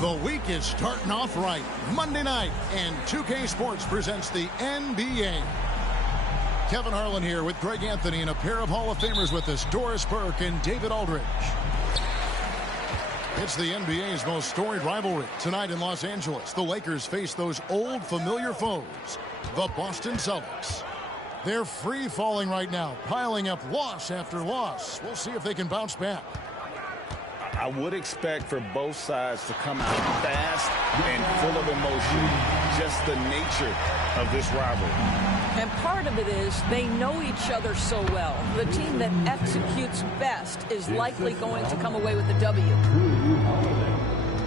The week is starting off right. Monday night, and 2K Sports presents the NBA. Kevin Harlan here with Greg Anthony and a pair of Hall of Famers with us, Doris Burke and David Aldridge. It's the NBA's most storied rivalry. Tonight in Los Angeles, the Lakers face those old familiar foes, the Boston Celtics. They're free-falling right now, piling up loss after loss. We'll see if they can bounce back. I would expect for both sides to come out fast and full of emotion. Just the nature of this rivalry. And part of it is they know each other so well. The team that executes best is likely going to come away with the W.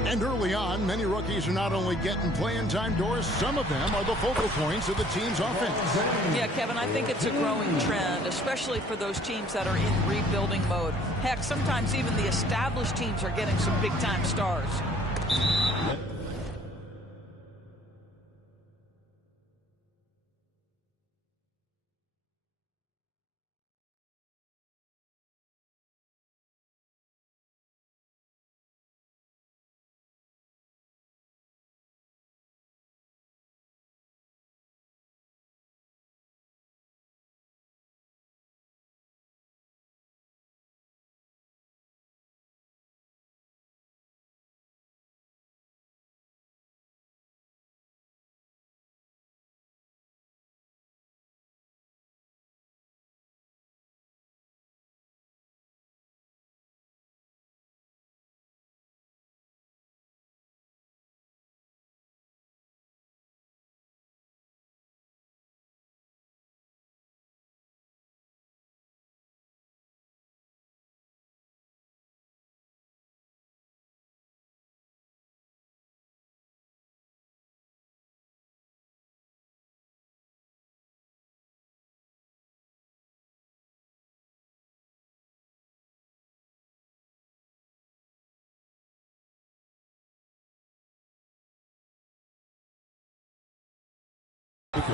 And early on, many rookies are not only getting playing time, Doris, some of them are the focal points of the team's offense. Yeah, Kevin, I think it's a growing trend, especially for those teams that are in rebuilding mode. Heck, sometimes even the established teams are getting some big-time stars.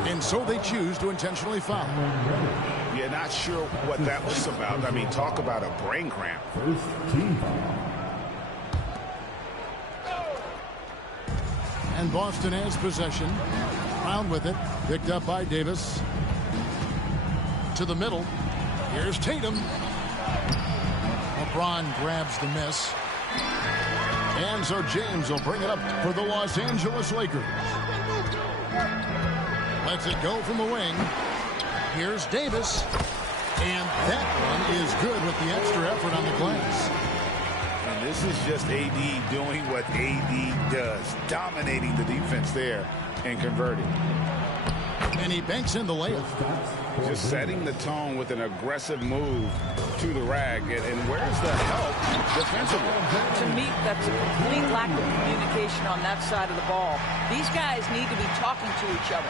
And so they choose to intentionally foul. Yeah, not sure what that was about. I mean, talk about a brain cramp. First team foul. And Boston has possession. Brown with it. Picked up by Davis. To the middle. Here's Tatum. LeBron grabs the miss. And so James will bring it up for the Los Angeles Lakers. Lets it go from the wing. Here's Davis. And that one is good with the extra effort on the glass. And this is just AD doing what AD does. Dominating the defense there and converting. And he banks in the layup. Just setting the tone with an aggressive move to the rag. And where's the help defensively? To me, that's a complete lack of communication on that side of the ball. These guys need to be talking to each other.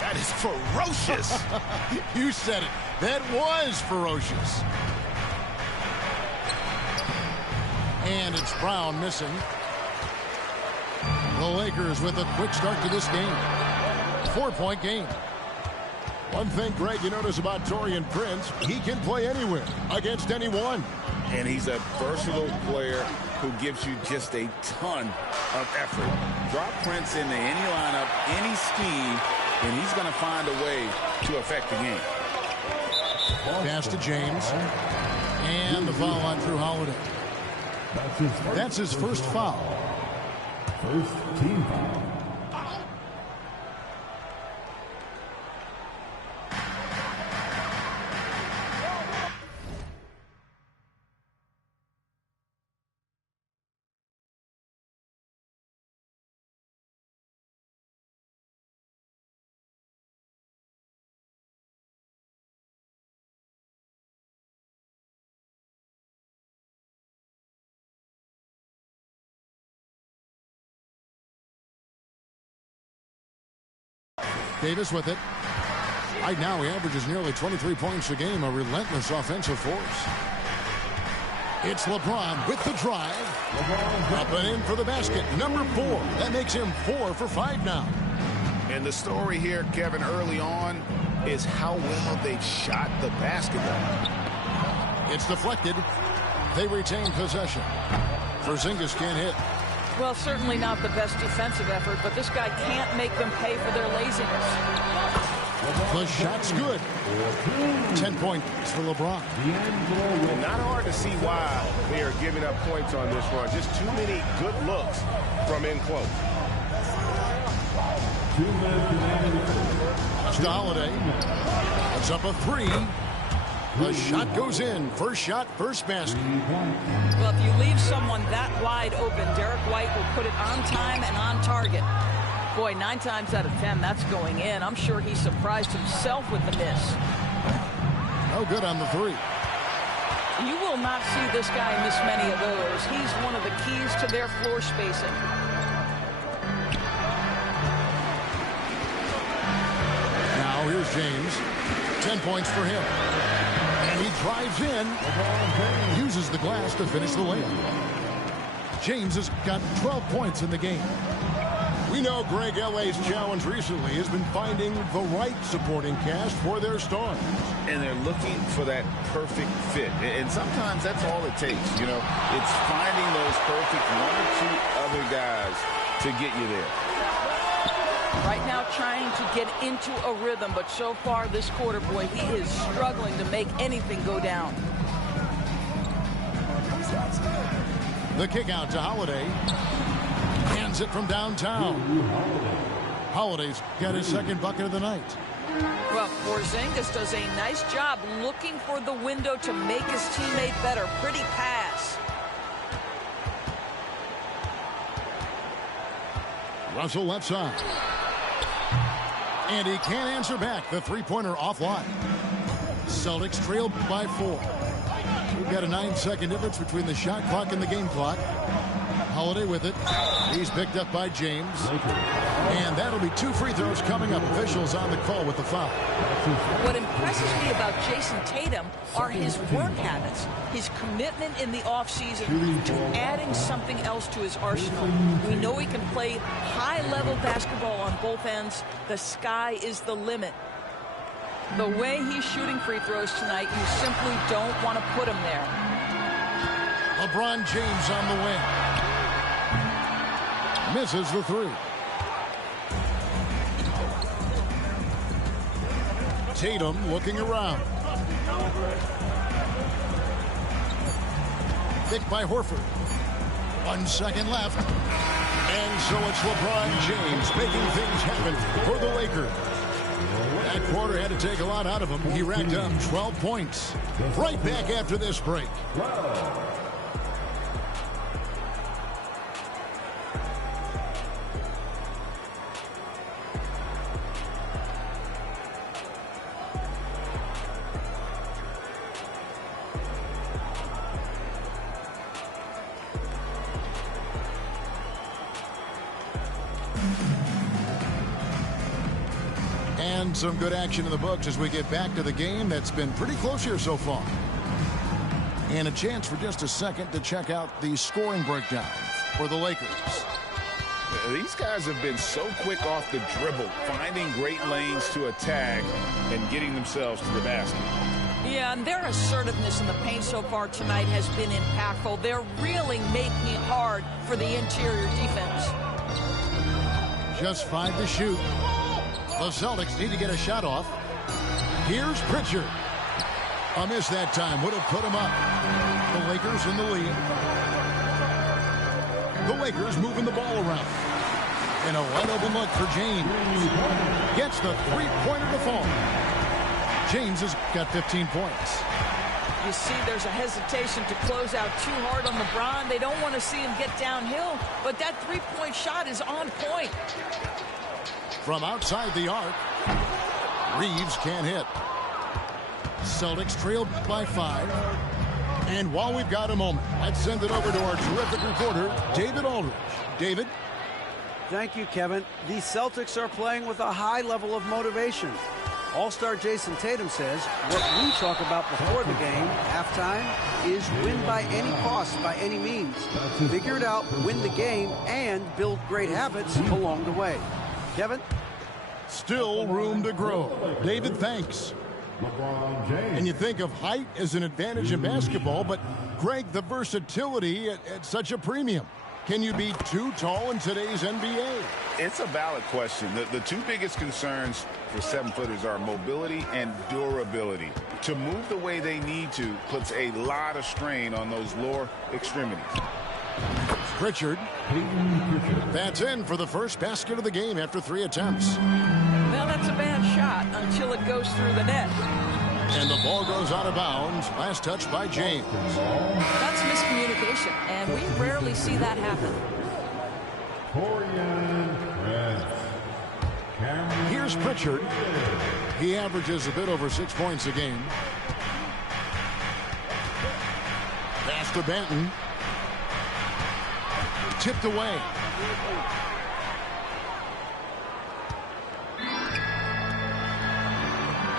That is ferocious. You said it. That was ferocious. And it's Brown missing. The Lakers with a quick start to this game. 4-point game. One thing, Greg, you notice about Taurean Prince, he can play anywhere, against anyone. And he's a versatile player who gives you just a ton of effort. Drop Prince into any lineup, any scheme, and he's going to find a way to affect the game. Pass to James. And the foul on Drew Holiday. That's his first foul. First team foul. Davis with it. Right now he averages nearly 23 points a game, a relentless offensive force. It's LeBron with the drive. Up and in for the basket. Number 4. That makes him 4 for 5 now. And the story here, Kevin, early on is how well they've shot the basketball. It's deflected. They retain possession. Porzingis can't hit. Well, certainly not the best defensive effort, but this guy can't make them pay for their laziness. The shot's good. 10 points for LeBron. And not hard to see why they are giving up points on this run. Just too many good looks from in close. To Holiday. It's up a 3. The shot goes in. First shot, first basket. Well, if you leave someone that wide open, Derek White will put it on time and on target. Boy, 9 times out of 10, that's going in. I'm sure he surprised himself with the miss. No good on the 3. You will not see this guy miss many of those. He's one of the keys to their floor spacing. Now here's James. 10 points for him. And he drives in. Uses the glass to finish the layup. James has got 12 points in the game. We know Greg L.A.'s challenge recently has been finding the right supporting cast for their stars. And they're looking for that perfect fit. And sometimes that's all it takes. You know, it's finding those perfect 1 or 2 other guys to get you there. Right now trying to get into a rhythm, but so far this quarter, boy, he is struggling to make anything go down. The kick out to Holiday. Hands it from downtown. Holiday's got his second bucket of the night. Well, Porzingis does a nice job looking for the window to make his teammate better. Pretty pass. Russell left side. And he can't answer back. The three-pointer offline. Celtics trailed by 4. We've got a 9-second difference between the shot clock and the game clock. Holiday with it. He's picked up by James. And that'll be 2 free throws coming up. Officials on the call with the foul. What impresses me about Jason Tatum are his work habits, his commitment in the offseason to adding something else to his arsenal. We know he can play high-level basketball on both ends. The sky is the limit. The way he's shooting free throws tonight, you simply don't want to put him there. LeBron James on the wing. Misses the 3. Tatum looking around. Picked by Horford. 1 second left. And so it's LeBron James making things happen for the Lakers. That quarter had to take a lot out of him. He racked up 12 points. Right back after this break. And some good action in the books as we get back to the game that's been pretty close here so far. And a chance for just a second to check out the scoring breakdown for the Lakers. These guys have been so quick off the dribble, finding great lanes to attack and getting themselves to the basket. Yeah, and their assertiveness in the paint so far tonight has been impactful. They're really making it hard for the interior defense. Just 5 to shoot. The Celtics need to get a shot off. Here's Pritchard. A miss that time would have put him up. The Lakers in the lead. The Lakers moving the ball around. And a wide open look for James. Gets the three-pointer to fall. James has got 15 points. You see there's a hesitation to close out too hard on LeBron. They don't want to see him get downhill, but that three-point shot is on point. From outside the arc, Reeves can't hit. Celtics trailed by 5. And while we've got a moment, let's send it over to our terrific reporter, David Aldridge. David? Thank you, Kevin. The Celtics are playing with a high level of motivation. All-star Jason Tatum says what we talk about before the game, halftime, is win by any cost, by any means. Figure it out, win the game, and build great habits along the way. Kevin? Still room to grow. David, thanks. LeBron James. And you think of height as an advantage in basketball, but Greg, the versatility at such a premium. Can you be too tall in today's NBA? It's a valid question. The two biggest concerns for 7-footers are mobility and durability. To move the way they need to puts a lot of strain on those lower extremities. Pritchard. That's in for the first basket of the game after 3 attempts. Well, that's a bad shot until it goes through the net. And the ball goes out of bounds. Last touch by James. That's miscommunication, and we rarely see that happen. Here's Pritchard. He averages a bit over 6 points a game. Pass to Benton. Tipped away.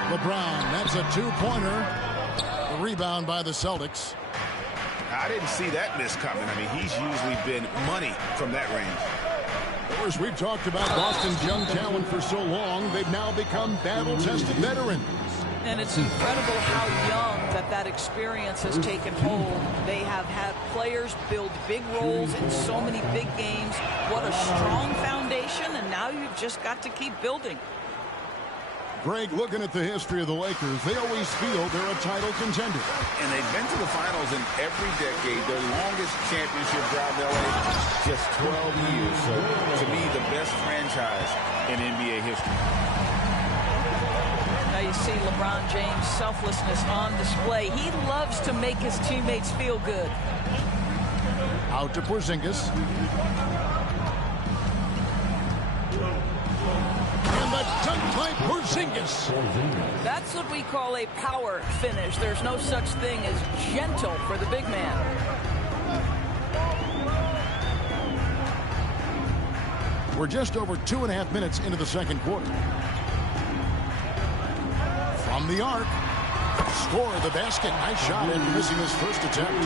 LeBron, that's a 2-pointer. The rebound by the Celtics. I didn't see that miss coming. I mean, he's usually been money from that range. Of course, we've talked about Boston's young talent for so long. They've now become battle-tested veterans. And it's incredible how young that experience has taken hold. They have had players build big roles in so many big games. What a strong foundation, and now you've just got to keep building. Greg, looking at the history of the Lakers, they always feel they're a title contender. And they've been to the finals in every decade. Their longest championship drought in LA, just 12 years. So, to me, the best franchise in NBA history. Now you see LeBron James' selflessness on display. He loves to make his teammates feel good. Out to Porzingis. And the dunk by Porzingis. That's what we call a power finish. There's no such thing as gentle for the big man. We're just over 2.5 minutes into the second quarter. From the arc. Score the basket. Nice shot after missing his first attempt.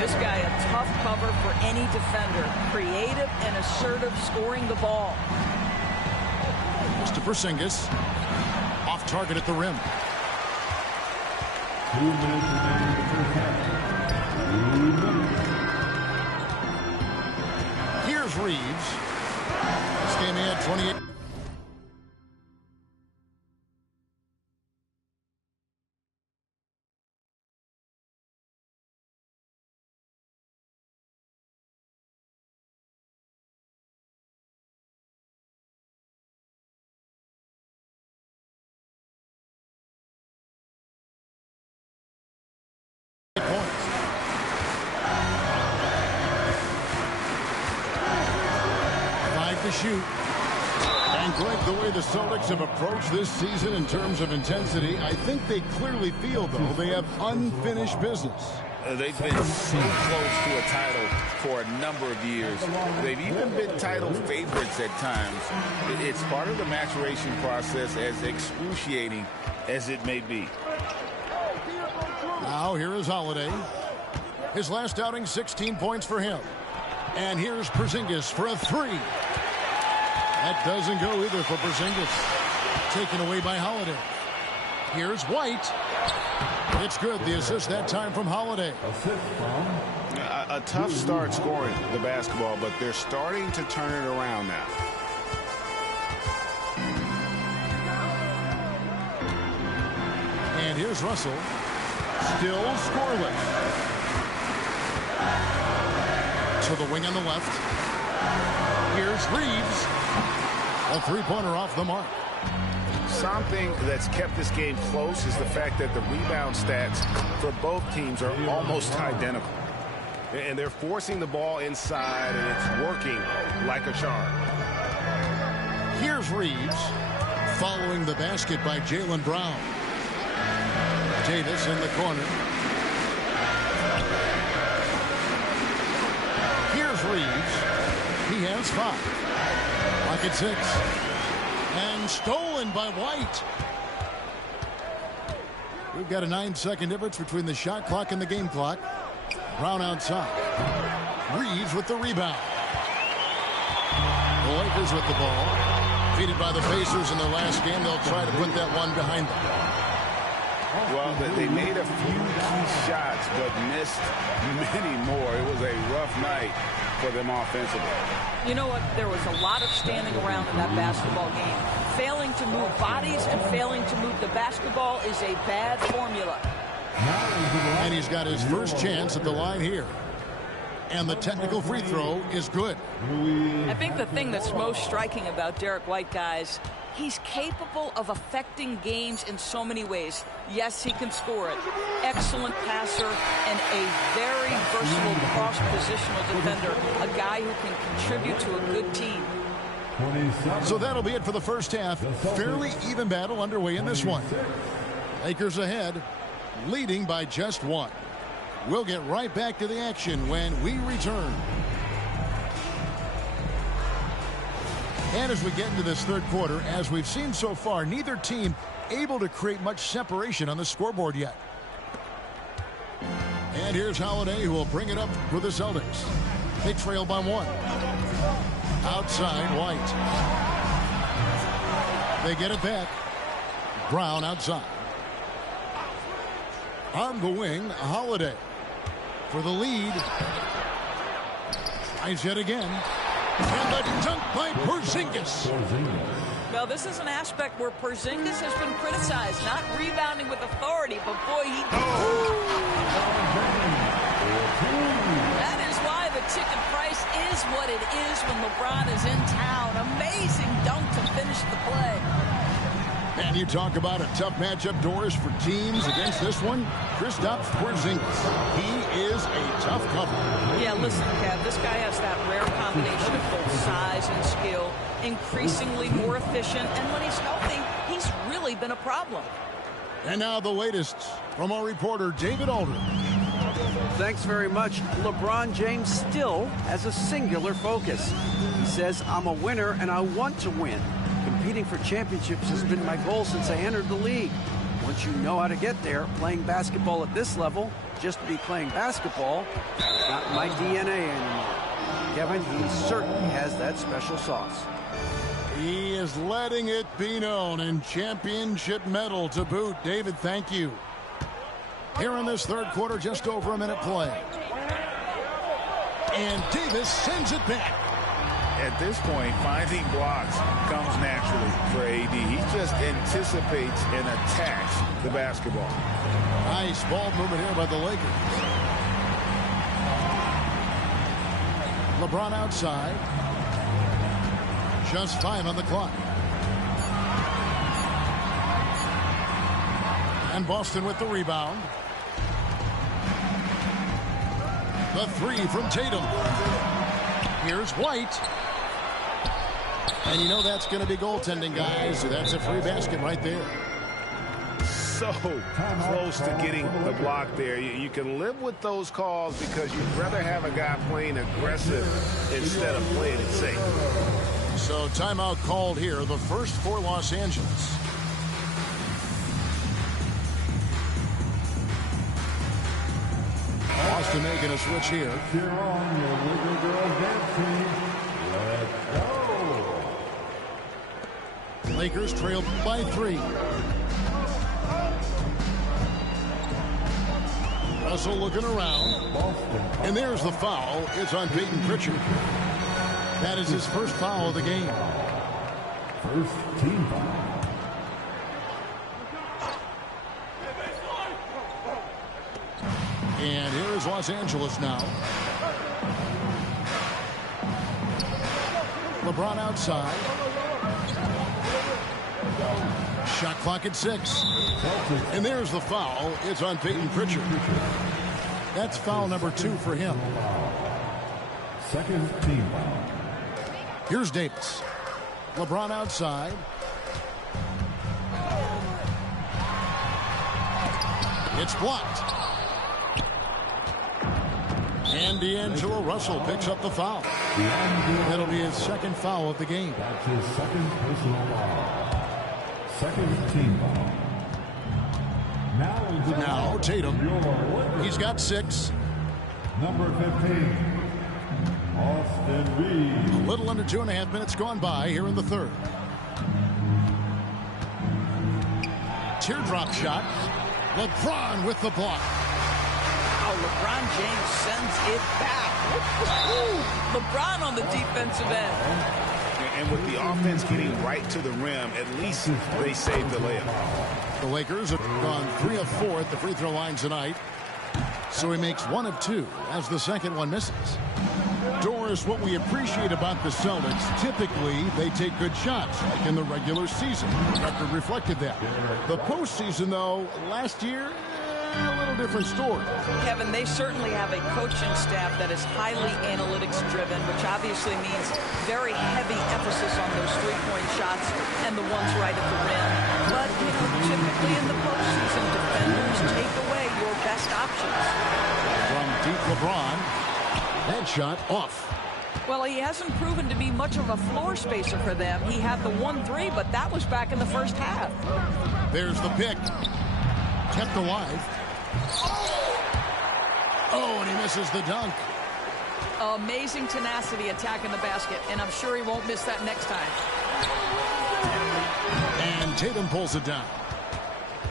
This guy a tough cover for any defender. Creative and assertive scoring the ball. To Porzingis. Off target at the rim. 2 minutes remaining in the first half. Here's Reeves. This game he had 28. Shoot. And Greg, the way the Celtics have approached this season in terms of intensity, I think they clearly feel, though, they have unfinished business. They've been so close to a title for a number of years. They've even been title favorites at times. It's part of the maturation process, as excruciating as it may be. Now, here is Holiday. His last outing, 16 points for him. And here's Porzingis for a 3. That doesn't go either for Porzingis. Taken away by Holiday. Here's White. It's good. The assist that time from Holiday. A tough start scoring the basketball, but they're starting to turn it around now. And here's Russell. Still scoreless. To the wing on the left. Here's Reeves. A 3-pointer off the mark. Something that's kept this game close is the fact that the rebound stats for both teams are almost identical. And they're forcing the ball inside, and it's working like a charm. Here's Reeves. Following the basket by Jaylen Brown. Davis in the corner. Here's Reeves. He has 5. Lock at 6. And stolen by White. We've got a 9-second difference between the shot clock and the game clock. Brown outside. Reeves with the rebound. The Lakers with the ball. Defeated by the Pacers in their last game. They'll try to put that one behind them. Well, they made a few key shots, but missed many more. It was a rough night for them offensively. You know what? There was a lot of standing around in that basketball game. Failing to move bodies and failing to move the basketball is a bad formula. And he's got his first chance at the line here. And the technical free throw is good. I think the thing that's most striking about Derek White, guys, he's capable of affecting games in so many ways. Yes, he can score it. Excellent passer and a very versatile cross-positional defender. A guy who can contribute to a good team. So that'll be it for the first half. Fairly even battle underway in this one. Lakers ahead, leading by just one. We'll get right back to the action when we return. And as we get into this third quarter, as we've seen so far, neither team able to create much separation on the scoreboard yet. And here's Holiday, who will bring it up for the Celtics. They trail by one. Outside, White. They get it back. Brown outside. On the wing, Holiday. For the lead. Tries yet again. And the dunk by Porzingis. Well, this is an aspect where Porzingis has been criticized, not rebounding with authority, but boy, he... That is why the ticket price is what it is when LeBron is in town. Amazing dunk to finish the play. And you talk about a tough matchup, Doris, for teams against this one. Kristaps Porzingis. He is a tough cover. Yeah, listen, Kev, this guy has that rare combination of both size and skill, increasingly more efficient, and when he's healthy, he's really been a problem. And now the latest from our reporter, David Aldridge. Thanks very much. LeBron James still has a singular focus. He says, I'm a winner and I want to win. Competing for championships has been my goal since I entered the league. Once you know how to get there, playing basketball at this level, just to be playing basketball, is not my DNA anymore. Kevin, he certainly has that special sauce. He is letting it be known, and championship medal to boot. David, thank you. Here in this third quarter, just over a minute play. And Davis sends it back. At this point, finding blocks comes naturally for AD. He just anticipates and attacks the basketball. Nice ball movement here by the Lakers. LeBron outside. Just 5 on the clock. And Boston with the rebound. The three from Tatum. Here's White. And you know that's going to be goaltending, guys. So that's a free basket right there. So close to getting the block there. You can live with those calls because you'd rather have a guy playing aggressive instead of playing it safe. So timeout called here, the first for Los Angeles. Boston making a switch here. You're on your Laker girls dance team. Let's go. Lakers trail by 3. Russell looking around. And there's the foul. It's on Peyton Pritchard. That is his first foul of the game. First team foul. And here is Los Angeles now. LeBron outside. Shot clock at 6. And there's the foul. It's on Peyton Pritchard. That's foul number 2 for him. Second team foul. Here's Davis. LeBron outside. It's blocked. And D'Angelo Russell picks up the foul. That'll be his second foul of the game. That's his second personal foul. Second team foul. Now Tatum. He's got 6. Number 15. Austin Reeves. A little under 2.5 minutes gone by here in the third. Teardrop shot. LeBron with the block. Oh, LeBron James sends it back. LeBron on the defensive end. And with the offense getting right to the rim, at least they saved the layup. The Lakers have gone 3 of 4 at the free throw line tonight. So he makes 1 of 2 as the second one misses. Doris, what we appreciate about the Celtics, typically they take good shots, like in the regular season. The record reflected that. The postseason, though, last year, a little different story. Kevin, they certainly have a coaching staff that is highly analytics driven, which obviously means very heavy emphasis on those three-point shots and the ones right at the rim. But, you know, typically in the postseason, defenders take away your best options. From deep LeBron, that shot off. Well, he hasn't proven to be much of a floor spacer for them. He had the 1-3, but that was back in the first half. There's the pick. Kept alive. Oh, and he misses the dunk. Amazing tenacity attacking the basket, and I'm sure he won't miss that next time. And Tatum pulls it down.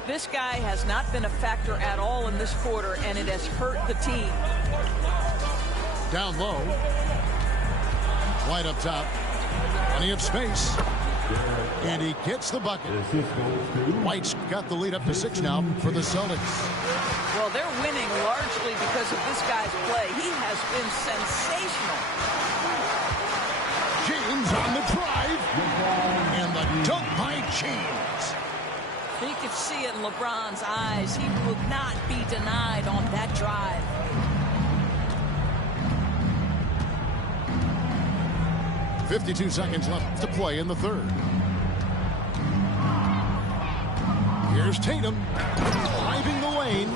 This guy has not been a factor at all in this quarter, and it has hurt the team. Down low. White up top. Plenty of space. And he gets the bucket. White's got the lead up to 6 now for the Celtics. Well, they're winning largely because of this guy's play. He has been sensational. James on the drive. And the dunk by James. You could see it in LeBron's eyes. He would not be denied on that drive. .52 seconds left to play in the third. Here's Tatum driving the lane.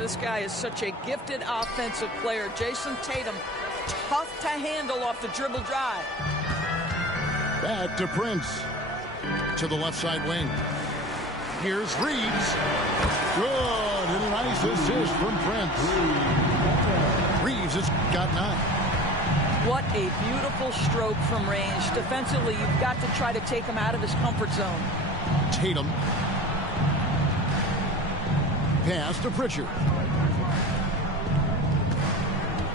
This guy is such a gifted offensive player. Jason Tatum, tough to handle off the dribble drive. Back to Prince. To the left side wing. Here's Reeves. Good. And a nice assist from Prince. Reeves has got 9. What a beautiful stroke from range. Defensively, you've got to try to take him out of his comfort zone. Tatum. Pass to Pritchard.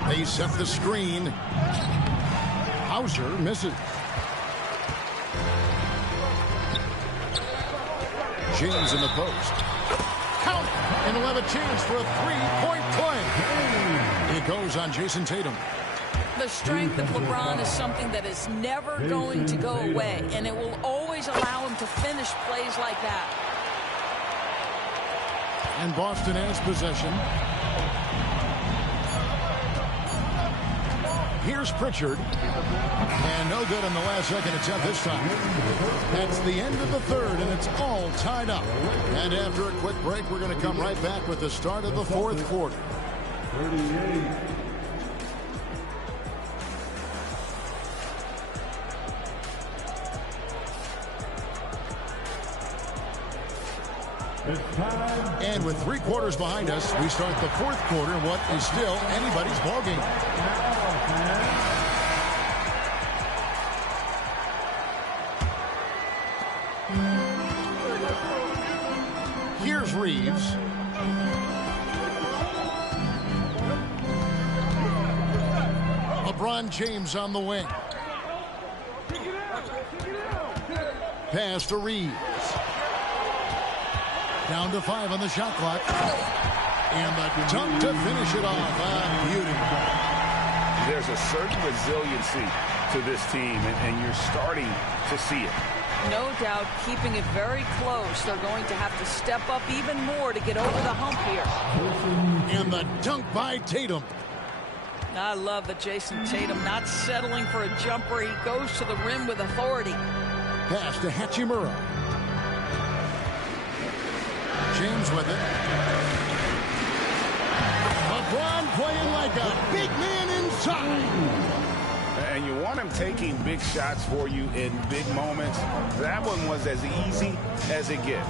They set the screen. Hauser misses. James in the post. Count! And he'll have a chance for a 3-point play. It goes on Jason Tatum. The strength of LeBron is something that is never going to go away, and it will always allow him to finish plays like that. And Boston has possession. Here's Pritchard. And no good in the last second attempt this time. That's the end of the third, and it's all tied up. And after a quick break, we're going to come right back with the start of the fourth quarter. 38. And with 3 quarters behind us, we start the fourth quarter in what is still anybody's ballgame. Here's Reeves. LeBron James on the wing. Pass to Reeves. Down to 5 on the shot clock. And the dunk to finish it off. Beauty. There's a certain resiliency to this team, and you're starting to see it. No doubt, keeping it very close. They're going to have to step up even more to get over the hump here. And the dunk by Tatum. I love that Jason Tatum not settling for a jumper. He goes to the rim with authority. Pass to Hachimura. James with it. LeBron playing like a big man inside. And you want him taking big shots for you in big moments. That one was as easy as it gets.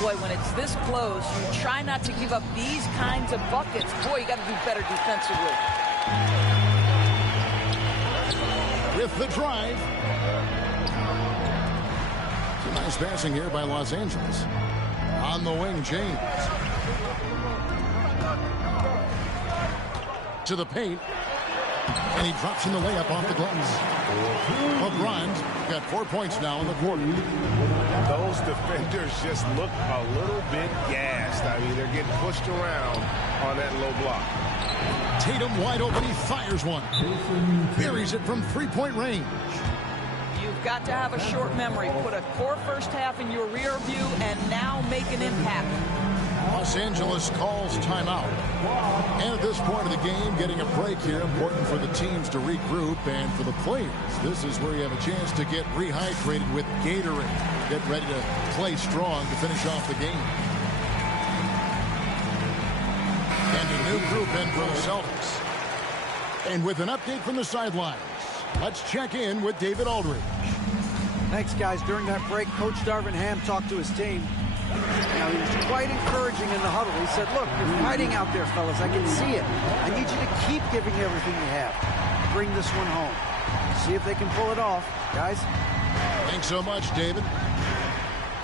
Boy, when it's this close, you try not to give up these kinds of buckets. Boy, you got to do better defensively. With the drive. Nice passing here by Los Angeles. On the wing, James. To the paint. And he drops in the layup off the glass. LeBron's got 4 points now in the quarter. Those defenders just look a little bit gassed. I mean, they're getting pushed around on that low block. Tatum wide open. He fires one. Buries it from three-point range. You've got to have a short memory. Put a poor first half in your rear view and now make an impact. Los Angeles calls timeout. And at this point of the game, getting a break here, important for the teams to regroup, and for the players, this is where you have a chance to get rehydrated with Gatorade. Get ready to play strong to finish off the game. And a new group in for the Celtics. And with an update from the sidelines, let's check in with David Aldridge. Thanks, guys. During that break, Coach Darvin Ham talked to his team. Now, he was quite encouraging in the huddle. He said, look, you're fighting out there, fellas. I can see it. I need you to keep giving everything you have. Bring this one home. See if they can pull it off. Guys? Thanks so much, David.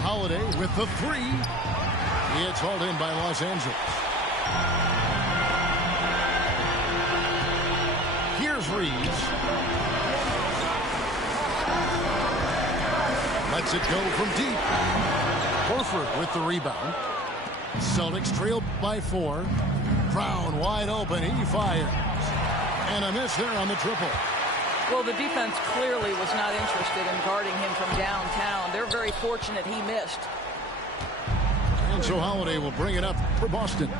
Holiday with the three. It's hauled in by Los Angeles. Here's Reeves. Lets it go from deep. Horford with the rebound. Celtics trail by 4. Brown wide open. He fires. And a miss there on the triple. Well, the defense clearly was not interested in guarding him from downtown. They're very fortunate he missed. And so Holiday will bring it up for Boston.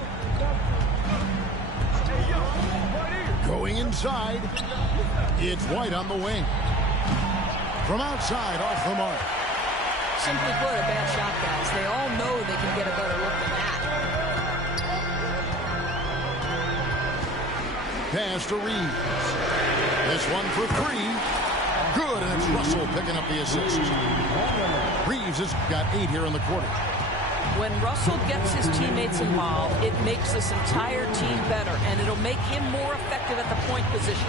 Going inside. It's White on the wing. From outside, off the mark. Simply put, a bad shot, guys. They all know they can get a better look than that. Pass to Reeves. This one for 3. Good, and it's Russell picking up the assist. Reeves has got 8 here in the quarter. When Russell gets his teammates involved, it makes this entire team better, and it'll make him more effective at the point position.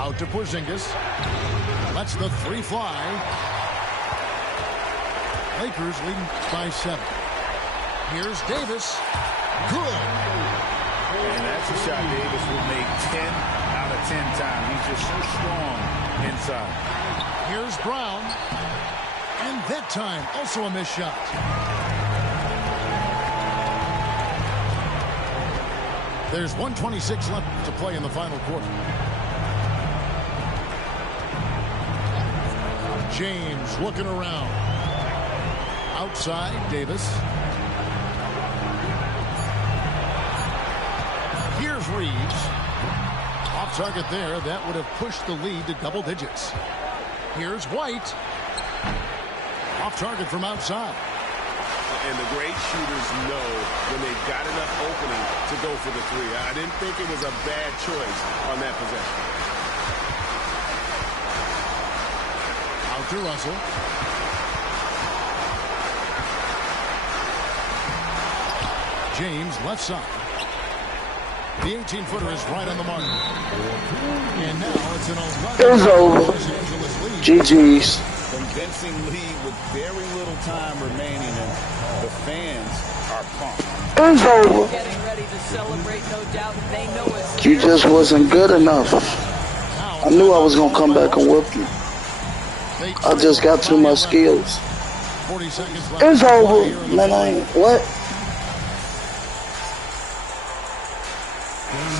Out to Porzingis. Lets the 3 fly. Lakers leading by 7. Here's Davis. Good. And that's a shot Davis will make 10 out of 10 times. He's just so strong inside. Here's Brown. And that time, also a missed shot. There's 1:26 left to play in the final quarter. James looking around. Outside, Davis. Here's Reeves. Off target there. That would have pushed the lead to double digits. Here's White. Off target from outside. And the great shooters know when they've got enough opening to go for the 3. I didn't think it was a bad choice on that possession. Out to Russell. James left side. The 18-footer is right on the mark. And now it's an 11. It's over. GG's. Convincing lead with very little time remaining, and the fans are pumped. It's over. Getting ready to celebrate, no doubt. They know it's You just wasn't good enough. I knew I was going to come back and whoop you. I just got too much skills. 40 seconds left. It's over. Man, I ain't. What?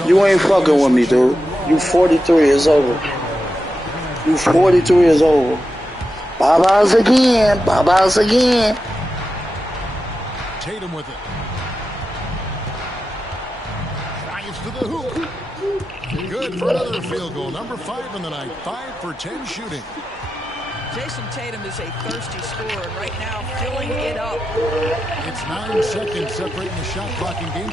You ain't fucking with me, dude. You 43 is over. You 43 is over. Bye-byes again. Bye-byes again. Tatum with it. Drives to the hoop. Good for another field goal. Number 5 in the night. 5 for 10 shooting. Jason Tatum is a thirsty scorer right now, filling it up. It's 9 seconds separating the shot clock in game.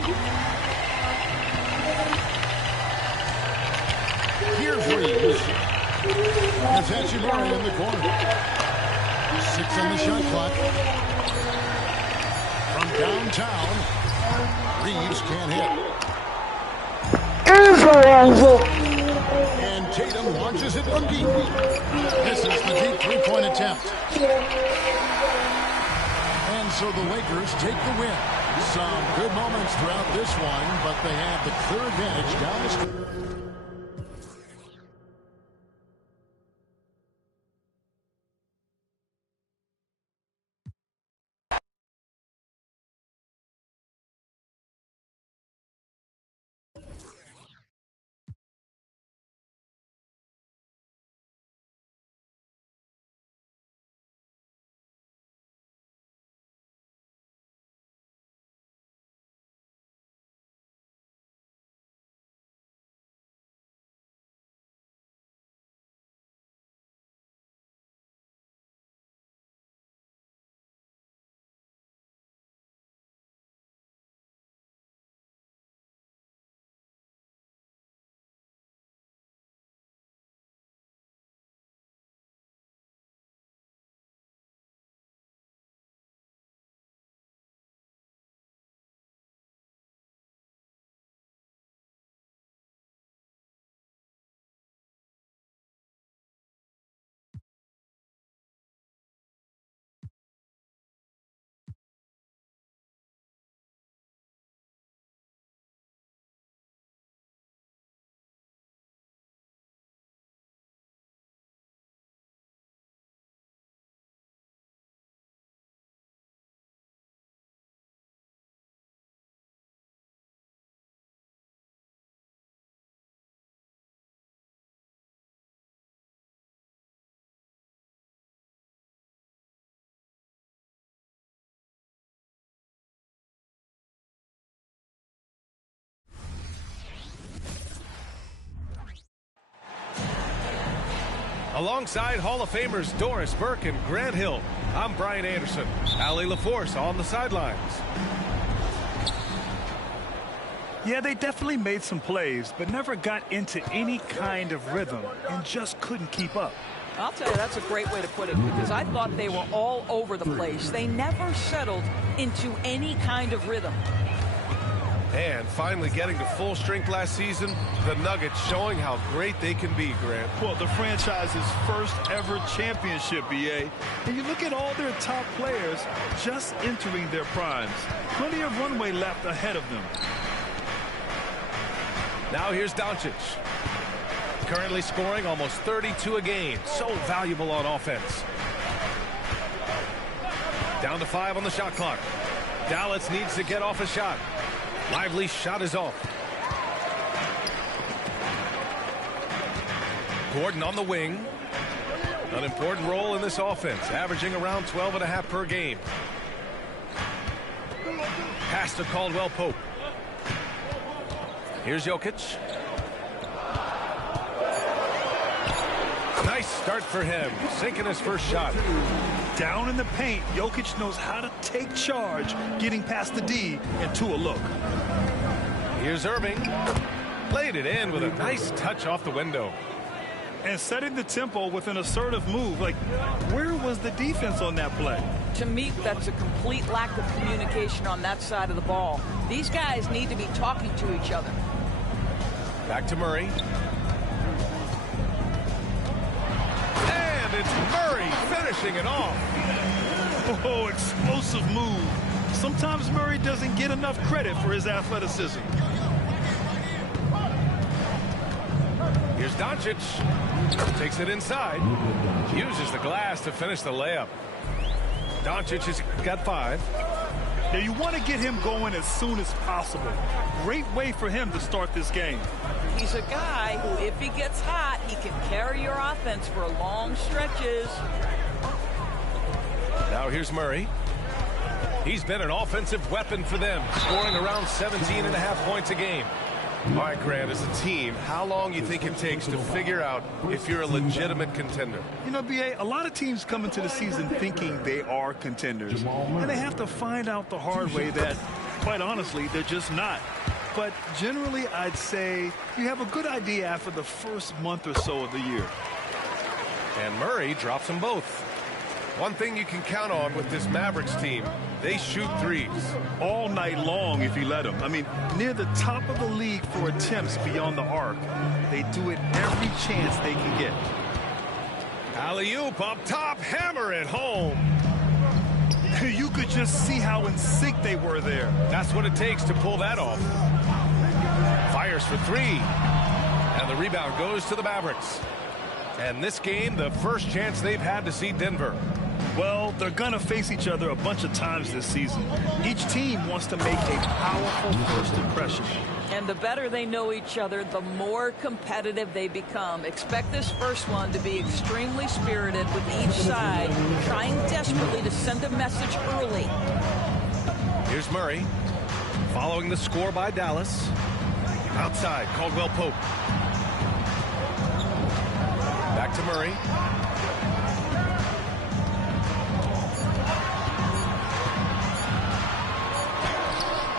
Here's Reeves. It's Hachimura in the corner. 6 on the shot clock. From downtown, Reeves can't hit. It's over. And Tatum launches it from deep. This is the deep three-point attempt. And so the Lakers take the win. Some good moments throughout this one, but they have the clear advantage down the stretch. Alongside Hall of Famers Doris Burke and Grant Hill, I'm Brian Anderson. Allie LaForce on the sidelines. Yeah, they definitely made some plays, but never got into any kind of rhythm and just couldn't keep up. I'll tell you, that's a great way to put it, because I thought they were all over the place. They never settled into any kind of rhythm. And finally getting to full strength last season, the Nuggets showing how great they can be, Grant. Well, the franchise's first ever championship, BA. And you look at all their top players just entering their primes. Plenty of runway left ahead of them. Now here's Doncic. Currently scoring almost 32 a game. So valuable on offense. Down to 5 on the shot clock. Dallas needs to get off a shot. Lively shot is off. Gordon on the wing. An important role in this offense, averaging around 12.5 per game. Pass to Caldwell Pope. Here's Jokic. Nice start for him, sinking his first shot. Down in the paint, Jokic knows how to take charge, getting past the D and to a look. Here's Irving. Laid it in with a nice touch off the window. And setting the tempo with an assertive move. Like, where was the defense on that play? To me, that's a complete lack of communication on that side of the ball. These guys need to be talking to each other. Back to Murray. And it's Murray finishing it off. Oh, explosive move. Sometimes Murray doesn't get enough credit for his athleticism. Here's Doncic. Takes it inside. Uses the glass to finish the layup. Doncic has got 5. Now you want to get him going as soon as possible. Great way for him to start this game. He's a guy who, if he gets hot, he can carry your offense for long stretches. Now here's Murray. He's been an offensive weapon for them, scoring around 17.5 points a game. All right, Grant, as a team, how long do you think it takes to figure out if you're a legitimate contender? You know, BA, a lot of teams come into the season thinking they are contenders, and they have to find out the hard way that, quite honestly, they're just not. But generally, I'd say you have a good idea after the first month or so of the year. And Murray drops them both. One thing you can count on with this Mavericks team, they shoot threes. All night long if you let them. I mean, near the top of the league for attempts beyond the arc. They do it every chance they can get. Alley-oop up top, hammer it home. You could just see how in sync they were there. That's what it takes to pull that off. Fires for three. And the rebound goes to the Mavericks. And this game, the first chance they've had to see Denver. Well, they're going to face each other a bunch of times this season. Each team wants to make a powerful first impression. And the better they know each other, the more competitive they become. Expect this first one to be extremely spirited, with each side trying desperately to send a message early. Here's Murray, following the score by Dallas. Outside, Caldwell Pope. Back to Murray.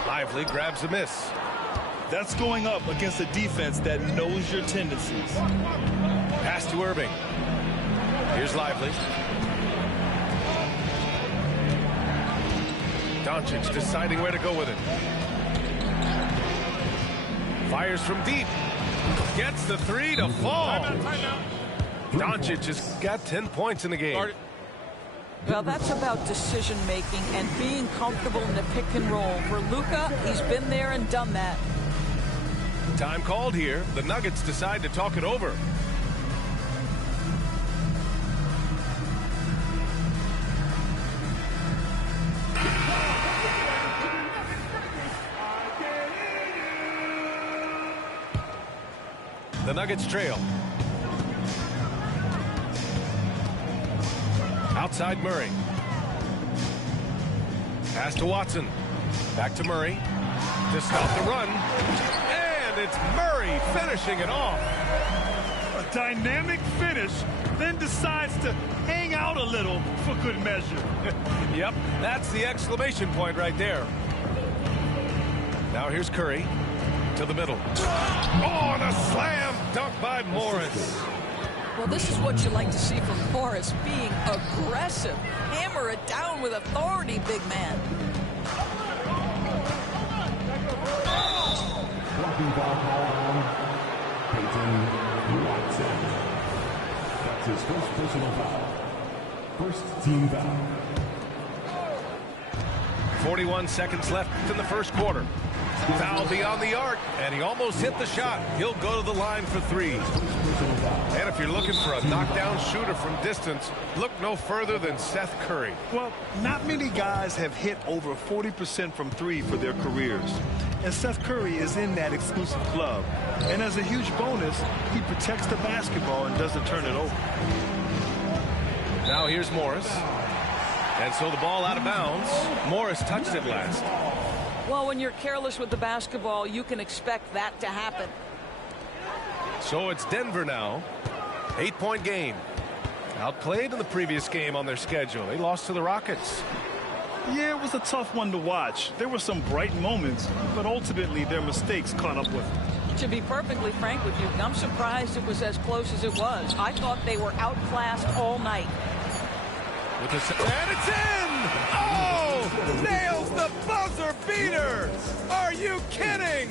Lively grabs a miss. That's going up against a defense that knows your tendencies. Pass to Irving. Here's Lively. Doncic deciding where to go with it. Fires from deep. Gets the three to fall. Doncic has got 10 points in the game. Well, that's about decision-making and being comfortable in the pick and roll. For Luka, he's been there and done that. Time called here. The Nuggets decide to talk it over. The Nuggets trail. Outside Murray. Pass to Watson. Back to Murray. To stop the run. And it's Murray finishing it off. A dynamic finish, then decides to hang out a little for good measure. Yep, that's the exclamation point right there. Now here's Curry. To the middle. Oh, and a slam dunk by Morris. Well, this is what you like to see from Morris, being aggressive. Hammer it down with authority, big man. Blocking foul called on Peyton Watson. That's his first personal foul. First team foul. 41 seconds left in the first quarter. Foul beyond the arc, and he almost hit the shot. He'll go to the line for three. And if you're looking for a knockdown shooter from distance, look no further than Seth Curry. Well, not many guys have hit over 40% from three for their careers. And Seth Curry is in that exclusive club. And as a huge bonus, he protects the basketball and doesn't turn it over. Now here's Morris. And so the ball out of bounds. Morris touched it last. Well, when you're careless with the basketball, you can expect that to happen. So it's Denver now. 8-point game. Outplayed in the previous game on their schedule. They lost to the Rockets. Yeah, it was a tough one to watch. There were some bright moments, but ultimately their mistakes caught up with them. To be perfectly frank with you, I'm surprised it was as close as it was. I thought they were outclassed all night. And it's in! Oh! Nails the buzzer beater! Are you kidding?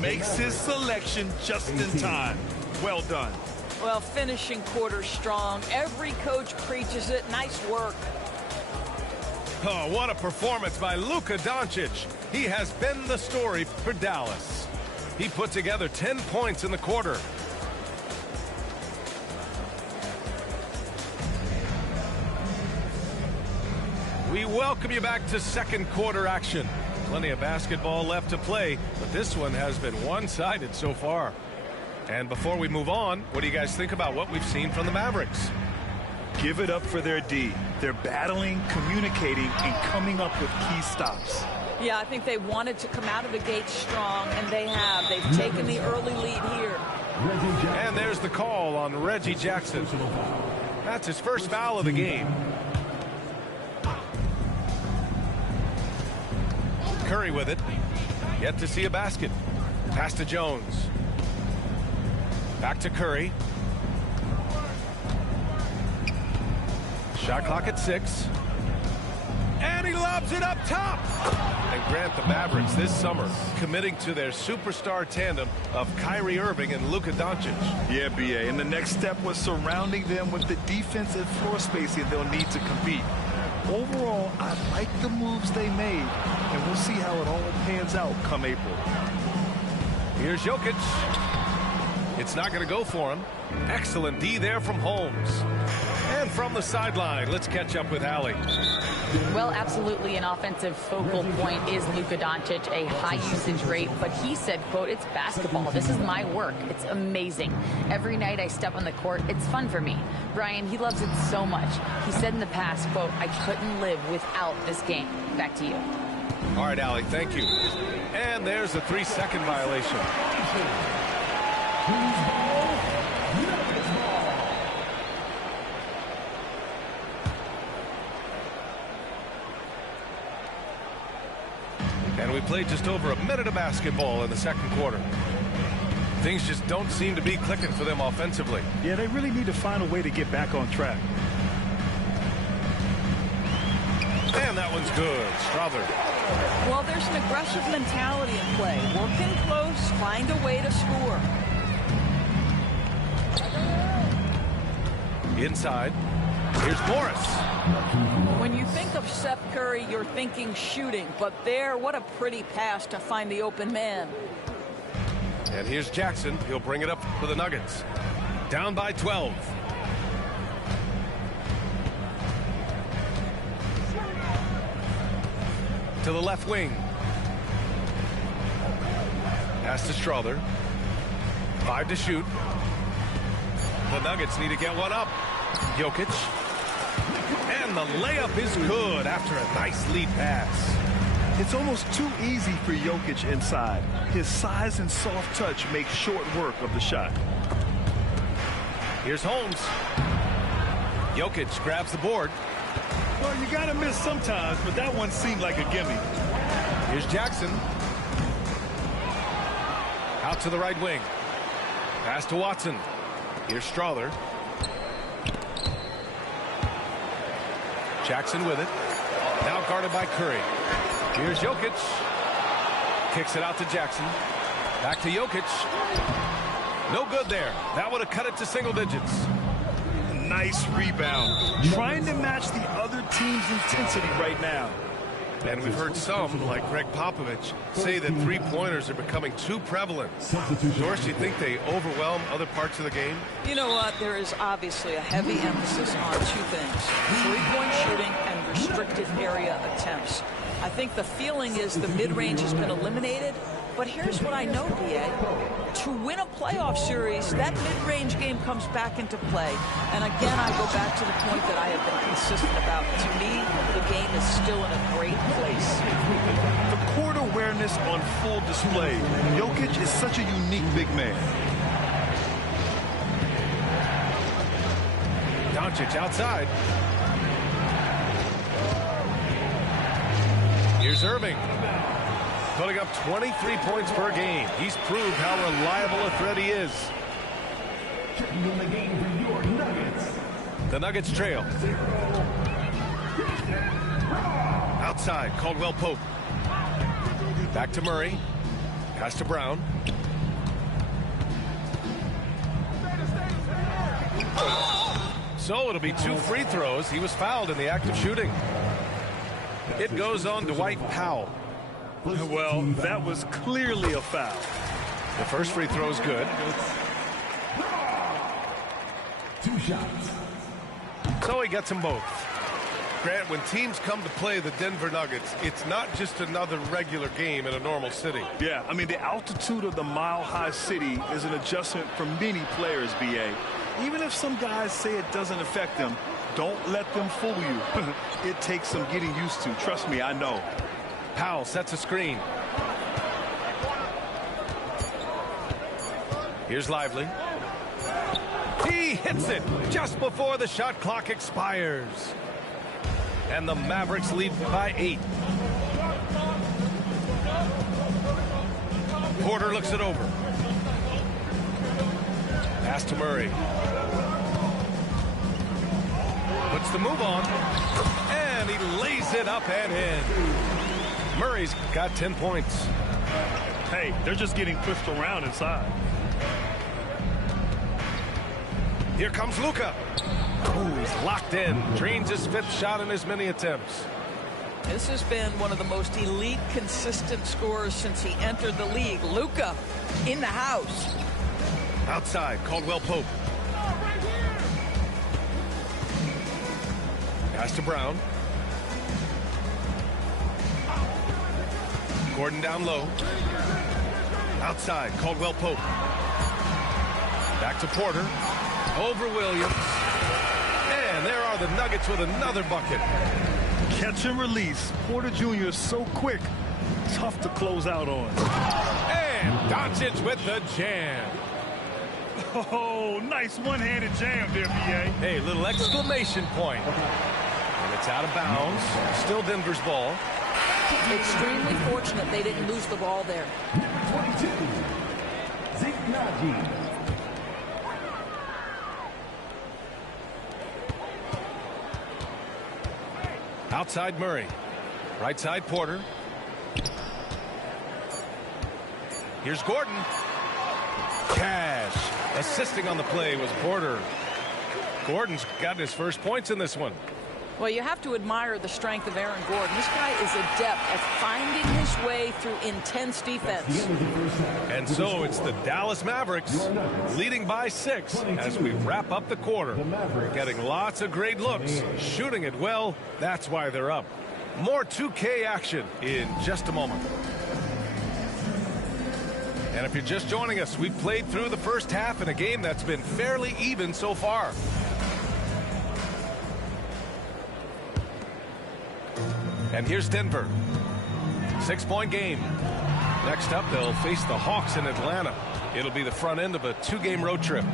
Makes his selection just in time. Well done. Well, finishing quarter strong. Every coach preaches it. Nice work. Oh, what a performance by Luka Doncic. He has been the story for Dallas. He put together 10 points in the quarter. We welcome you back to second quarter action. Plenty of basketball left to play, but this one has been one-sided so far. And before we move on, what do you guys think about what we've seen from the Mavericks? Give it up for their D. They're battling, communicating, and coming up with key stops. Yeah, I think they wanted to come out of the gate strong, and they have. They've taken the early lead here. And there's the call on Reggie Jackson. That's his first foul of the game. Curry with it. Yet to see a basket. Pass to Jones. Back to Curry. Shot clock at 6. And he lobs it up top. And Grant, the Mavericks this summer committing to their superstar tandem of Kyrie Irving and Luka Doncic. Yeah, B.A. And the next step was surrounding them with the defensive floor spacing they'll need to compete. Overall, I like the moves they made, and we'll see how it all pans out come April. Here's Jokic. It's not going to go for him. Excellent D there from Holmes. And from the sideline, let's catch up with Allie. Well, absolutely an offensive focal point is Luka Doncic, a high usage rate, but he said, quote, it's basketball. This is my work. It's amazing. Every night I step on the court, it's fun for me. Brian, he loves it so much. He said in the past, quote, I couldn't live without this game. Back to you. All right, Allie, thank you. And there's a 3-second violation. And we played just over a minute of basketball in the second quarter. Things just don't seem to be clicking for them offensively. Yeah, they really need to find a way to get back on track. And that one's good. Strother. Well, there's an aggressive mentality in play. Working close, find a way to score. Inside. Here's Morris. When you think of Seth Curry, you're thinking shooting. But there, what a pretty pass to find the open man. And here's Jackson. He'll bring it up for the Nuggets. Down by 12. To the left wing. Pass to Strother. 5 to shoot. The Nuggets need to get one up. Jokic. And the layup is good after a nice lead pass. It's almost too easy for Jokic inside. His size and soft touch make short work of the shot. Here's Holmes. Jokic grabs the board. Well, you gotta miss sometimes, but that one seemed like a gimme. Here's Jackson. Out to the right wing. Pass to Watson. Here's Strother. Jackson with it. Now guarded by Curry. Here's Jokic. Kicks it out to Jackson. Back to Jokic. No good there. That would have cut it to single digits. Nice rebound. Trying to match the other team's intensity right now. And we've heard some, like Greg Popovich, say that three-pointers are becoming too prevalent. George, do you think they overwhelm other parts of the game? You know what? There is obviously a heavy emphasis on two things: three-point shooting and restricted area attempts. I think the feeling is the mid-range has been eliminated. But here's what I know, B.A. To win a playoff series, that mid-range game comes back into play. And again, I go back to the point that I have been consistent about. To me, the game is still in a great place. The court awareness on full display. Jokic is such a unique big man. Doncic outside. Here's Irving. Putting up 23 points per game. He's proved how reliable a threat he is. Checking the game for your Nuggets. The Nuggets trail. Outside, Caldwell Pope. Back to Murray. Pass to Brown. So it'll be 2 free throws. He was fouled in the act of shooting. It goes on Dwight Powell. Well, that was clearly a foul. The first free throw is good. 2 shots. So he gets them both. Grant, when teams come to play the Denver Nuggets, it's not just another regular game in a normal city. Yeah, I mean, the altitude of the mile-high city is an adjustment for many players, B.A. Even if some guys say it doesn't affect them, don't let them fool you. It takes some getting used to. Trust me, I know. Powell sets a screen. Here's Lively. He hits it just before the shot clock expires. And the Mavericks lead by 8. Porter looks it over. Pass to Murray. Puts the move on. And he lays it up and in. Murray's got 10 points. Hey, they're just getting pushed around inside. Here comes Luka. Ooh, he's locked in. Drains his 5th shot in as many attempts. This has been one of the most elite, consistent scorers since he entered the league. Luka in the house. Outside, Caldwell Pope. Pass to Brown. Gordon down low. Outside, Caldwell Pope. Back to Porter. Over Williams. And there are the Nuggets with another bucket. Catch and release. Porter Jr. is so quick. Tough to close out on. And Doncic with the jam. Oh, nice one-handed jam there, B.A. Hey, little exclamation point. And it's out of bounds. Still Denver's ball. Extremely fortunate they didn't lose the ball there. 22. Zignagi. Outside Murray. Right side Porter. Here's Gordon. Cash. Assisting on the play was Porter. Gordon's gotten his first points in this one. Well, you have to admire the strength of Aaron Gordon. This guy is adept at finding his way through intense defense. And so it's the Dallas Mavericks leading by 6 as we wrap up the quarter. Getting lots of great looks, shooting it well. That's why they're up. More 2K action in just a moment. And if you're just joining us, we've played through the first half in a game that's been fairly even so far. And here's Denver. 6-point game. Next up, they'll face the Hawks in Atlanta. It'll be the front end of a 2-game road trip.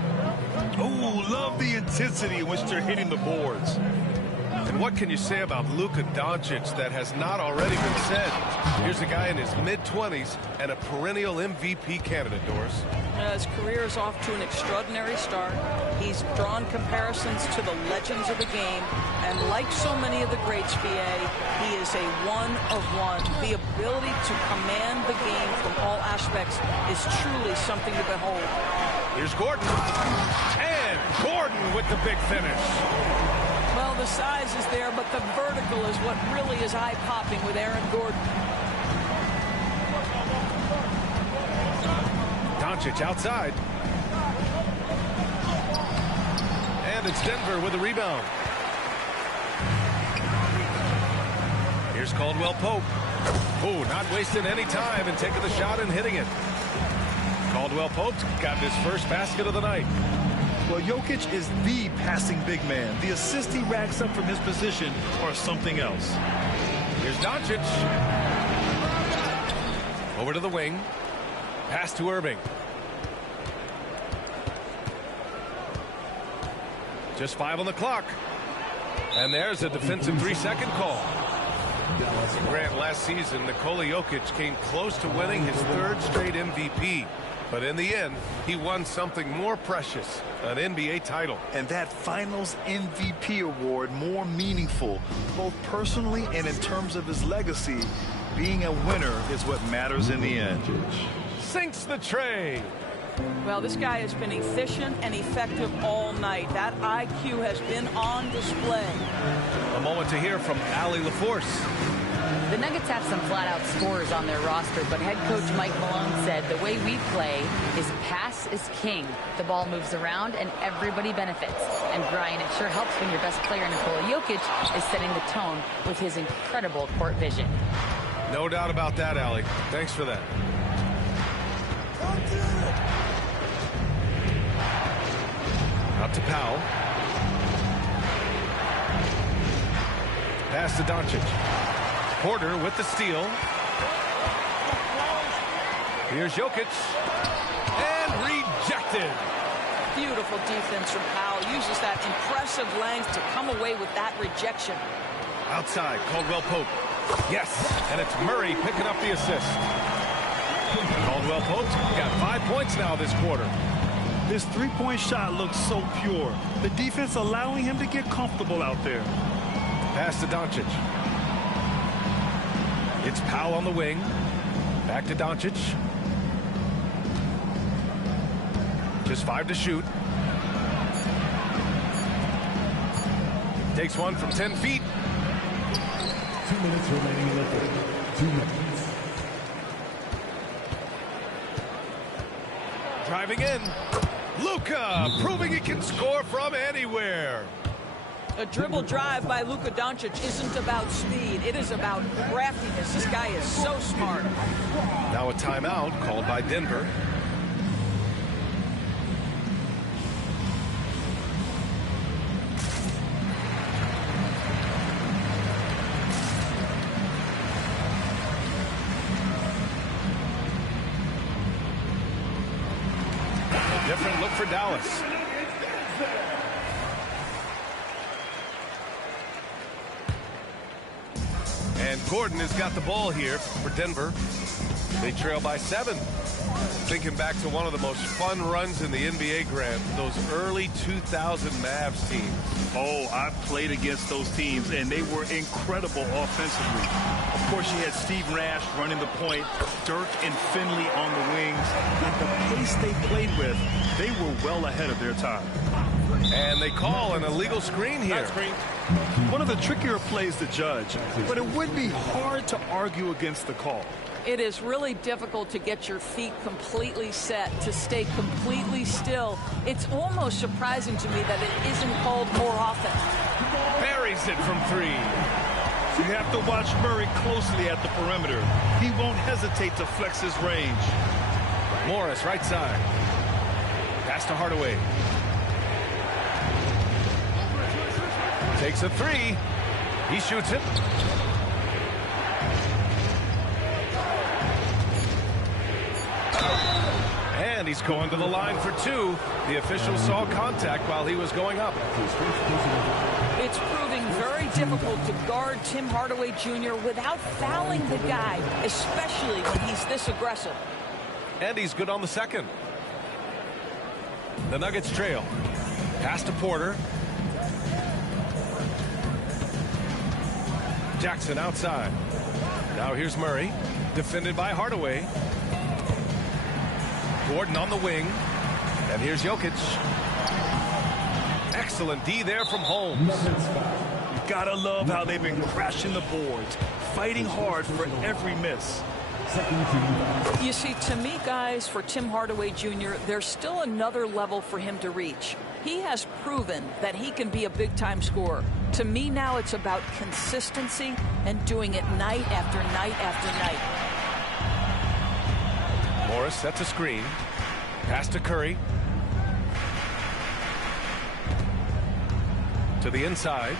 Oh, love the intensity in which they're hitting the boards. And what can you say about Luka Doncic that has not already been said? Here's a guy in his mid-20s and a perennial MVP candidate, Doris. His career is off to an extraordinary start. He's drawn comparisons to the legends of the game. And like so many of the greats, BA, he is a one-of-one. The ability to command the game from all aspects is truly something to behold. Here's Gordon. And Gordon with the big finish. Well, the size is there, but the vertical is what really is eye-popping with Aaron Gordon. Doncic outside. And it's Denver with a rebound. Here's Caldwell Pope. Oh, not wasting any time and taking the shot and hitting it. Caldwell Pope's got his first basket of the night. Well, Jokic is the passing big man. The assists he racks up from his position are something else. Here's Doncic. Over to the wing. Pass to Irving. Just 5 on the clock. And there's a defensive 3-second call. Grant, last season, Nikola Jokic came close to winning his 3rd straight MVP. But in the end, he won something more precious, an NBA title. And that Finals MVP award more meaningful, both personally and in terms of his legacy. Being a winner is what matters in the end. Sinks the tray. Well, this guy has been efficient and effective all night. That IQ has been on display. A moment to hear from Allie LaForce. The Nuggets have some flat-out scorers on their roster, but head coach Mike Malone said the way we play is pass is king. The ball moves around and everybody benefits. And Brian, it sure helps when your best player, Nikola Jokic, is setting the tone with his incredible court vision. No doubt about that, Allie. Thanks for that. Out to Powell. Pass to Doncic. Porter with the steal. Here's Jokic. And rejected. Beautiful defense from Powell. Uses that impressive length to come away with that rejection. Outside, Caldwell Pope. Yes, and it's Murray picking up the assist. Caldwell Pope's got 5 points now this quarter. His three-point shot looks so pure. The defense allowing him to get comfortable out there. Pass to Doncic. It's Powell on the wing. Back to Doncic. Just 5 to shoot. Takes one from 10 feet. 2 minutes remaining in the third. 2 minutes. Driving in. Luka proving he can score from anywhere. A dribble drive by Luka Doncic isn't about speed. It is about craftiness. This guy is so smart. Now a timeout called by Denver. Different look for Dallas. And Gordon has got the ball here for Denver. They trail by 7. Thinking back to one of the most fun runs in the NBA, Grant, those early 2000 Mavs teams. Oh, I've played against those teams, and they were incredible offensively. Of course, you had Steve Nash running the point, Dirk and Finley on the wings. At the pace they played with, they were well ahead of their time. And they call an illegal screen here. One of the trickier plays to judge, but it would be hard to argue against the call. It is really difficult to get your feet completely set, to stay completely still. It's almost surprising to me that it isn't called more often. Buries it from 3. You have to watch Murray closely at the perimeter. He won't hesitate to flex his range. Morris, right side. Pass to Hardaway. Takes a 3. He shoots it. And he's going to the line for 2. The official saw contact while he was going up. It's proving very difficult to guard Tim Hardaway Jr. without fouling the guy, especially when he's this aggressive. And he's good on the second. The Nuggets trail. Pass to Porter. Jackson outside. Now here's Murray. Defended by Hardaway. Gordon on the wing. And here's Jokic. Excellent D there from Holmes. You gotta love how they've been crashing the boards, fighting hard for every miss. You see, to me, guys, for Tim Hardaway Jr., there's still another level for him to reach. He has proven that he can be a big-time scorer. To me now, it's about consistency and doing it night after night after night. Morris sets a screen. Pass to Curry. To the inside.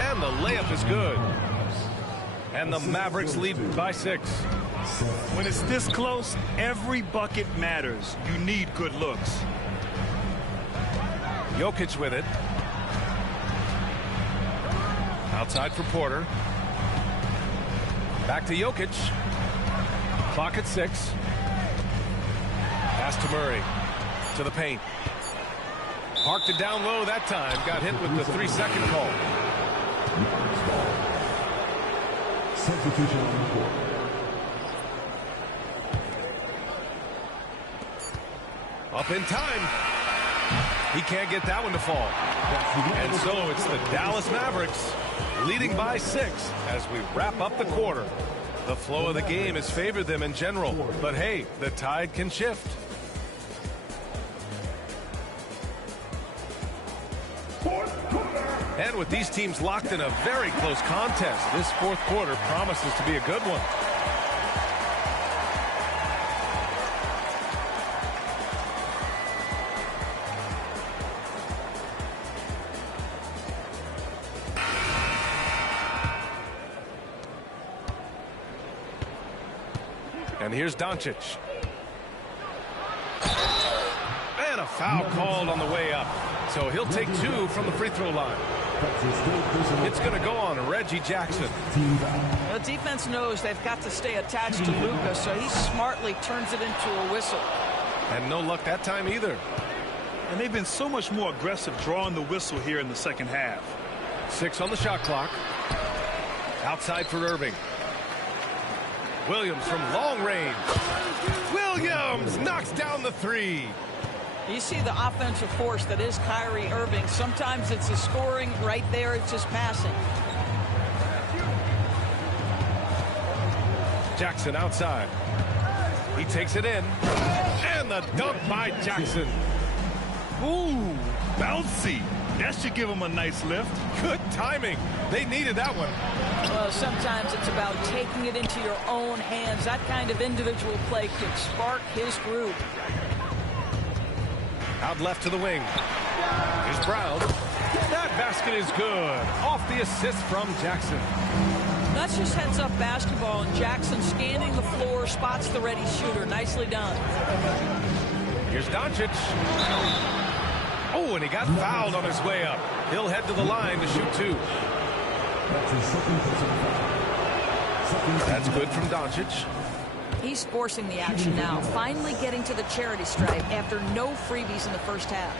And the layup is good. And the Mavericks lead by 6. When it's this close, every bucket matters. You need good looks. Jokic with it. Outside for Porter. Back to Jokic. Clock at 6. Pass to Murray. To the paint. Parked it down low that time. Got hit with the 3-second call. Substitution on the court. Up in time. He can't get that one to fall. And so it's the Dallas Mavericks leading by 6 as we wrap up the quarter. The flow of the game has favored them in general. But hey, the tide can shift. And with these teams locked in a very close contest, this fourth quarter promises to be a good one. And here's Doncic. And a foul called on the way up. So he'll take 2 from the free throw line. It's going to go on Reggie Jackson. The defense knows they've got to stay attached to Luka, so he smartly turns it into a whistle. And no luck that time either. And they've been so much more aggressive drawing the whistle here in the second half. 6 on the shot clock. Outside for Irving. Williams from long range. Williams knocks down the 3. You see the offensive force that is Kyrie Irving. Sometimes it's the scoring. Right there, it's just passing. Jackson outside. He takes it in. And the dunk by Jackson. Ooh, bouncy. That should give him a nice lift. Good timing. They needed that one. Well, sometimes it's about taking it into your own hands. That kind of individual play could spark his group. Out left to the wing. Here's Brown. That basket is good. Off the assist from Jackson. That's just heads-up basketball, and Jackson scanning the floor, spots the ready shooter. Nicely done. Here's Doncic. Oh, and he got fouled on his way up. He'll head to the line to shoot 2. That's good from Doncic. He's forcing the action now, finally getting to the charity stripe after no freebies in the first half.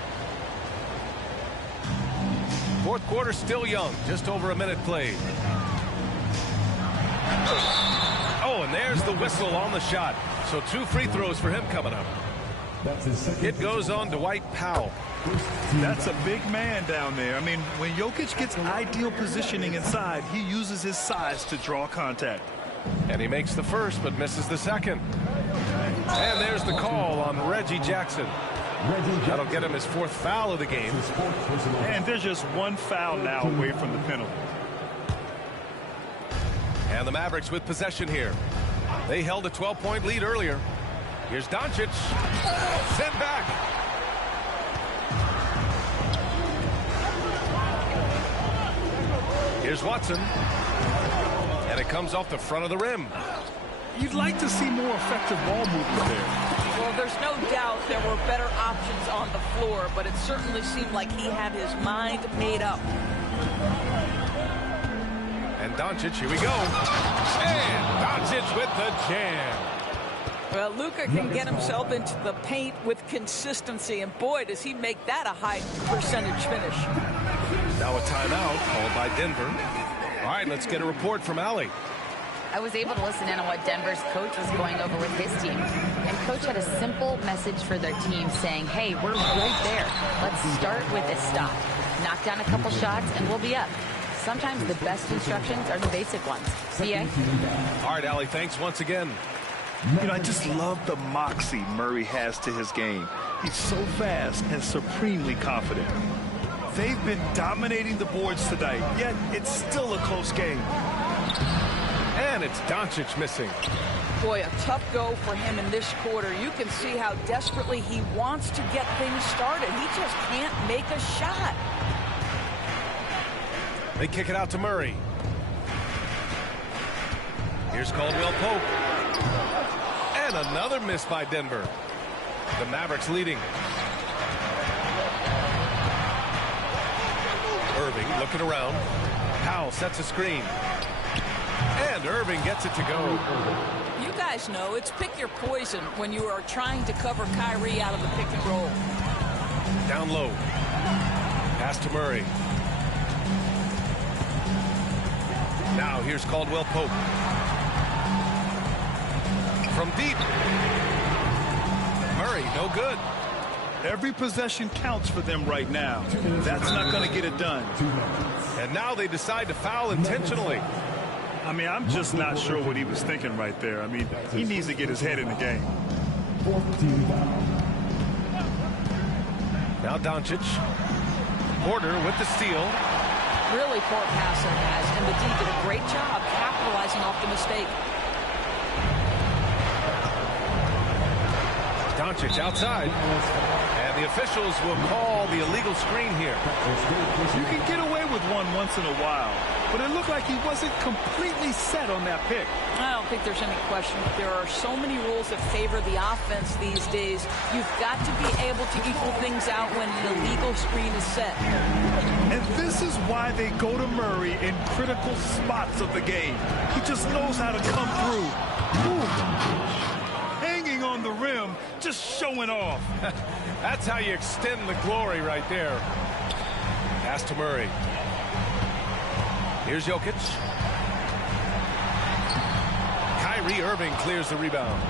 Fourth quarter still young, just over a minute played. Oh, and there's the whistle on the shot. So 2 free throws for him coming up. It goes on Dwight Powell. That's a big man down there. I mean, when Jokic gets ideal positioning inside, he uses his size to draw contact. And he makes the first, but misses the second. And there's the call on Reggie Jackson. That'll get him his 4th foul of the game. And there's just 1 foul now away from the penalty. And the Mavericks with possession here. They held a 12-point lead earlier. Here's Doncic. Sent back. Here's Watson. And it comes off the front of the rim. You'd like to see more effective ball movement there. Well, there's no doubt there were better options on the floor, but it certainly seemed like he had his mind made up. And Doncic, here we go. And Doncic with the jam. Well, Luka can get himself into the paint with consistency, and boy, does he make that a high percentage finish. Now a timeout called by Denver. All right, let's get a report from Allie. I was able to listen in on what Denver's coach was going over with his team. And coach had a simple message for their team saying, hey, we're right there. Let's start with this stop. Knock down a couple shots and we'll be up. Sometimes the best instructions are the basic ones. BA? All right, Allie, thanks once again. You know, I just love the moxie Murray has to his game. He's so fast and supremely confident. They've been dominating the boards tonight, yet it's still a close game. And it's Doncic missing. Boy, a tough go for him in this quarter. You can see how desperately he wants to get things started. He just can't make a shot. They kick it out to Murray. Here's Caldwell Pope. And another miss by Denver. The Mavericks leading. Irving looking around. Powell sets a screen. And Irving gets it to go. You guys know it's pick your poison when you are trying to cover Kyrie out of the pick and roll. Down low. Pass to Murray. Now here's Caldwell Pope. From deep. Murray, no good. Every possession counts for them right now. That's not going to get it done. And now they decide to foul intentionally. I mean, I'm just not sure what he was thinking right there. I mean, he needs to get his head in the game. Now Doncic. Porter with the steal. Really poor passing, guys, and the D did a great job capitalizing off the mistake. Doncic outside. And the officials will call the illegal screen here. You can get away with one once in a while, but it looked like he wasn't completely set on that pick. I don't think there's any question. There are so many rules that favor the offense these days. You've got to be able to equal things out when an illegal screen is set. And this is why they go to Murray in critical spots of the game. He just knows how to come through. Ooh. Hanging standing on the rim, just showing off. That's how you extend the glory right there. Pass to Murray. Here's Jokic. Kyrie Irving clears the rebound.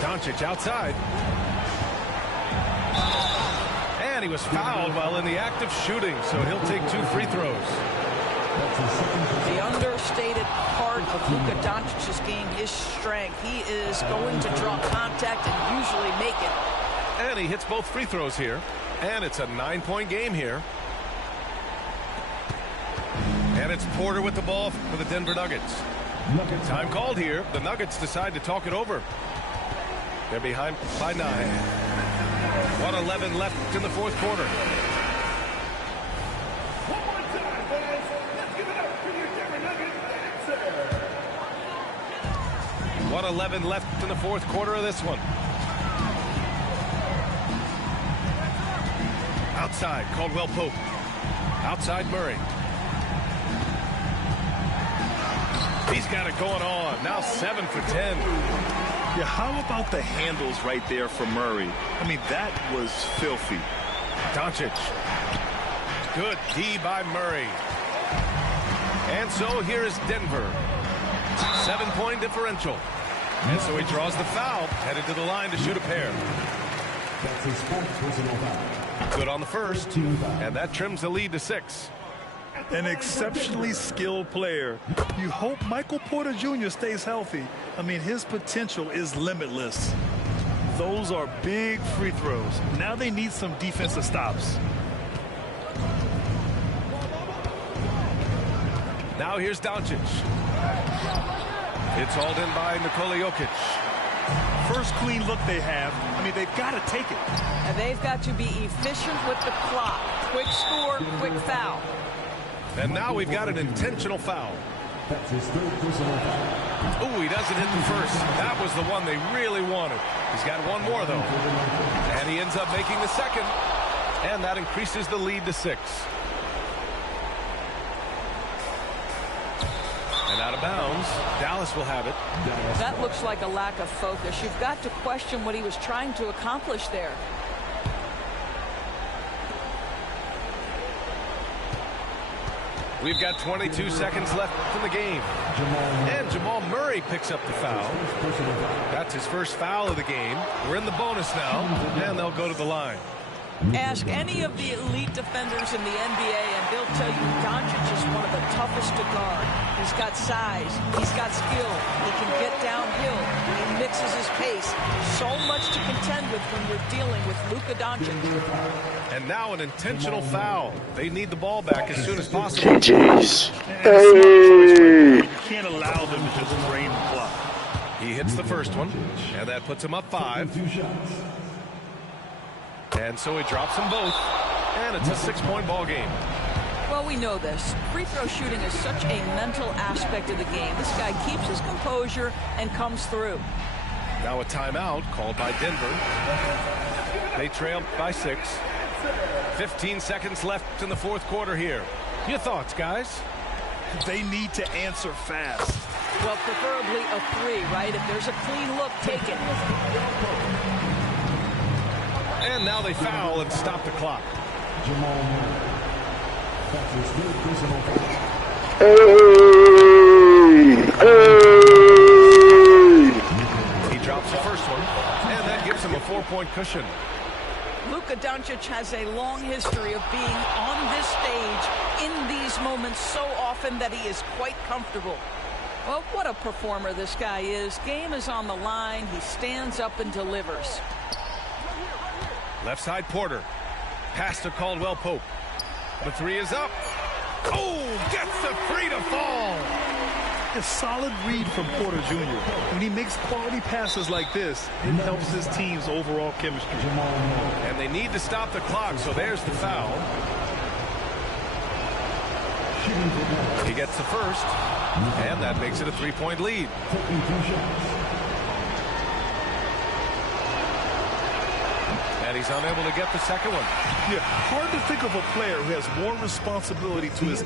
Doncic outside. And he was fouled while in the act of shooting, so he'll take 2 free throws. The understated part of Luka Doncic's game is strength. He is going to draw contact and usually make it. And he hits both free throws here. And it's a 9-point game here. And it's Porter with the ball for the Denver Nuggets. Time called here. The Nuggets decide to talk it over. They're behind by 9. 1:11 left in the fourth quarter. 1:11 left in the fourth quarter of this one. Outside, Caldwell Pope. Outside Murray. He's got it going on. Now 7 for 10. Yeah, how about the handles right there for Murray? I mean, that was filthy. Doncic. Good D by Murray. And so here is Denver. 7-point differential. And so he draws the foul, headed to the line to shoot a pair. That's his first personal foul. Good on the first, and that trims the lead to 6. An exceptionally skilled player. You hope Michael Porter Jr. stays healthy. I mean, his potential is limitless. Those are big free throws. Now they need some defensive stops. Now here's Doncic. It's hauled in by Nikola Jokic. First clean look they have. I mean, they've got to take it. And they've got to be efficient with the clock. Quick score, quick foul. And now we've got an intentional foul. That's his third personal foul. Ooh, he doesn't hit the first. That was the one they really wanted. He's got one more, though. And he ends up making the second. And that increases the lead to 6. And out of bounds, Dallas will have it. That looks like a lack of focus. You've got to question what he was trying to accomplish there. We've got 22 seconds left in the game. And Jamal Murray picks up the foul. That's his first foul of the game. We're in the bonus now, and they'll go to the line. Ask any of the elite defenders in the NBA, and they'll tell you Doncic is one of the toughest to guard. He's got size. He's got skill. He can get downhill. He mixes his pace. So much to contend with when you're dealing with Luka Doncic. And now an intentional foul. They need the ball back as soon as possible. GG's. Hey. You can't allow them to just drain the clock. He hits the first one, and that puts him up 5. And so he drops them both, and it's a 6-point ball game. Well, we know this. Free throw shooting is such a mental aspect of the game. This guy keeps his composure and comes through. Now a timeout called by Denver. They trail by 6. 15 seconds left in the fourth quarter here. Your thoughts, guys? They need to answer fast. Well, preferably a 3, right? If there's a clean look, take it. And now they foul and stop the clock. Jamal Murray. That's his third personal foul. He drops the first one, and that gives him a 4-point cushion. Luka Doncic has a long history of being on this stage in these moments so often that he is quite comfortable. Well, what a performer this guy is. Game is on the line. He stands up and delivers. Left side Porter. Pass to Caldwell Pope. The 3 is up. Oh, gets the 3 to fall. A solid read from Porter Jr. When he makes quality passes like this, it helps his team's overall chemistry. And they need to stop the clock, so there's the foul. He gets the first, and that makes it a 3-point lead. And he's unable to get the second one. Yeah, hard to think of a player who has more responsibility to his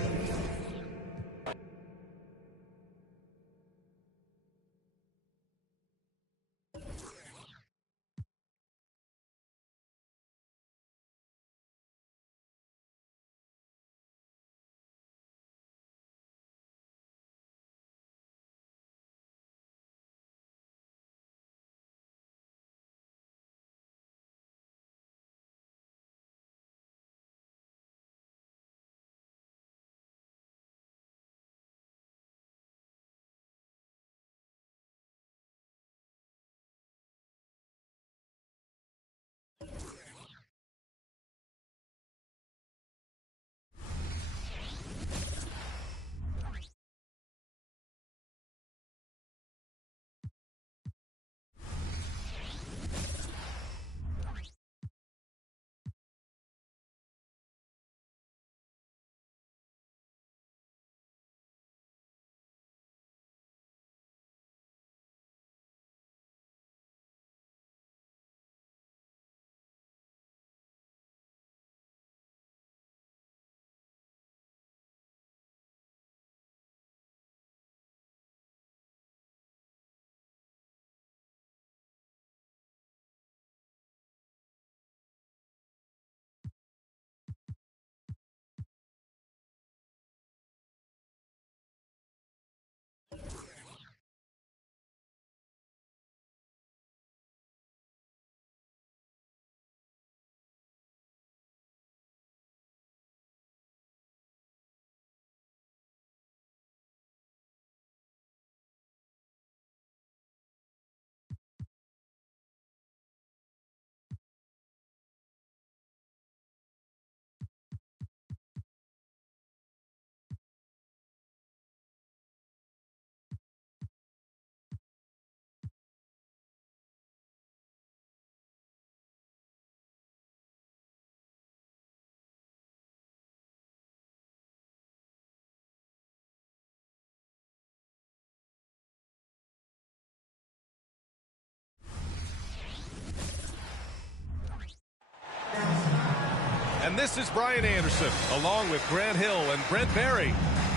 And this is Brian Anderson, along with Grant Hill and Brent Barry.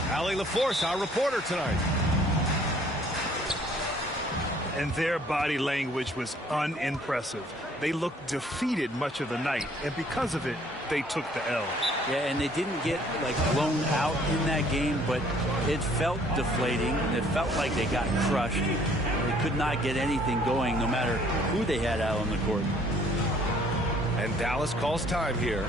Allie LaForce, our reporter tonight. And their body language was unimpressive. They looked defeated much of the night, and because of it, they took the L. Yeah, and they didn't get, like, blown out in that game, but it felt deflating, and it felt like they got crushed. They could not get anything going, no matter who they had out on the court. And Dallas calls time here.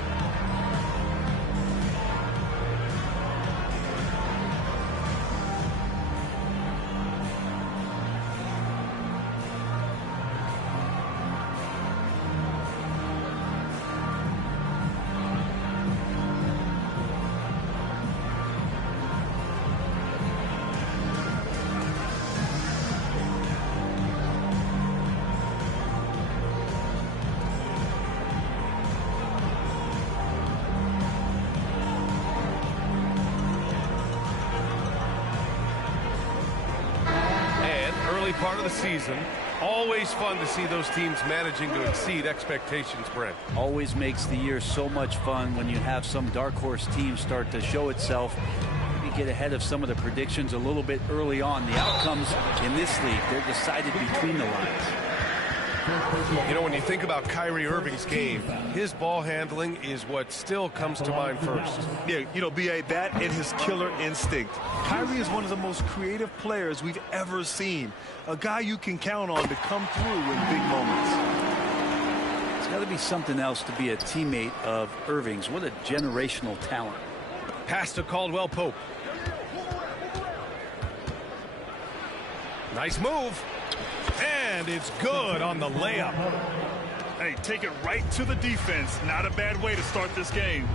Part of the season. Always fun to see those teams managing to exceed expectations, Brent. Always makes the year so much fun when you have some dark horse team start to show itself. Maybe get ahead of some of the predictions a little bit early on. The outcomes in this league, they're decided between the lines. You know, when you think about Kyrie Irving's game, his ball handling is what still comes to mind first. Yeah, you know, B.A., that and his killer instinct. Kyrie is one of the most creative players we've ever seen. A guy you can count on to come through in big moments. It's got to be something else to be a teammate of Irving's. What a generational talent. Pass to Caldwell Pope. Nice move. And it's good on the layup. Hey, take it right to the defense. Not a bad way to start this game.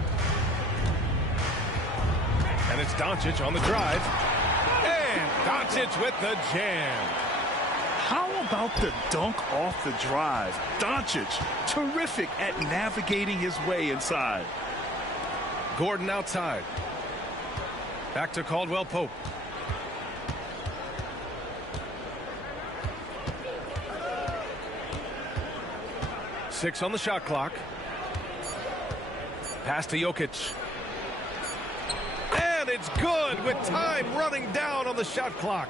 And it's Doncic on the drive. And Doncic with the jam. How about the dunk off the drive? Doncic, terrific at navigating his way inside. Gordon outside. Back to Caldwell Pope. Six on the shot clock. Pass to Jokic. And it's good with time running down on the shot clock.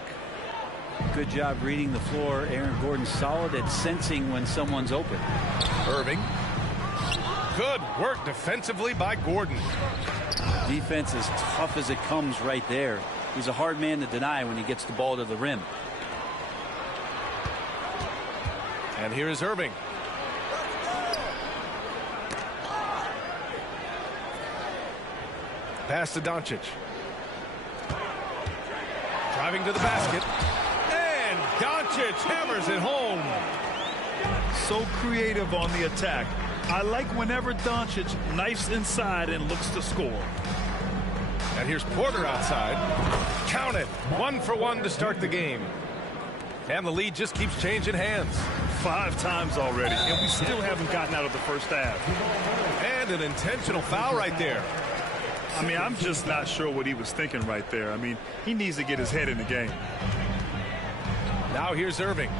Good job reading the floor. Aaron Gordon solid at sensing when someone's open. Irving. Good work defensively by Gordon. Defense as tough as it comes right there. He's a hard man to deny when he gets the ball to the rim. And here is Irving. Pass to Doncic. Driving to the basket. And Doncic hammers it home. So creative on the attack. I like whenever Doncic knifes inside and looks to score. And here's Porter outside. Count it. 1 for 1 to start the game. And the lead just keeps changing hands. 5 times already. And we still haven't gotten out of the first half. And an intentional foul right there. I mean, I'm just not sure what he was thinking right there. I mean, he needs to get his head in the game. Now here's Irving.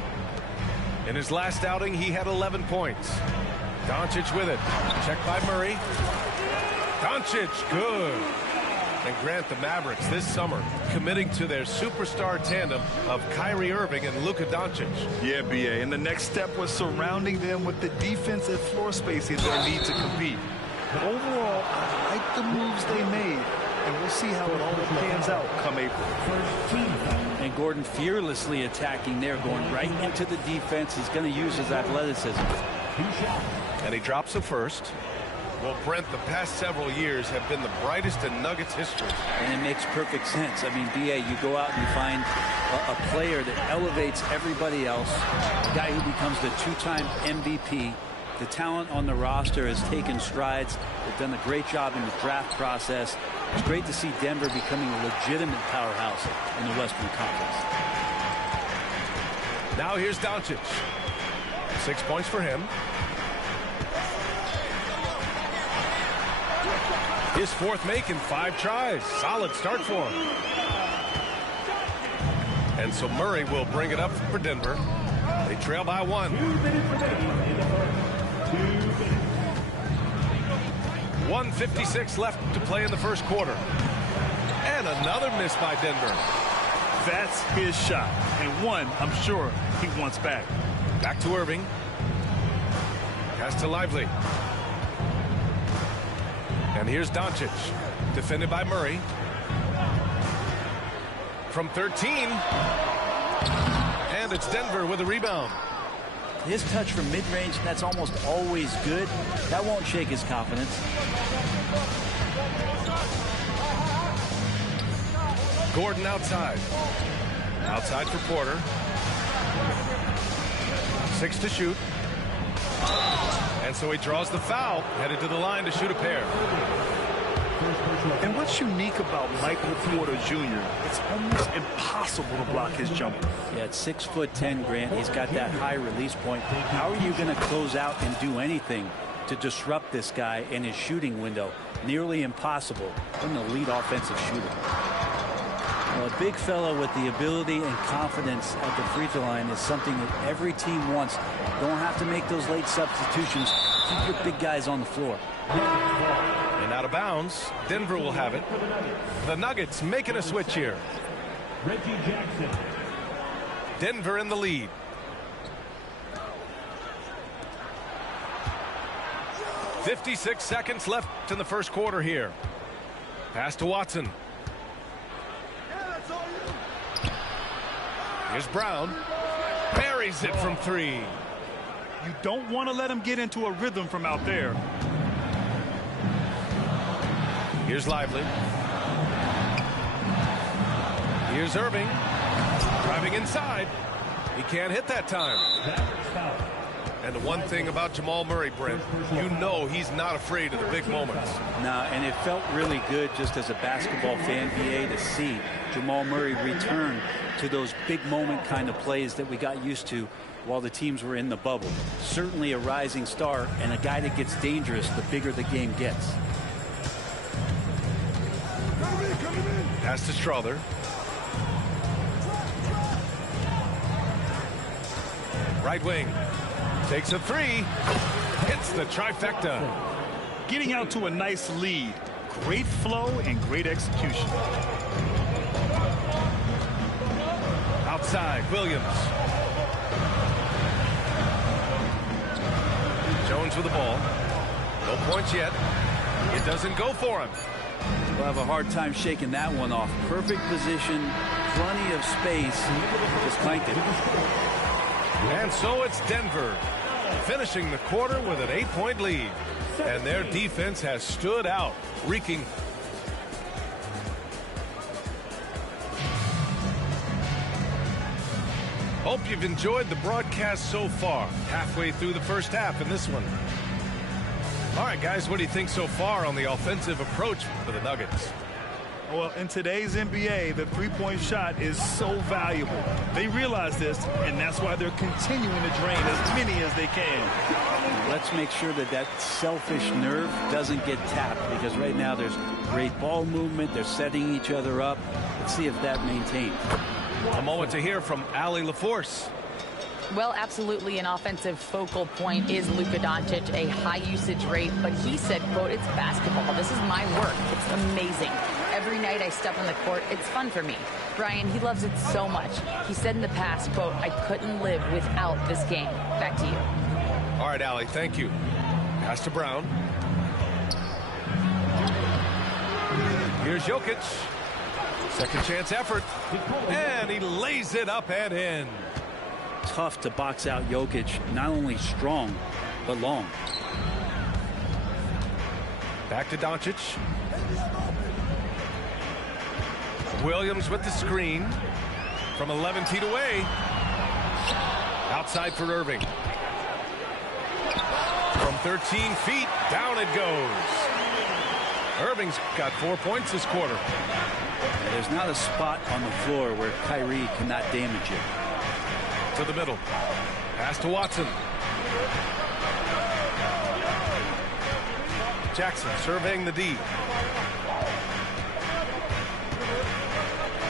In his last outing, he had 11 points. Doncic with it. Checked by Murray. Doncic, good. And Grant, the Mavericks this summer committing to their superstar tandem of Kyrie Irving and Luka Doncic. Yeah, B.A., and the next step was surrounding them with the defensive floor spacing they'll need to compete. But overall, I like the moves they made, and we'll see how it all pans out come April. And Gordon fearlessly attacking there, going right into the defense. He's going to use his athleticism. And he drops the first. Well, Brent, the past several years have been the brightest in Nuggets history. And it makes perfect sense. I mean, B.A., you go out and you find a player that elevates everybody else, a guy who becomes the 2-time MVP. The talent on the roster has taken strides. They've done a great job in the draft process. It's great to see Denver becoming a legitimate powerhouse in the Western Conference. Now here's Doncic. 6 points for him. His fourth make in 5 tries. Solid start for him. And so Murray will bring it up for Denver. They trail by 1. 1:56 left to play in the first quarter. And another miss by Denver. That's his shot, and one I'm sure he wants back. Back to Irving. Pass to Lively. And here's Doncic, defended by Murray. From 13. And it's Denver with a rebound. His touch from mid-range, that's almost always good. That won't shake his confidence. Gordon outside. Outside for Porter. 6 to shoot. And so he draws the foul, headed to the line to shoot a pair. And what's unique about Michael Porter Jr., it's almost impossible to block his jumper. Yeah, at 6'10", Grant, he's got that high release point. How are you going to close out and do anything to disrupt this guy in his shooting window? Nearly impossible. What an elite offensive shooter. Well, a big fellow with the ability and confidence at the free throw line is something that every team wants. Don't have to make those late substitutions. Keep your big guys on the floor. And out of bounds, Denver will have it. The Nuggets making a switch here. Reggie Jackson. Denver in the lead. .56 seconds left in the first quarter here. Pass to Watson. Here's Brown. Buries it from 3. You don't want to let him get into a rhythm from out there. Here's Lively. Here's Irving. Driving inside. He can't hit that time. And the one thing about Jamal Murray, Brent, you know he's not afraid of the big moments. Nah, and it felt really good just as a basketball fan, BA, to see Jamal Murray return to those big moment kind of plays that we got used to while the teams were in the bubble. Certainly a rising star and a guy that gets dangerous the bigger the game gets. Pass to Strother. Right wing. Takes a 3. Hits the trifecta. Getting out to a nice lead. Great flow and great execution. Outside, Williams. Jones with the ball. No points yet. It doesn't go for him. We'll have a hard time shaking that one off. Perfect position, plenty of space. Just clanked it. And so it's Denver finishing the quarter with an 8-point lead. And their defense has stood out, wreaking. Hope you've enjoyed the broadcast so far. Halfway through the first half in this one. All right, guys, what do you think so far on the offensive approach for the Nuggets? Well, in today's NBA, the three-point shot is so valuable. They realize this, and that's why they're continuing to drain as many as they can. Let's make sure that that selfish nerve doesn't get tapped, because right now there's great ball movement. They're setting each other up. Let's see if that maintains. A moment to hear from Allie LaForce. Well, absolutely an offensive focal point is Luka Doncic, a high usage rate, but he said, quote, it's basketball. This is my work. It's amazing. Every night I step on the court, it's fun for me. Brian, he loves it so much. He said in the past, quote, I couldn't live without this game. Back to you. All right, Allie, thank you. Pass to Brown. Here's Jokic. Second chance effort. And he lays it up and in. Tough to box out Jokic, not only strong, but long. Back to Doncic. Williams with the screen from 11 feet away. Outside for Irving. From 13 feet, down it goes. Irving's got 4 points this quarter. There's not a spot on the floor where Kyrie cannot damage it. To the middle. Pass to Watson. Jackson surveying the D.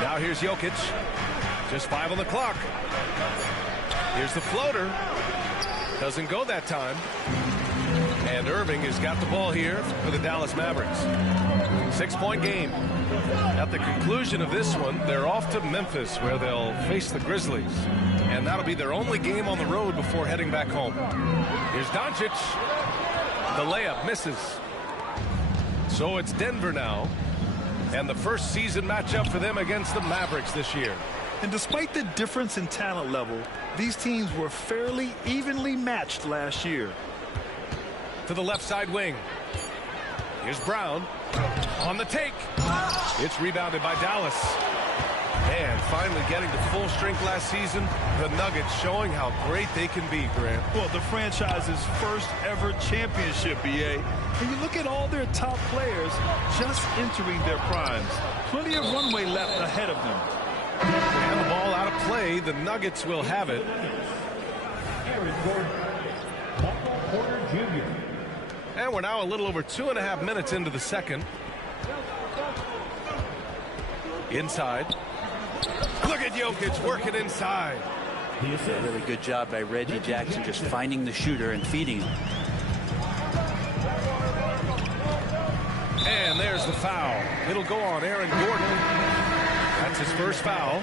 Now here's Jokic. Just 5 on the clock. Here's the floater. Doesn't go that time. And Irving has got the ball here for the Dallas Mavericks. 6-point game. At the conclusion of this one, they're off to Memphis, where they'll face the Grizzlies. And that'll be their only game on the road before heading back home. Here's Doncic. The layup misses. So it's Denver now. And the first season matchup for them against the Mavericks this year. And despite the difference in talent level, these teams were fairly evenly matched last year. To the left side wing. Here's Brown on the take. It's rebounded by Dallas. And finally getting to full strength last season, the Nuggets showing how great they can be, Grant. Well, the franchise's first ever championship, BA. And you look at all their top players just entering their primes. Plenty of runway left ahead of them. And the ball out of play. The Nuggets will have it. And we're now a little over 2.5 minutes into the second. Inside. Look at Jokic working inside. A really good job by Reggie Jackson, just finding the shooter and feeding him. And there's the foul. It'll go on Aaron Gordon. That's his first foul.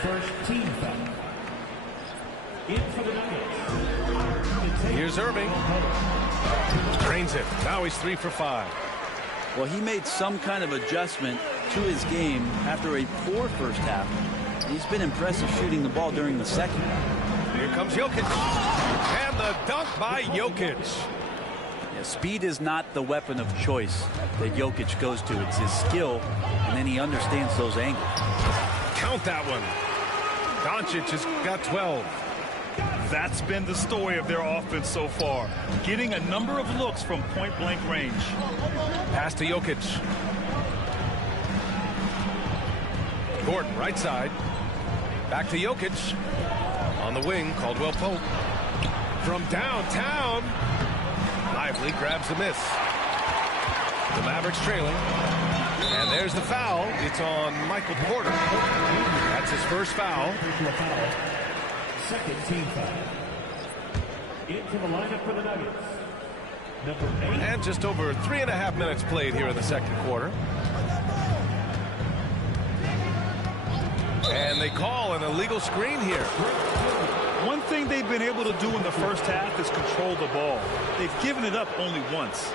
First team foul. In for the Nuggets. Here's Irving. Drains it. Now he's 3 for 5. Well, he made some kind of adjustment to his game after a poor first half. He's been impressive shooting the ball during the second. Here comes Jokic. And the dunk by Jokic. Yeah, speed is not the weapon of choice that Jokic goes to. It's his skill, and then he understands those angles. Count that one. Doncic has got 12. That's been the story of their offense so far. Getting a number of looks from point-blank range. Pass to Jokic. Gordon, right side. Back to Jokic. On the wing, Caldwell Pope. From downtown. Lively grabs a miss. The Mavericks trailing. And there's the foul. It's on Michael Porter. That's his first foul. Second team foul. Into the lineup for the Nuggets. Number 8. And just over 3.5 minutes played here in the second quarter. And they call an illegal screen here. One thing they've been able to do in the first half is control the ball. They've given it up only once.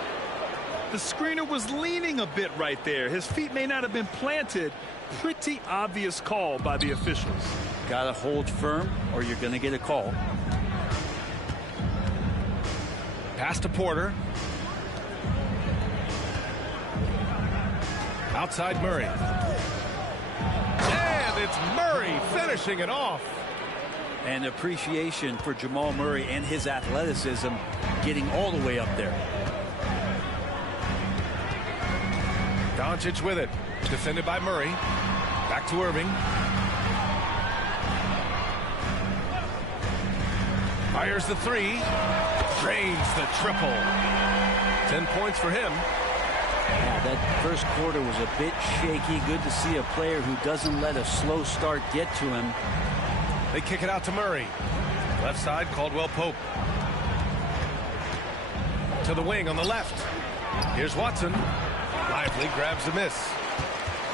The screener was leaning a bit right there. His feet may not have been planted. Pretty obvious call by the officials. Got to hold firm or you're going to get a call. Pass to Porter. Outside Murray. And it's Murray finishing it off. And appreciation for Jamal Murray and his athleticism getting all the way up there. Doncic with it. Defended by Murray. Back to Irving. Fires the three. Drains the triple. 10 points for him. Yeah, that first quarter was a bit shaky. Good to see a player who doesn't let a slow start get to him. They kick it out to Murray. Left side, Caldwell Pope. To the wing on the left. Here's Watson. Lively grabs a miss.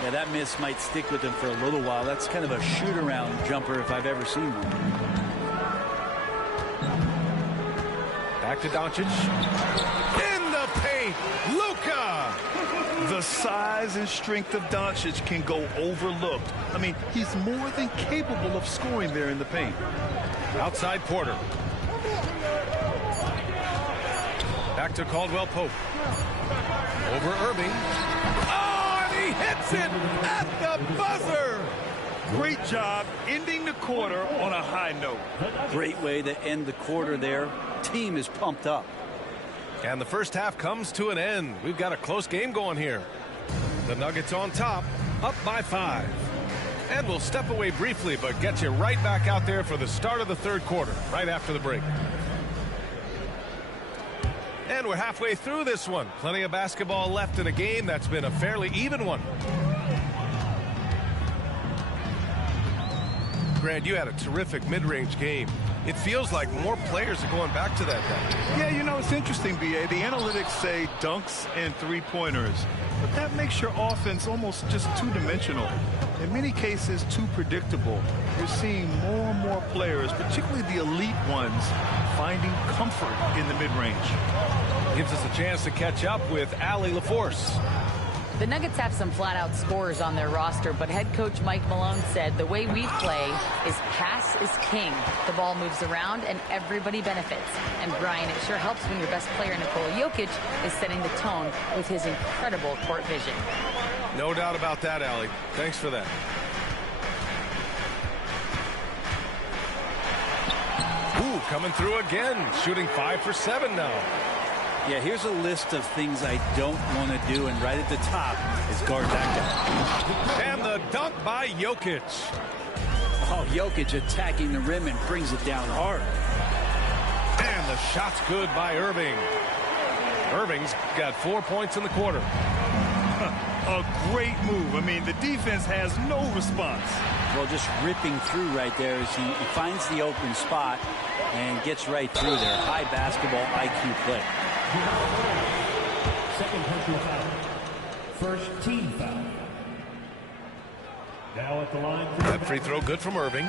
Yeah, that miss might stick with him for a little while. That's kind of a shoot-around jumper if I've ever seen one. Back to Doncic. In the paint, Luka! The size and strength of Doncic can go overlooked. I mean, he's more than capable of scoring there in the paint. Outside Porter. Back to Caldwell Pope. Over Irving. Oh, and he hits it at the buzzer! Great job ending the quarter on a high note. Great way to end the quarter there. Team is pumped up. And the first half comes to an end. We've got a close game going here. The Nuggets on top, up by 5. And we'll step away briefly, but get you right back out there for the start of the third quarter, right after the break. And we're halfway through this one. Plenty of basketball left in a game that's been a fairly even one. Grant, you had a terrific mid-range game. It feels like more players are going back to that now. Yeah, you know, it's interesting, B.A. The analytics say dunks and three-pointers, but that makes your offense almost just two-dimensional. In many cases, too predictable. You're seeing more and more players, particularly the elite ones, finding comfort in the mid-range. Gives us a chance to catch up with Allie LaForce. The Nuggets have some flat-out scorers on their roster, but head coach Mike Malone said the way we play is pass is king. The ball moves around and everybody benefits. And Brian, it sure helps when your best player, Nikola Jokic, is setting the tone with his incredible court vision. No doubt about that, Allie. Thanks for that. Ooh, coming through again, shooting 5 for 7 now. Yeah, here's a list of things I don't want to do, and right at the top is guard that guy. And the dunk by Jokic. Oh, Jokic attacking the rim and brings it down hard. And the shot's good by Irving. Irving's got 4 points in the quarter. A great move. I mean, the defense has no response. Well, just ripping through right there as he finds the open spot and gets right through there. High basketball IQ play. Second personal foul. First team foul. Now at the line. That free throw good from Irving.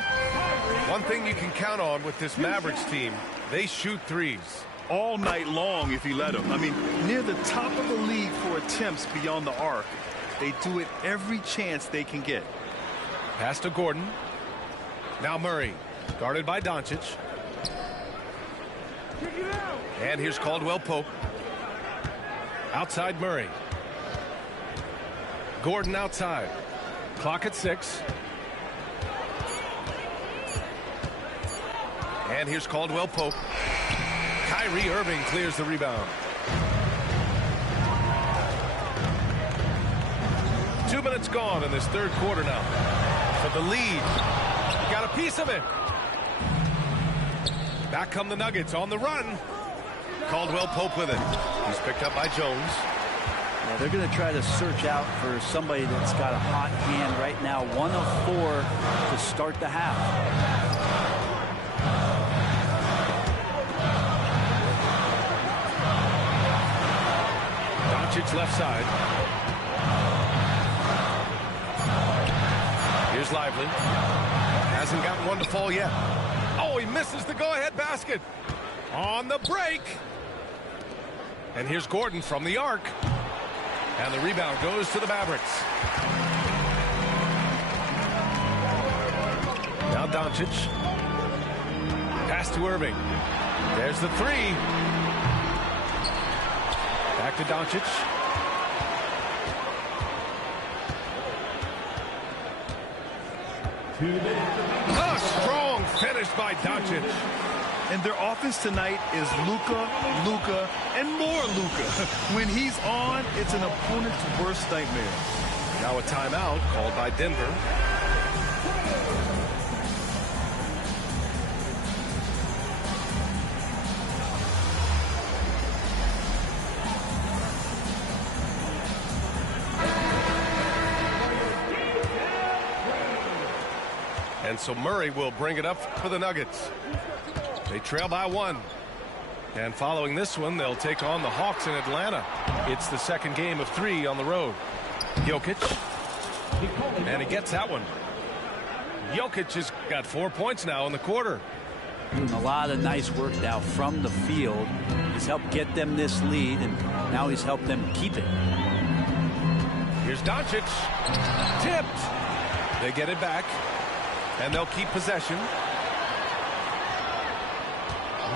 One thing you can count on with this Mavericks team, they shoot threes. All night long if you let them. I mean, near the top of the league for attempts beyond the arc. They do it every chance they can get. Pass to Gordon. Now Murray, guarded by Doncic. And here's Caldwell Pope. Outside Murray. Gordon outside. Clock at 6. And here's Caldwell Pope. Kyrie Irving clears the rebound. 2 minutes gone in this third quarter now. For the lead. He got a piece of it. Back come the Nuggets on the run. Caldwell Pope with it. He's picked up by Jones. Yeah, they're going to try to search out for somebody that's got a hot hand right now. 1 of 4 to start the half. Doncic left side. Here's Lively. Hasn't gotten one to fall yet. Oh, he misses the go-ahead basket. On the break. And here's Gordon from the arc. And the rebound goes to the Mavericks. Now Doncic. Pass to Irving. There's the 3. Back to Doncic. A strong finish by Doncic. And their offense tonight is Luka, Luka, and more Luka. When he's on, it's an opponent's worst nightmare. Now a timeout called by Denver. And so Murray will bring it up for the Nuggets. They trail by 1. And following this one, they'll take on the Hawks in Atlanta. It's the second game of 3 on the road. Jokic. And he gets that one. Jokic has got 4 points now in the quarter. A lot of nice work now from the field. He's helped get them this lead, and now he's helped them keep it. Here's Doncic. Tipped. They get it back. And they'll keep possession.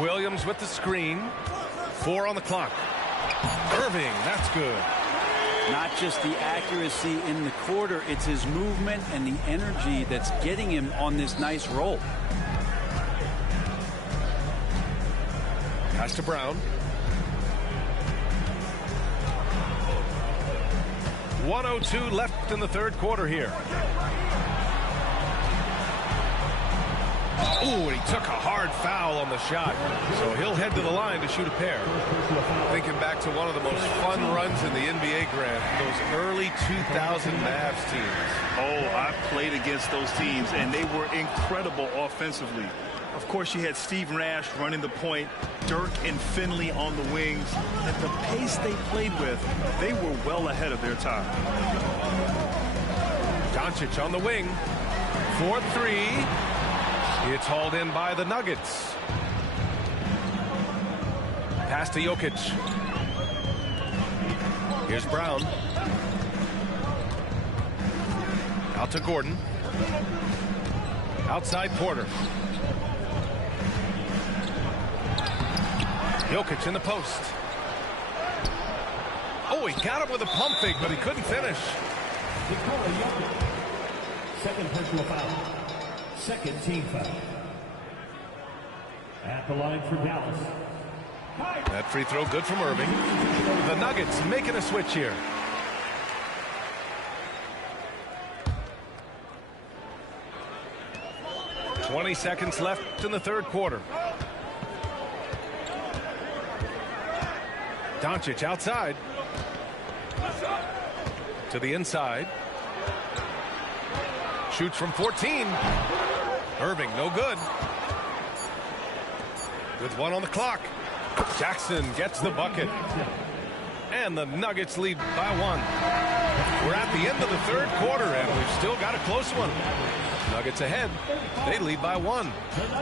Williams with the screen. 4 on the clock. Irving, that's good. Not just the accuracy in the quarter, it's his movement and the energy that's getting him on this nice roll. Pass to Brown. 1:02 left in the third quarter here. Ooh, he took a hard foul on the shot. So he'll head to the line to shoot a pair. Thinking back to one of the most fun runs in the NBA, Grant, those early 2000 Mavs teams. Oh, I played against those teams, and they were incredible offensively. Of course, you had Steve Nash running the point, Dirk and Finley on the wings. At the pace they played with, they were well ahead of their time. Doncic on the wing. 4-3. It's hauled in by the Nuggets. Pass to Jokic. Here's Brown. Out to Gordon. Outside Porter. Jokic in the post. Oh, he got him with a pump fake, but he couldn't finish. Second personal foul. Second team foul. At the line for Dallas. That free throw good from Irving. The Nuggets making a switch here. .20 seconds left in the third quarter. Doncic outside. To the inside. Shoots from 14. Irving, no good. With 1 on the clock. Jackson gets the bucket. And the Nuggets lead by 1. We're at the end of the third quarter, and we've still got a close one. Nuggets ahead. They lead by 1.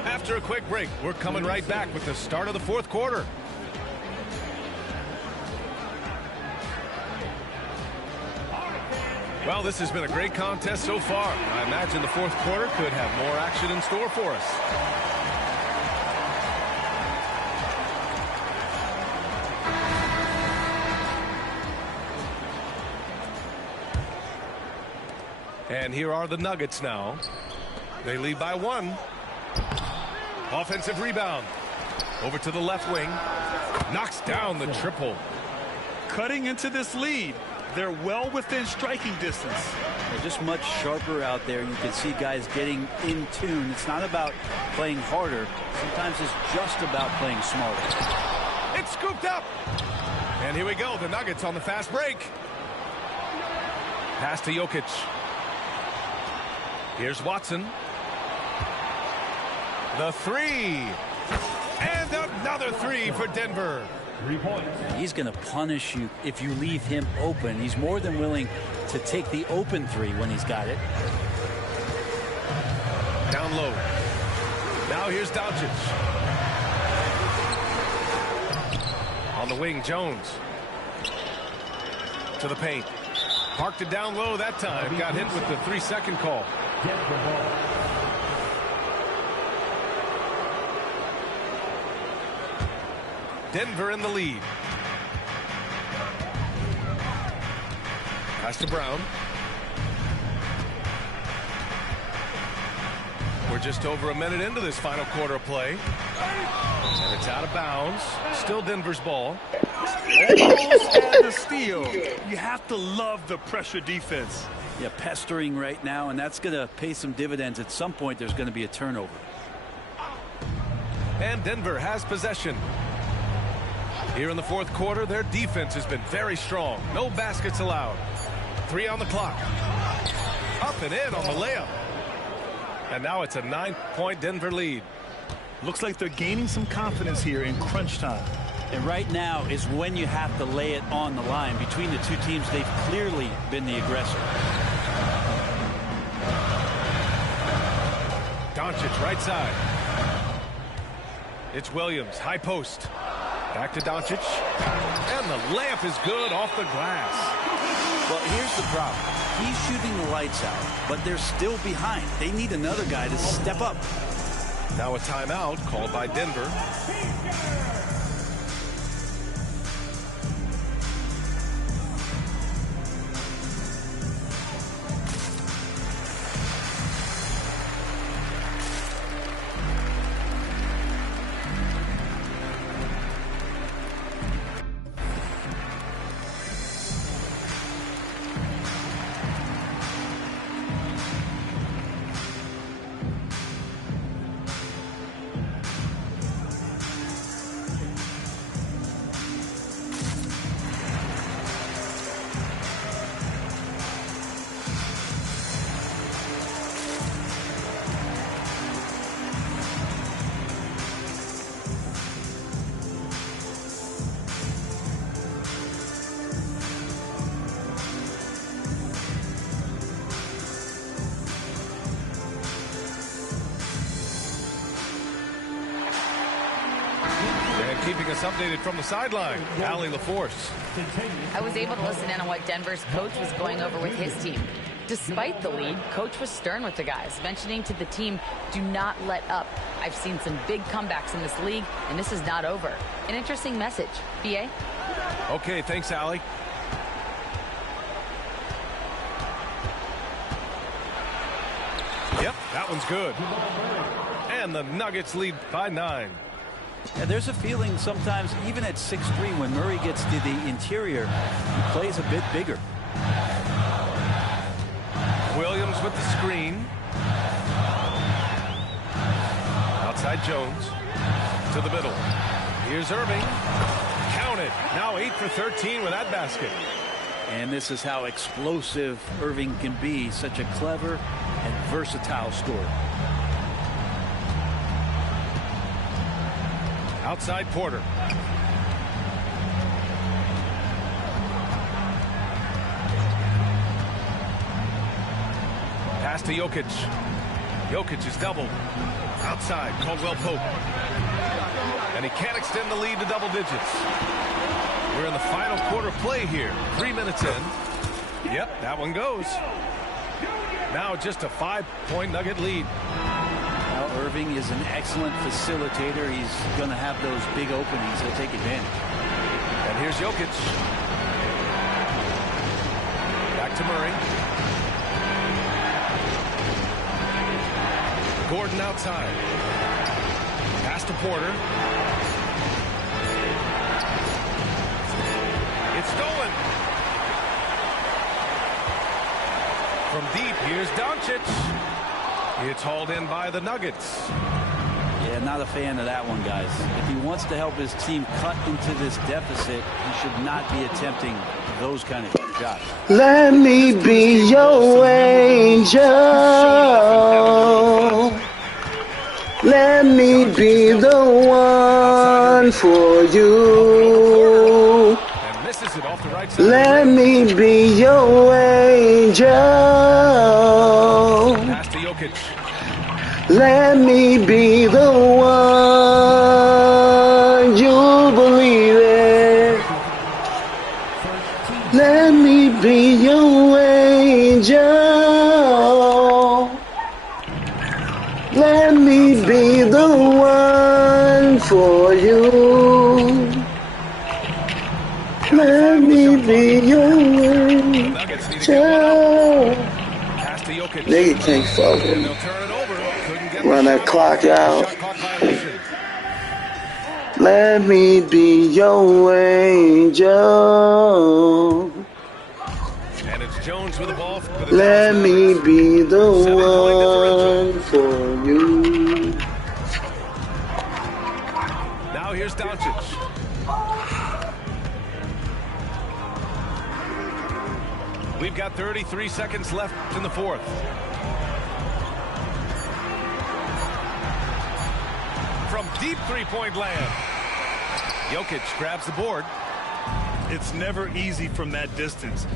After a quick break, we're coming right back with the start of the fourth quarter. Well, this has been a great contest so far. I imagine the fourth quarter could have more action in store for us. And here are the Nuggets now. They lead by 1. Offensive rebound. Over to the left wing. Knocks down the triple. Cutting into this lead. They're well within striking distance. They're just much sharper out there. You can see guys getting in tune. It's not about playing harder. Sometimes it's just about playing smarter. It's scooped up. And here we go. The Nuggets on the fast break. Pass to Jokic. Here's Watson. The 3. And another 3 for Denver. 3 points. He's going to punish you if you leave him open. He's more than willing to take the open 3 when he's got it. Down low. Now here's Doncic. On the wing, Jones. To the paint. Parked it down low that time. Got hit with the 3-second call. Denver in the lead. Pass to Brown. We're just over a minute into this final quarter of play. And it's out of bounds. Still Denver's ball. Almost had the steal. You have to love the pressure defense. Yeah, pestering right now, and that's going to pay some dividends. At some point, there's going to be a turnover. And Denver has possession. Here in the fourth quarter, their defense has been very strong. No baskets allowed. 3 on the clock. Up and in on the layup. And now it's a 9-point Denver lead. Looks like they're gaining some confidence here in crunch time. And right now is when you have to lay it on the line. Between the two teams, they've clearly been the aggressor. Doncic right side. It's Williams, high post. Back to Doncic. And the layup is good off the glass. Well, here's the problem. He's shooting the lights out, but they're still behind. They need another guy to step up. Now a timeout called by Denver. keeping us updated from the sideline, Allie LaForce. I was able to listen in on what Denver's coach was going over with his team. Despite the lead, coach was stern with the guys, mentioning to the team, do not let up. I've seen some big comebacks in this league, and this is not over. An interesting message. B.A.? Okay, thanks, Allie. Yep, that one's good. And the Nuggets lead by 9. And there's a feeling sometimes, even at 6'3", when Murray gets to the interior, he plays a bit bigger. Williams with the screen. Outside Jones. To the middle. Here's Irving. Counted. Now 8 for 13 with that basket. And this is how explosive Irving can be. Such a clever and versatile scorer. Outside Porter. Pass to Jokic. Jokic is doubled. Outside, Caldwell Pope. And he can't extend the lead to double digits. We're in the final quarter play here. 3 minutes in. Yep, that one goes. Now just a 5-point Nugget lead. Well, Irving is an excellent facilitator. He's going to have those big openings. He'll take advantage. And here's Jokic. Back to Murray. Gordon outside. Pass to Porter. It's stolen. From deep, here's Doncic. It's hauled in by the Nuggets. Yeah, not a fan of that one, guys. If he wants to help his team cut into this deficit, he should not be attempting those kind of shots. Let me be your angel. Let me be the one for you. And misses it off the right side. Let me be your angel. Pass to Jokic. Let me be the one you believe in. Let me be your angel. Let me be the one for you. Let me be your angel. Pass to Jokic. Nigga can't fuck And him. they'll turn it over. Couldn't get Run the that shot. clock out. Shot clock violation. Let me be your angel. And it's Jones with the ball. For the Let Dallas me Mavericks. be the 7-point differential. one for you. Now here's Doncic. We've got 33 seconds left in the fourth. From deep three-point land. Jokic grabs the board. It's never easy from that distance.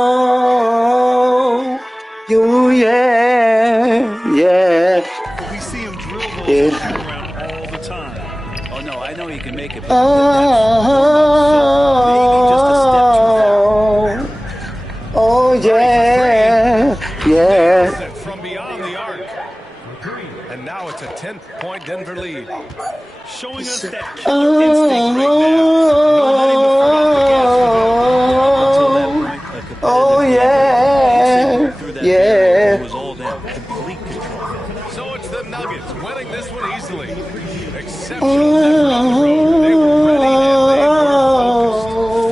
Oh, you, yeah, yeah. We see him drill those Yeah. around all the time. Oh, no, I know he can make it. But Oh, oh, yeah, yeah. From beyond the arc. And now it's a 10-point Denver lead. Showing us that killer instinct right now. Oh, yeah, yeah. It was all there. Complete control. So it's the Nuggets winning this one easily. Exceptional effort on the road. They were ready and they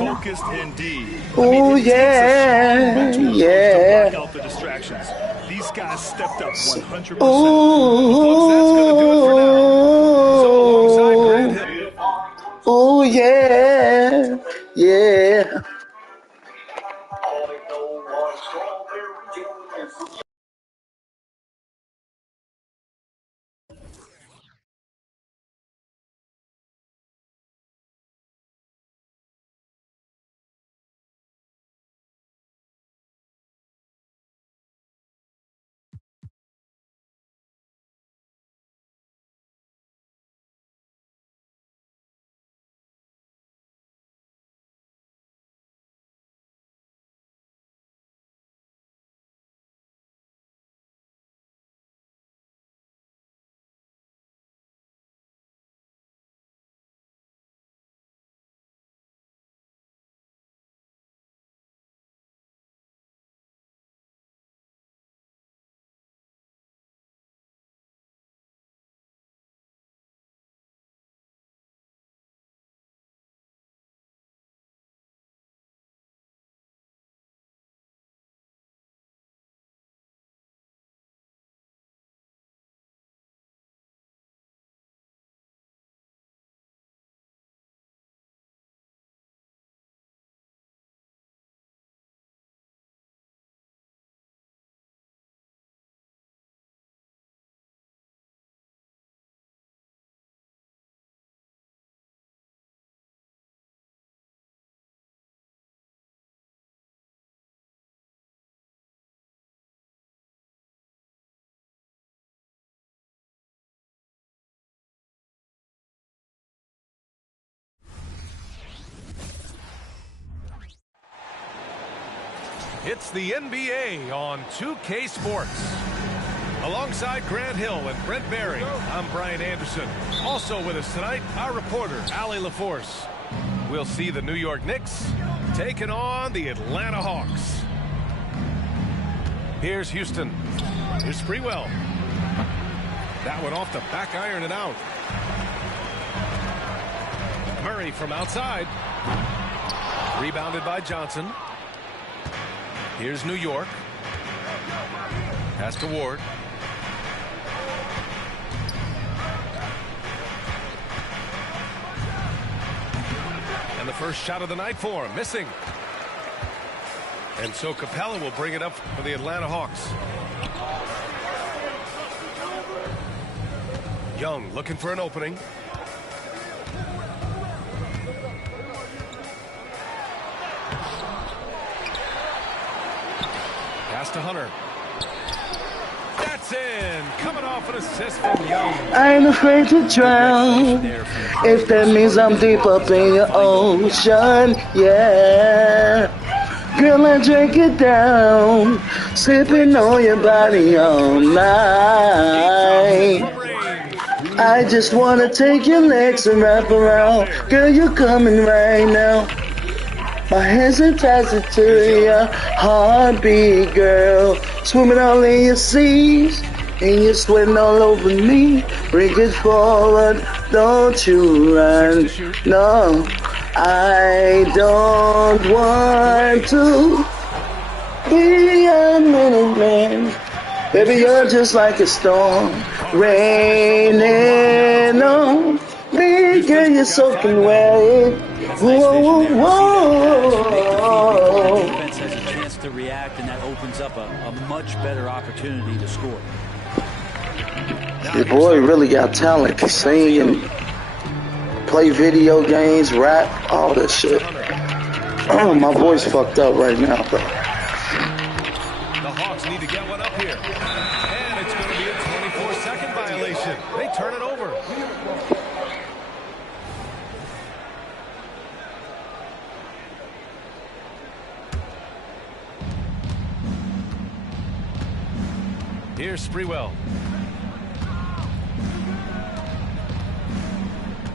were Focused indeed. Oh, yeah, yeah. To block out the distractions. These guys stepped up 100%. Oh, Folks, that's going to do it for now. So It's the NBA on 2K Sports. Alongside Grant Hill and Brent Barry, I'm Brian Anderson. Also with us tonight, our reporter, Allie LaForce. We'll see the New York Knicks taking on the Atlanta Hawks. Here's Houston. Here's Sprewell. That one off the back iron and out. Murray from outside. Rebounded by Johnson. Here's New York. Pass to Ward. And the first shot of the night for him, missing. And so Capella will bring it up for the Atlanta Hawks. Young looking for an opening. Pass to Hunter. That's in. Coming off an assist from Young. I ain't afraid to drown. If that means I'm deep up in your ocean, yeah. Girl, I drink it down, sipping on your body all night. I just wanna take your legs and wrap around. Girl, you're coming right now. My hands are attached to your heartbeat, girl. Swimming all in your seas, and you're sweating all over me. Bring it forward, don't you run. No, I don't want to be a minute man. Baby, you're just like a storm, raining on me. Girl, you're soaking wet. Whoa, whoa, whoa. Defense has a chance to react, and that opens up a much better opportunity to score. Your boy really got talent. Can sing and play video games, rap, all that shit. Oh, my voice fucked up right now, bro. The Hawks need to get one up here. And it's going to be a 24-second violation. They turn it over. Here's Sprewell.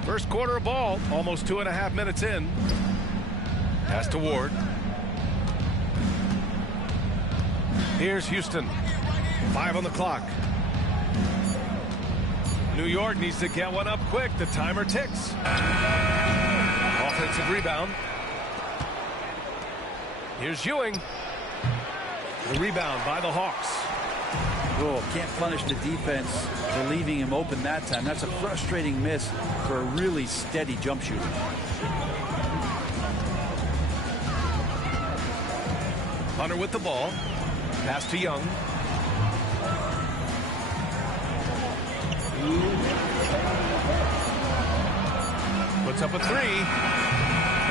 First quarter of ball, almost 2.5 minutes in. Pass to Ward. Here's Houston. 5 on the clock. New York needs to get one up quick. The timer ticks. Offensive rebound. Here's Ewing. The rebound by the Hawks. Oh, can't punish the defense for leaving him open that time. That's a frustrating miss for a really steady jump shooter. Hunter with the ball. Pass to Young. Puts up a three.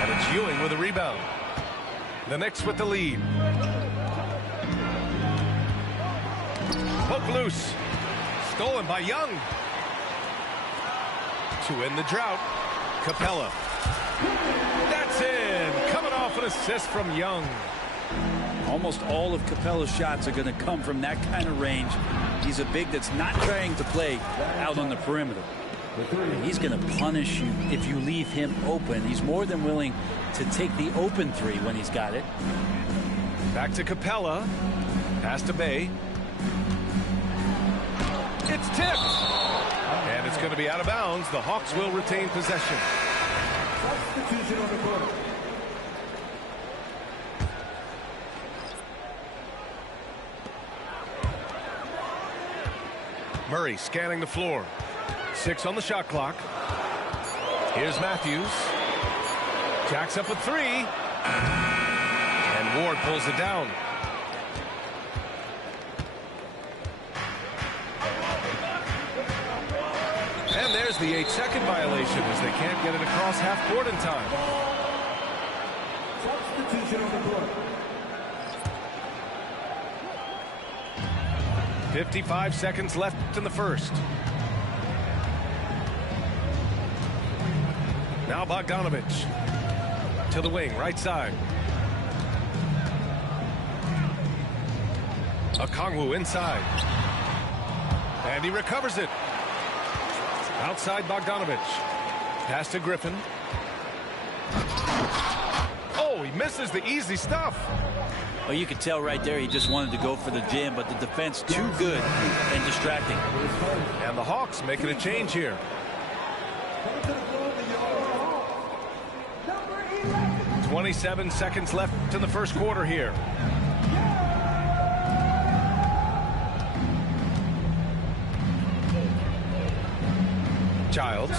And it's Ewing with a rebound. The Knicks with the lead. Poke loose. Stolen by Young. To end the drought, Capella. That's in. Coming off an assist from Young. Almost all of Capella's shots are going to come from that kind of range. He's a big that's not trying to play out on the perimeter. He's going to punish you if you leave him open. He's more than willing to take the open three when he's got it. Back to Capella. Pass to Bay. It's tipped. And it's going to be out of bounds. The Hawks will retain possession. Substitution on the court. Murray scanning the floor. 6 on the shot clock. Here's Matthews. Jacks up a three. And Ward pulls it down. And there's the 8-second violation as they can't get it across half court in time. Substitution on the court. 55 seconds left in the first. Now Bogdanovich to the wing, right side. Okongwu inside. And he recovers it. Outside Bogdanovich. Pass to Griffin. Oh, he misses the easy stuff. Well, you could tell right there he just wanted to go for the jam, but the defense too good and distracting. And the Hawks making a change here. 27 seconds left in the first quarter here. Childs.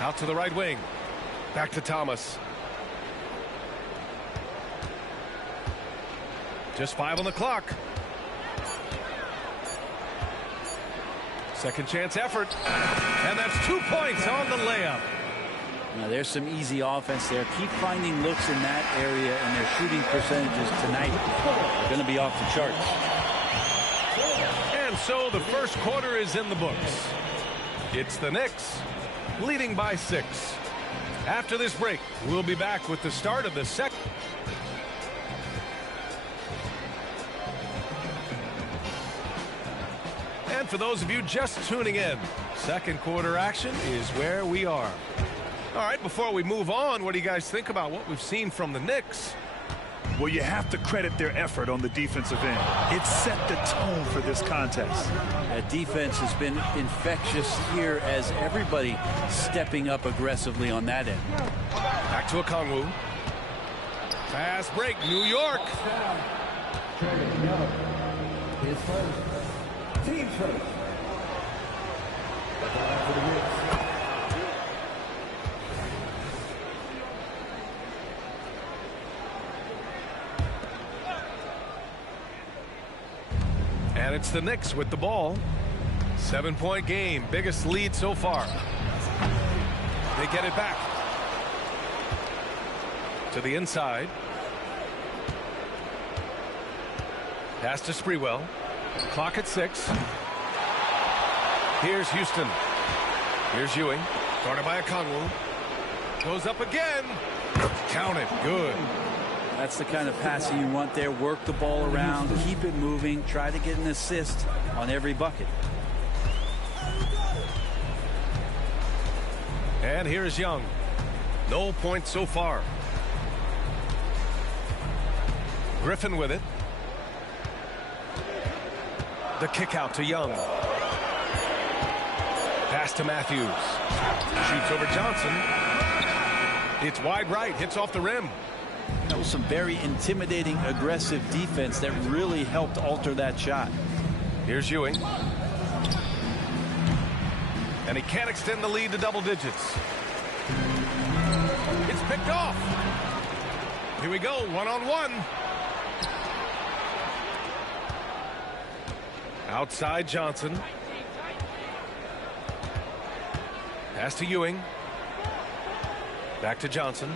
Out to the right wing. Back to Thomas. Just 5 on the clock. Second chance effort. And that's 2 points on the layup. Now there's some easy offense there. Keep finding looks in that area, and their shooting percentages tonight are going to be off the charts. And so the first quarter is in the books. It's the Knicks leading by 6. After this break, we'll be back with the start of the second. And for those of you just tuning in, second quarter action is where we are. All right, before we move on, what do you guys think about what we've seen from the Knicks? Well, you have to credit their effort on the defensive end. It set the tone for this contest. That defense has been infectious here as everybody stepping up aggressively on that end. Back to Okongwu. Fast break, New York. His first. Team first. And it's the Knicks with the ball. 7-point game, biggest lead so far. They get it back. To the inside. Pass to Sprewell. Clock at 6. Here's Houston. Here's Ewing. Guarded by Okongwu. Goes up again. Count it. Good. That's the kind of passing you want there. Work the ball around, keep it moving, try to get an assist on every bucket. And here's Young. No points so far. Griffin with it. The kick out to Young. Pass to Matthews. Shoots over Johnson. It's wide right. Hits off the rim. That was some very intimidating, aggressive defense that really helped alter that shot. Here's Ewing. And he can't extend the lead to double digits. It's picked off. Here we go, one-on-one. Outside Johnson. Pass to Ewing. Back to Johnson.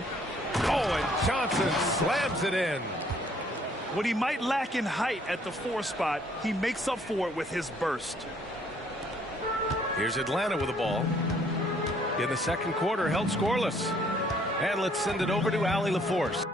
Oh, and Johnson slams it in. What he might lack in height at the 4 spot, he makes up for it with his burst. Here's Atlanta with the ball. In the second quarter, held scoreless. And let's send it over to Allie LaForce.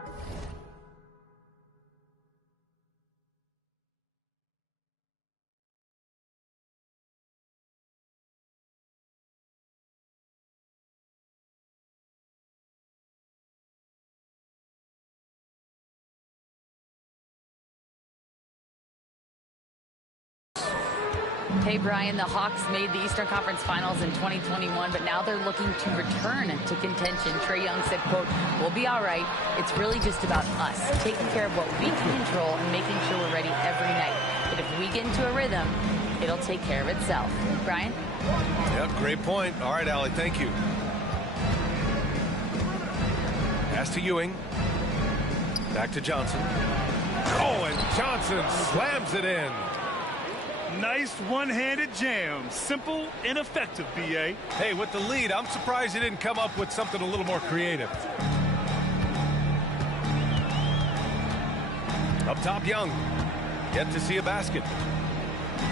Hey, Brian, the Hawks made the Eastern Conference Finals in 2021, but now they're looking to return to contention. Trae Young said, quote, "We'll be all right. It's really just about us, taking care of what we can control and making sure we're ready every night. But if we get into a rhythm, it'll take care of itself." Brian? Yep, great point. All right, Allie, thank you. Pass to Ewing. Back to Johnson. Oh, and Johnson slams it in. Nice one-handed jam. Simple and effective, B.A. Hey, with the lead, I'm surprised he didn't come up with something a little more creative. Up top, Young. Yet to see a basket.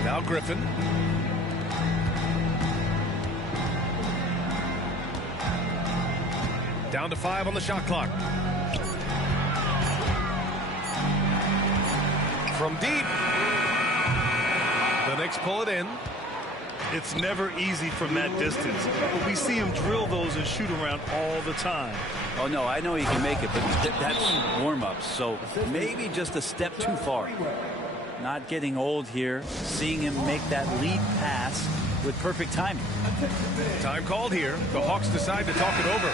Now Griffin. Down to 5 on the shot clock. From deep. The Knicks pull it in. It's never easy from that distance, but we see him drill those and shoot around all the time. Oh, no, I know he can make it, but that's warm-ups, so maybe just a step too far. Not getting old here, seeing him make that lead pass with perfect timing. Time called here. The Hawks decide to talk it over.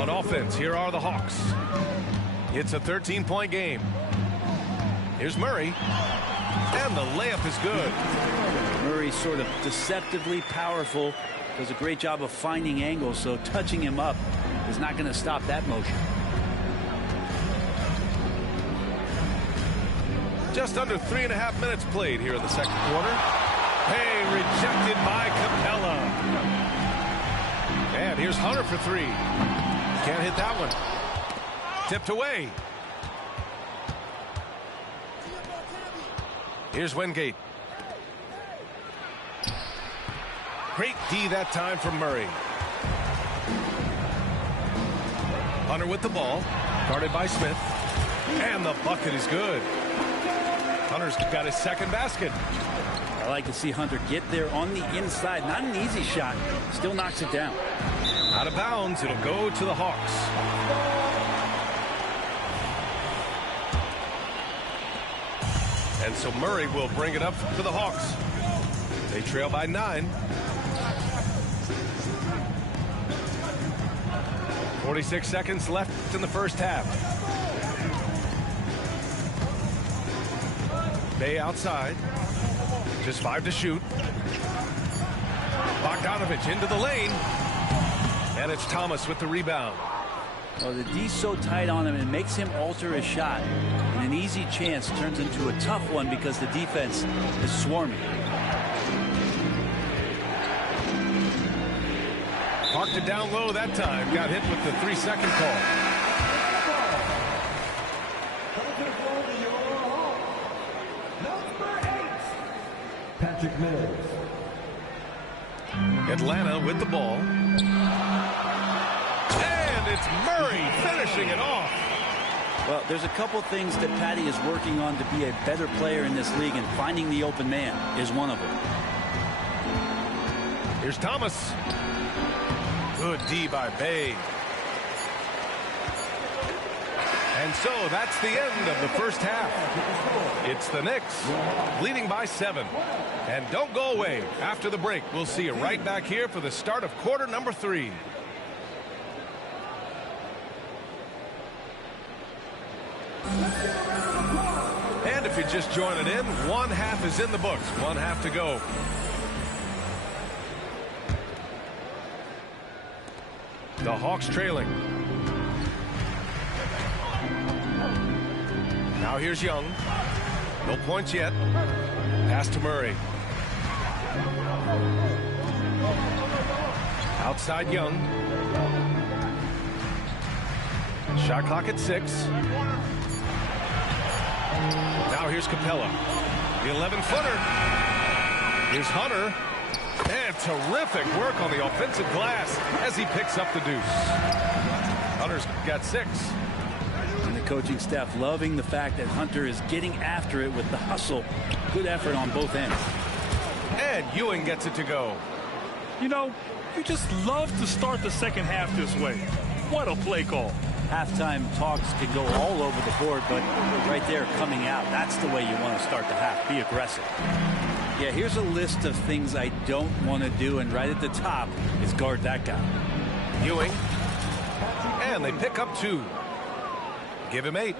On offense, here are the Hawks. It's a 13-point game. Here's Murray. And the layup is good. Murray's sort of deceptively powerful. Does a great job of finding angles, so touching him up is not going to stop that motion. Just under 3.5 minutes played here in the second quarter. Hey, rejected by Capella. And here's Hunter for 3. Can't hit that one. Tipped away. Here's Wingate. Great D that time from Murray. Hunter with the ball. Guarded by Smith. And the bucket is good. Hunter's got his second basket. I like to see Hunter get there on the inside. Not an easy shot. Still knocks it down. Out of bounds. It'll go to the Hawks. And so Murray will bring it up for the Hawks. They trail by 9. 46 seconds left in the first half. Bay outside. Just 5 to shoot. Bogdanovich into the lane. And it's Thomas with the rebound. Well, the D's so tight on him, it makes him alter his shot. And an easy chance turns into a tough one because the defense is swarming. Parked it down low that time. Got hit with the 3-second call. Patrick Mills. Atlanta with the ball. And it's Murray finishing it off. Well, there's a couple things that Patty is working on to be a better player in this league, and finding the open man is one of them. Here's Thomas. Good D by Bay. And so that's the end of the first half. It's the Knicks leading by 7. And don't go away. After the break, we'll see you right back here for the start of quarter number 3. And if you're just joining in, one half is in the books. One half to go. The Hawks trailing. Now here's Young. No points yet. Pass to Murray. Outside Young. Shot clock at 6. Now here's Capella. The 11-footer. Here's Hunter. And terrific work on the offensive glass as he picks up the deuce. Hunter's got 6. And the coaching staff loving the fact that Hunter is getting after it with the hustle. Good effort on both ends. And Ewing gets it to go. You know, you just love to start the second half this way. What a play call. Halftime talks can go all over the board, but right there coming out, that's the way you want to start the half. Be aggressive. Yeah, here's a list of things I don't want to do, and right at the top is guard that guy. Ewing. And they pick up 2. Give him 8.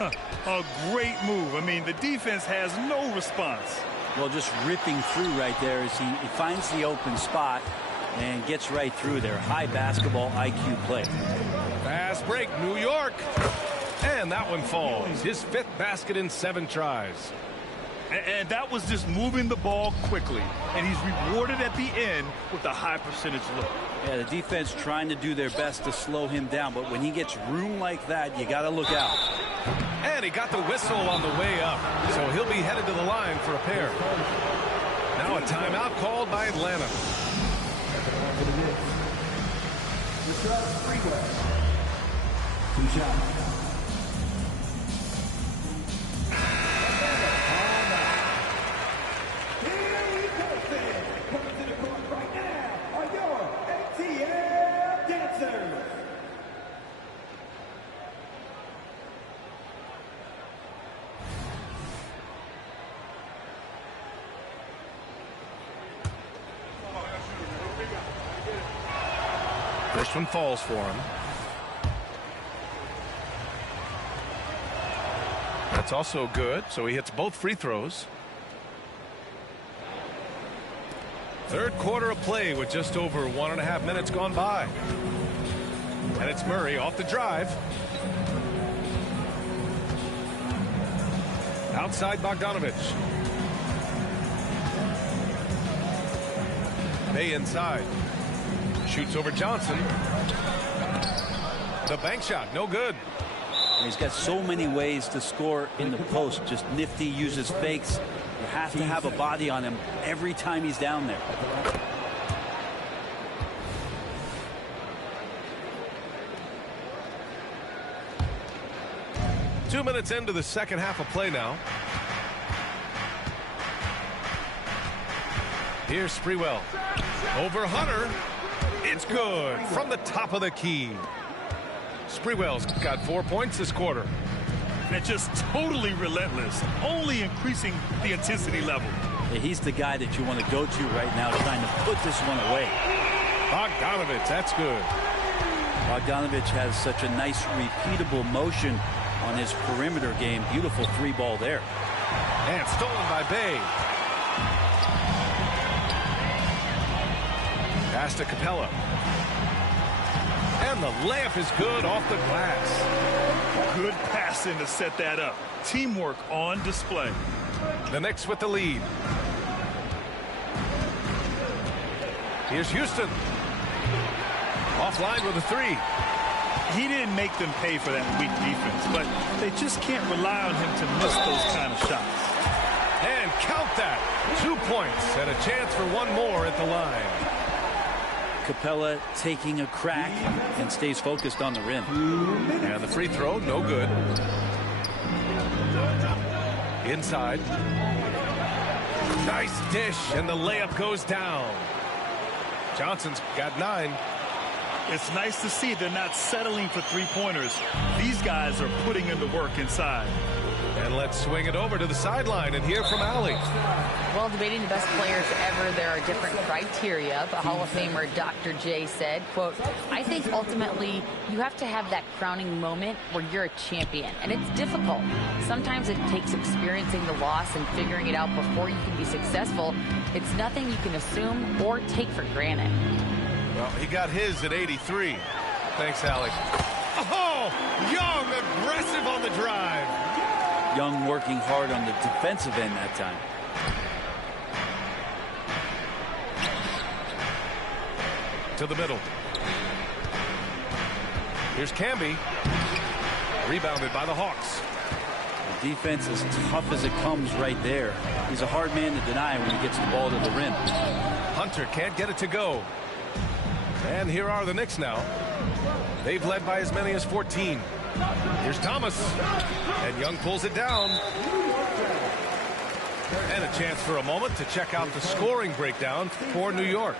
A great move. I mean, the defense has no response. Well, just ripping through right there as he finds the open spot and gets right through there. High basketball IQ play. Fast break, New York. And that one falls. His 5th basket in 7 tries. And that was just moving the ball quickly. And he's rewarded at the end with a high percentage look. Yeah, the defense trying to do their best to slow him down. But when he gets room like that, you got to look out. And he got the whistle on the way up. So he'll be headed to the line for a pair. Now a timeout called by Atlanta. First one falls for him. That's also good, so he hits both free throws. Third quarter of play with just over 1.5 minutes gone by. And it's Murray off the drive. Outside Bogdanovich. Bay inside. Shoots over Johnson. The bank shot, no good. He's got so many ways to score in the post. Just nifty, uses fakes. You have to have a body on him every time he's down there. Two minutes into the second half of play now. Here's Sprewell. Over Hunter. It's good from the top of the key. Sprewell's got 4 points this quarter. And just totally relentless, only increasing the intensity level. Yeah, he's the guy that you want to go to right now, trying to put this one away. Bogdanovich, that's good. Bogdanovich has such a nice repeatable motion on his perimeter game. Beautiful 3-ball there. And stolen by Bay. Pass to Capella. And the layup is good off the glass. Good passing to set that up. Teamwork on display. The Knicks with the lead. Here's Houston. Offline with a 3. He didn't make them pay for that weak defense, but they just can't rely on him to miss those kind of shots. And count that. 2 points and a chance for one more at the line. Capella taking a crack and stays focused on the rim. And the free throw, no good. Inside. Nice dish, and the layup goes down. Johnson's got 9. It's nice to see they're not settling for three-pointers. These guys are putting in the work inside. And let's swing it over to the sideline and hear from Allie. Well, debating the best players ever, there are different criteria. But Hall of Famer Dr. J said, quote, I think ultimately you have to have that crowning moment where you're a champion. And it's difficult. Sometimes it takes experiencing the loss and figuring it out before you can be successful. It's nothing you can assume or take for granted. Well, he got his at 83. Thanks, Alec. Oh, Young aggressive on the drive. Young working hard on the defensive end that time. To the middle. Here's Camby. Rebounded by the Hawks. The defense is tough as it comes right there. He's a hard man to deny when he gets the ball to the rim. Hunter can't get it to go. And here are the Knicks now. They've led by as many as 14. Here's Thomas. And Young pulls it down. And a chance for a moment to check out the scoring breakdown for New York.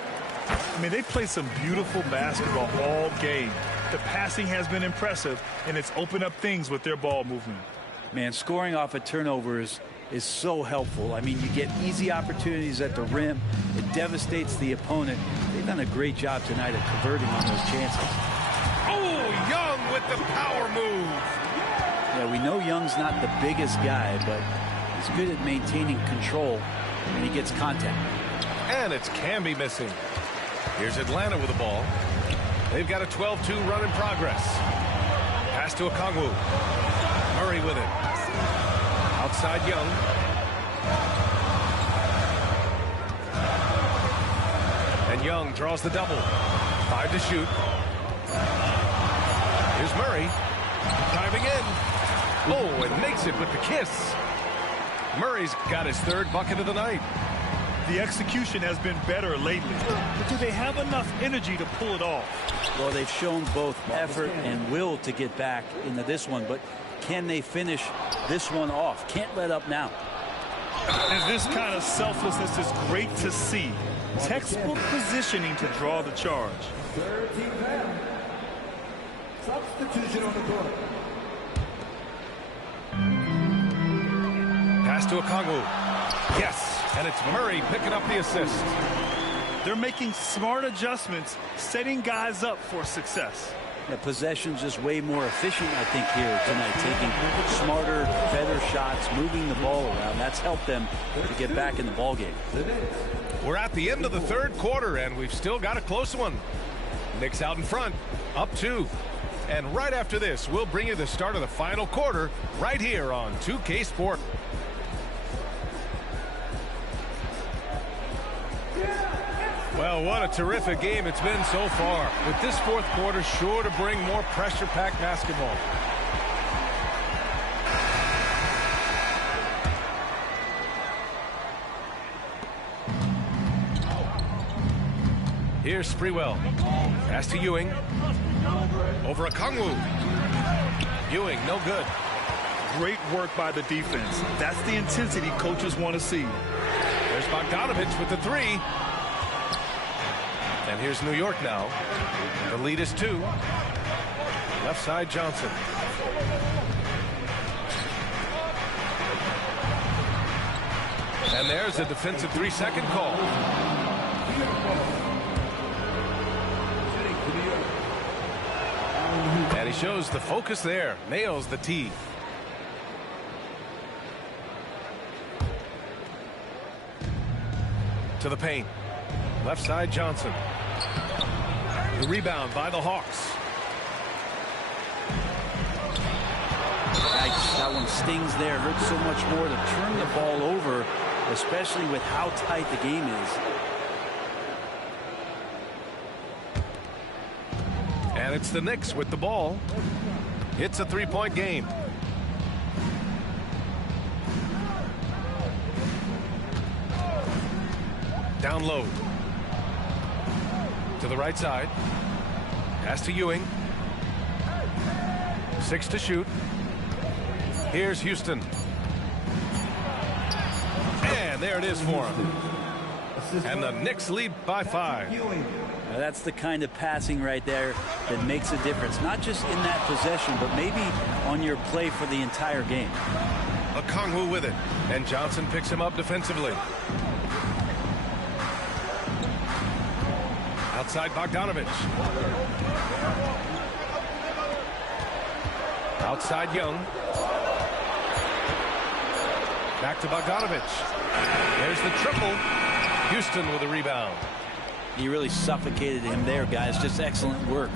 I mean, they've played some beautiful basketball all game. The passing has been impressive, and it's opened up things with their ball movement. Man, scoring off of turnovers is so helpful. I mean, you get easy opportunities at the rim. It devastates the opponent. They've done a great job tonight of converting on those chances. Oh, Young with the power move. Yeah, we know Young's not the biggest guy, but he's good at maintaining control when he gets contact. And it's Camby missing. Here's Atlanta with the ball. They've got a 12-2 run in progress. Pass to Okongwu. Murray with it. Outside Young. And Young draws the double. 5 to shoot. Here's Murray. Driving in. Oh, and makes it with the kiss. Murray's got his 3rd bucket of the night. The execution has been better lately, but do they have enough energy to pull it off? Well, they've shown both effort and will to get back into this one, but can they finish this one off? Can't let up now. And this kind of selflessness is great to see. Textbook positioning to draw the charge. Substitution on the court. Pass to Okongwu. Yes. And it's Murray picking up the assist. They're making smart adjustments, setting guys up for success. The possession's just way more efficient, I think, here tonight. Taking smarter, better shots, moving the ball around. That's helped them to get back in the ballgame. We're at the end of the 3rd quarter, and we've still got a close one. Knicks out in front, up 2. And right after this, we'll bring you the start of the final quarter right here on 2K Sport. Well, what a terrific game it's been so far. With this 4th quarter sure to bring more pressure-packed basketball. Here's Sprewell. Pass to Ewing. Over Okongwu. Ewing, no good. Great work by the defense. That's the intensity coaches want to see. There's Bogdanovich with the 3. And here's New York now. The lead is 2. Left side Johnson. And there's a defensive 3-second call. And he shows the focus there. Nails the tee. To the paint. Left side Johnson. The rebound by the Hawks. That one stings there. Hurts so much more to turn the ball over, especially with how tight the game is. And it's the Knicks with the ball. It's a 3-point game. Down low. To the right side. Pass to Ewing. 6 to shoot. Here's Houston. And there it is for him. And the Knicks lead by 5. Now that's the kind of passing right there that makes a difference. Not just in that possession, but maybe on your play for the entire game. Okongwu with it. And Johnson picks him up defensively. Outside Bogdanovich. Outside Young. Back to Bogdanovich. There's the triple. Houston with a rebound. He really suffocated him there, guys. Just excellent work.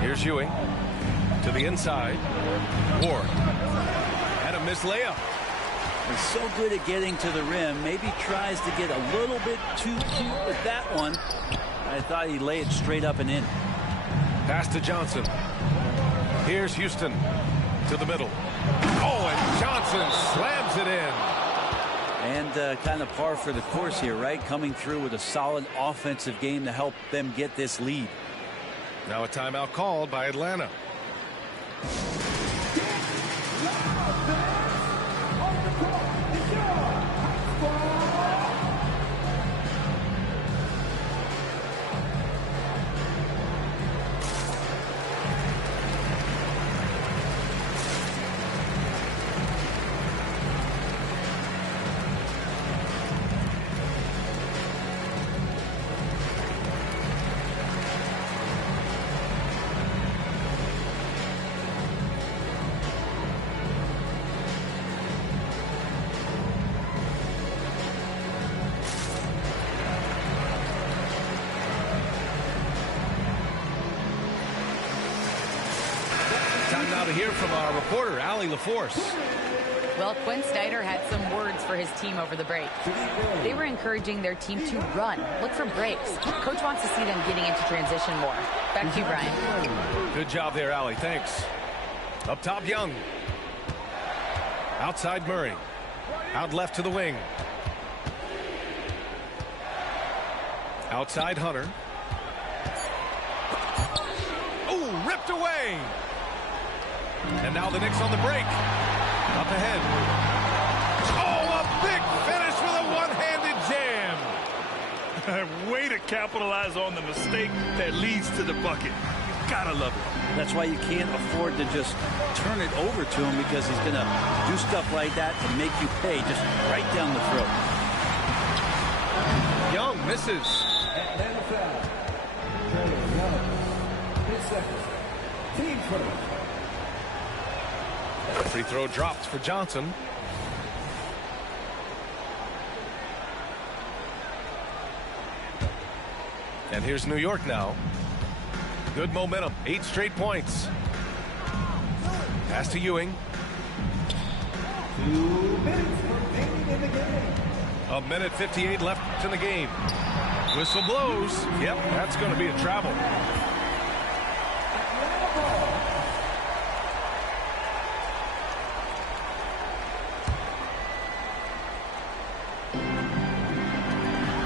Here's Ewing to the inside. Ward. And a missed layup. He's so good at getting to the rim. Maybe tries to get a little bit too cute with that one. I thought he'd lay it straight up and in. Pass to Johnson. Here's Houston to the middle. Oh, and Johnson slams it in. And kind of par for the course here, right? Coming through with a solid offensive game to help them get this lead. Now a timeout called by Atlanta. Time now to hear from our reporter, Allie LaForce. Well, Quinn Snyder had some words for his team over the break. They were encouraging their team to run, look for breaks. Coach wants to see them getting into transition more. Back to you, Brian. Good job there, Allie. Thanks. Up top, Young. Outside, Murray. Out left to the wing. Outside, Hunter. Oh, ripped away. And now the Knicks on the break. Up ahead. Oh, a big finish with a one-handed jam. Way to capitalize on the mistake that leads to the bucket. You gotta love it. That's why you can't afford to just turn it over to him, because he's going to do stuff like that to make you pay just right down the throat. Young misses. Atlanta foul. Trae Young. 10 seconds. Team foul. Free throw dropped for Johnson. And here's New York now. Good momentum. 8 straight points. Pass to Ewing. 2 minutes remaining in the game. A minute 58 left in the game. Whistle blows. Yep, that's going to be a travel.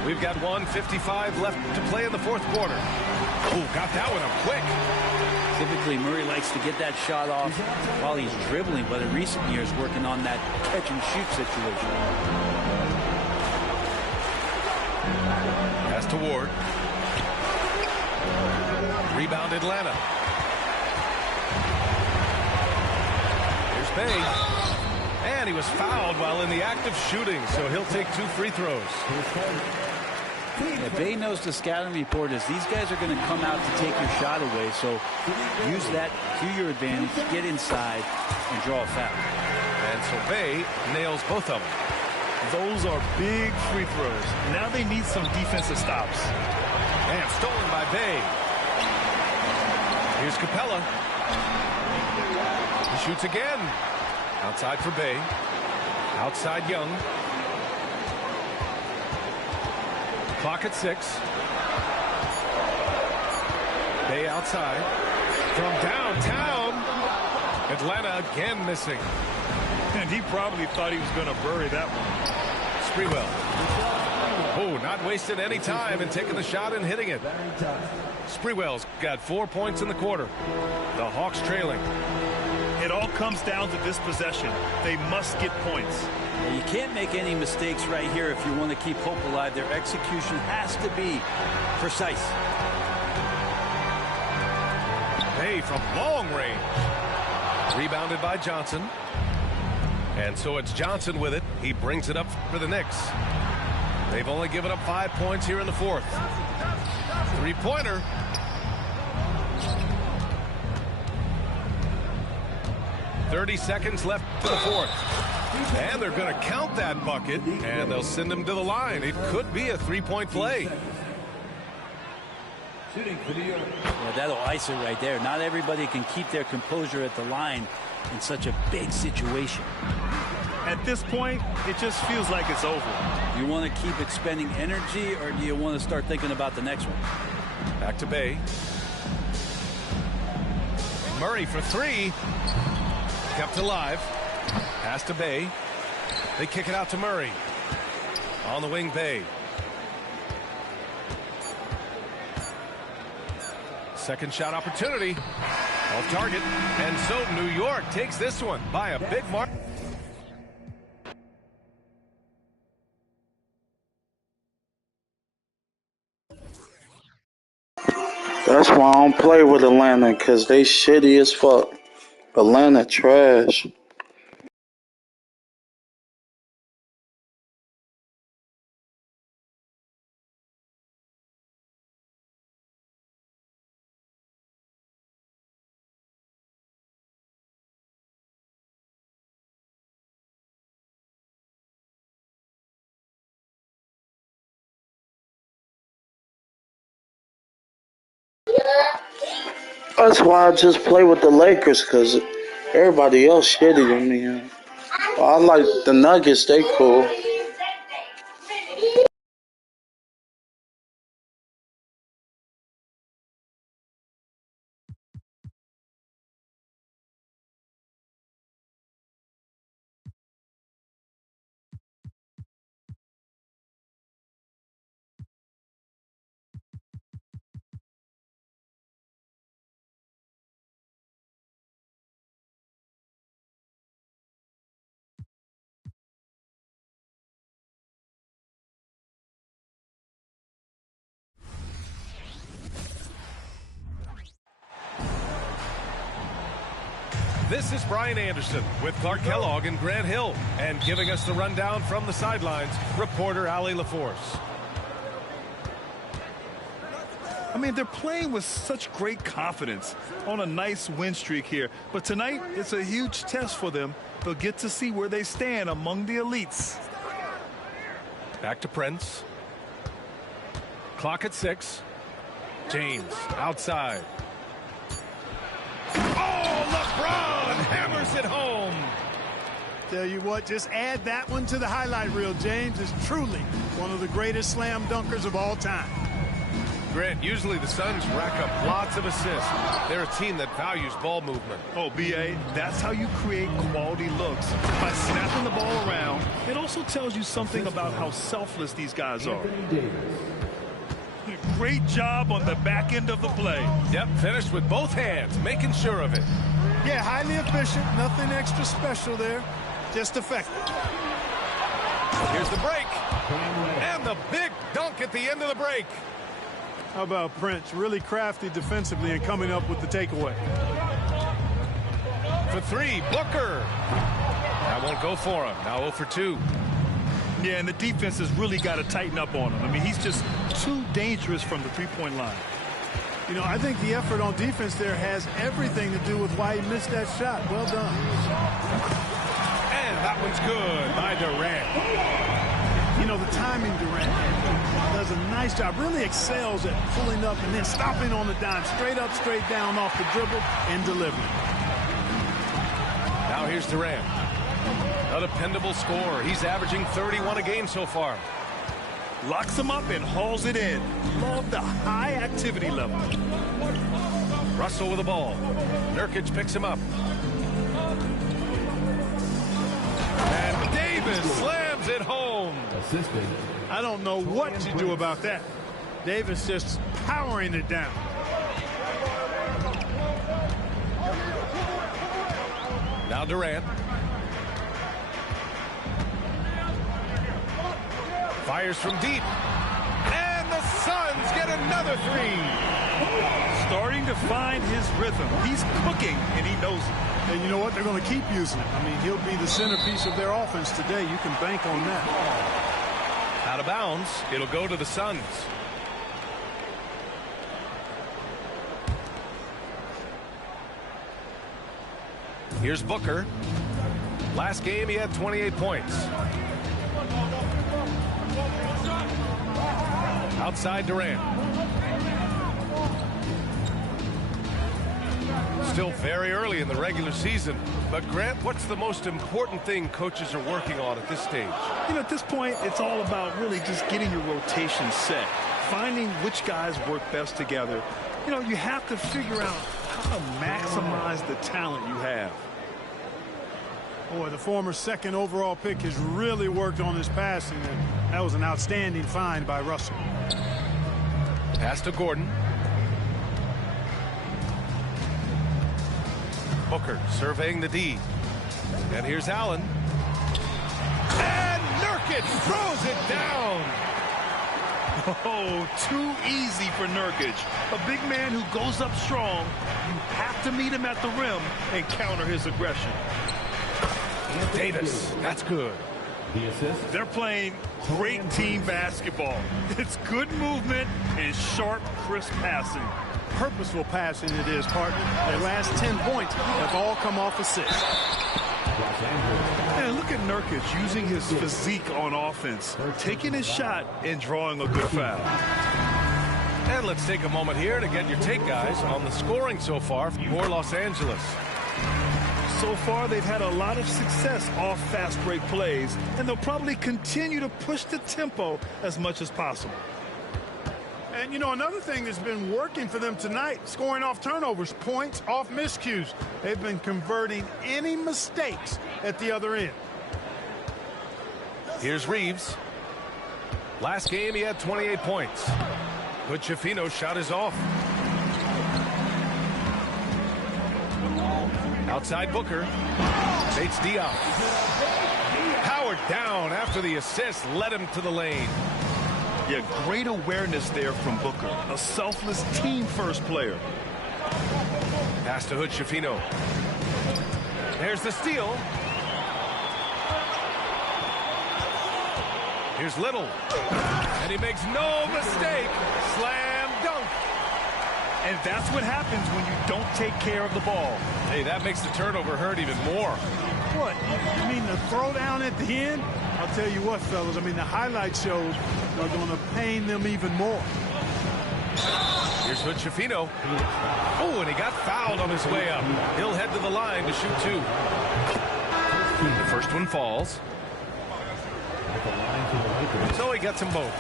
We've got 1:55 left to play in the fourth quarter. Oh, got that one up quick. Typically, Murray likes to get that shot off while he's dribbling, but in recent years, working on that catch-and-shoot situation. Pass to Ward. Rebound Atlanta. Here's Bay. And he was fouled while in the act of shooting, so he'll take 2 free throws. Yeah, Bay knows the scouting report is these guys are going to come out to take your shot away, so use that to your advantage, get inside, and draw a foul. And so Bay nails both of them. Those are big free throws. Now they need some defensive stops. And stolen by Bay. Here's Capella. He shoots again. Outside for Bay. Outside Young. Clock at 6. Bay outside. From downtown. Atlanta again missing. And he probably thought he was going to bury that one. Sprewell. Oh, not wasting any time and taking the shot and hitting it. Sprewell's got 4 points in the quarter. The Hawks trailing. It all comes down to this possession. They must get points. You can't make any mistakes right here if you want to keep hope alive. Their execution has to be precise. Bay from long range. Rebounded by Johnson. And so it's Johnson with it. He brings it up for the Knicks. They've only given up 5 points here in the fourth. 3-pointer. .30 seconds left to the fourth. And they're going to count that bucket, and they'll send him to the line. It could be a three-point play. Yeah, that'll ice it right there. Not everybody can keep their composure at the line in such a big situation. At this point, it just feels like it's over. You want to keep expending energy, or do you want to start thinking about the next one? Back to Bay. Murray for three. Kept alive. Pass to Bay. They kick it out to Murray. On the wing, Bay. Second shot opportunity. Off target. And so New York takes this one by a big mark. That's why I don't play with Atlanta, because they shitty as fuck. Atlanta trash. That's why I just play with the Lakers, because everybody else shitty than me. I like the Nuggets, they cool. This is Brian Anderson with Clark Kellogg and Grant Hill. And giving us the rundown from the sidelines, reporter Allie LaForce. I mean, they're playing with such great confidence on a nice win streak here. But tonight, it's a huge test for them. They'll get to see where they stand among the elites. Back to Prince. Clock at 6. James outside. Oh, LeBron hammers it home. Tell you what, just add that one to the highlight reel. James is truly one of the greatest slam dunkers of all time. Grant, usually the Suns rack up lots of assists. They're a team that values ball movement. Oh, B.A., that's how you create quality looks. By snapping the ball around, it also tells you something about how selfless these guys are. Great job on the back end of the play. Yep, finished with both hands, making sure of it. Yeah, highly efficient. Nothing extra special there. Just effective. Here's the break. And the big dunk at the end of the break. How about Prince? Really crafty defensively and coming up with the takeaway. For three, Booker. That won't go for him. Now 0 for 2. Yeah, and the defense has really got to tighten up on him. I mean, he's just too dangerous from the three-point line. You know, I think the effort on defense there has everything to do with why he missed that shot. Well done. And that one's good by Durant. You know, the timing Durant does a nice job, really excels at pulling up and then stopping on the dime, straight up, straight down off the dribble and delivering. Now here's Durant. A dependable scorer. He's averaging 31 a game so far. Locks him up and hauls it in. Love the high activity level. Russell with the ball. Nurkic picks him up. And Davis slams it home. Assisted. I don't know what you do about that. Davis just powering it down. Now Durant. Fires from deep. And the Suns get another three. Starting to find his rhythm. He's cooking, and he knows it. And you know what? They're going to keep using him. I mean, he'll be the centerpiece of their offense today. You can bank on that. Out of bounds. It'll go to the Suns. Here's Booker. Last game, he had 28 points. Outside Durant. Still very early in the regular season. But, Grant, what's the most important thing coaches are working on at this stage? You know, at this point, it's all about really just getting your rotation set. Finding which guys work best together. You know, you have to figure out how to maximize the talent you have. Boy, the former second overall pick has really worked on his passing, and that was an outstanding find by Russell. Pass to Gordon. Booker surveying the D. And here's Allen. And Nurkic throws it down. Oh, too easy for Nurkic. A big man who goes up strong. You have to meet him at the rim and counter his aggression. Davis, that's good. The assist. They're playing great team basketball. It's good movement and sharp, crisp passing. Purposeful passing it is, partner. Their last 10 points have all come off assists. And look at Nurkic using his physique on offense, taking his shot and drawing a good foul. And let's take a moment here to get your take, guys, on the scoring so far for Los Angeles. So far, they've had a lot of success off fast break plays, and they'll probably continue to push the tempo as much as possible. And, you know, another thing that's been working for them tonight, scoring off turnovers, points off miscues. They've been converting any mistakes at the other end. Here's Reeves. Last game, he had 28 points. Hood-Schifino's shot is off. Outside Booker. Bates Diop. Howard down after the assist led him to the lane. Yeah, great awareness there from Booker. A selfless team-first player. Pass to Hood-Schifino. There's the steal. Here's Little. And he makes no mistake. Slam dunk. And that's what happens when you don't take care of the ball. Hey, that makes the turnover hurt even more. What? You mean the throwdown at the end? I'll tell you what, fellas. I mean, the highlight shows are going to pain them even more. Here's Hood-Schifino. Oh, and he got fouled on his way up. He'll head to the line to shoot two. The first one falls. So he gets them both.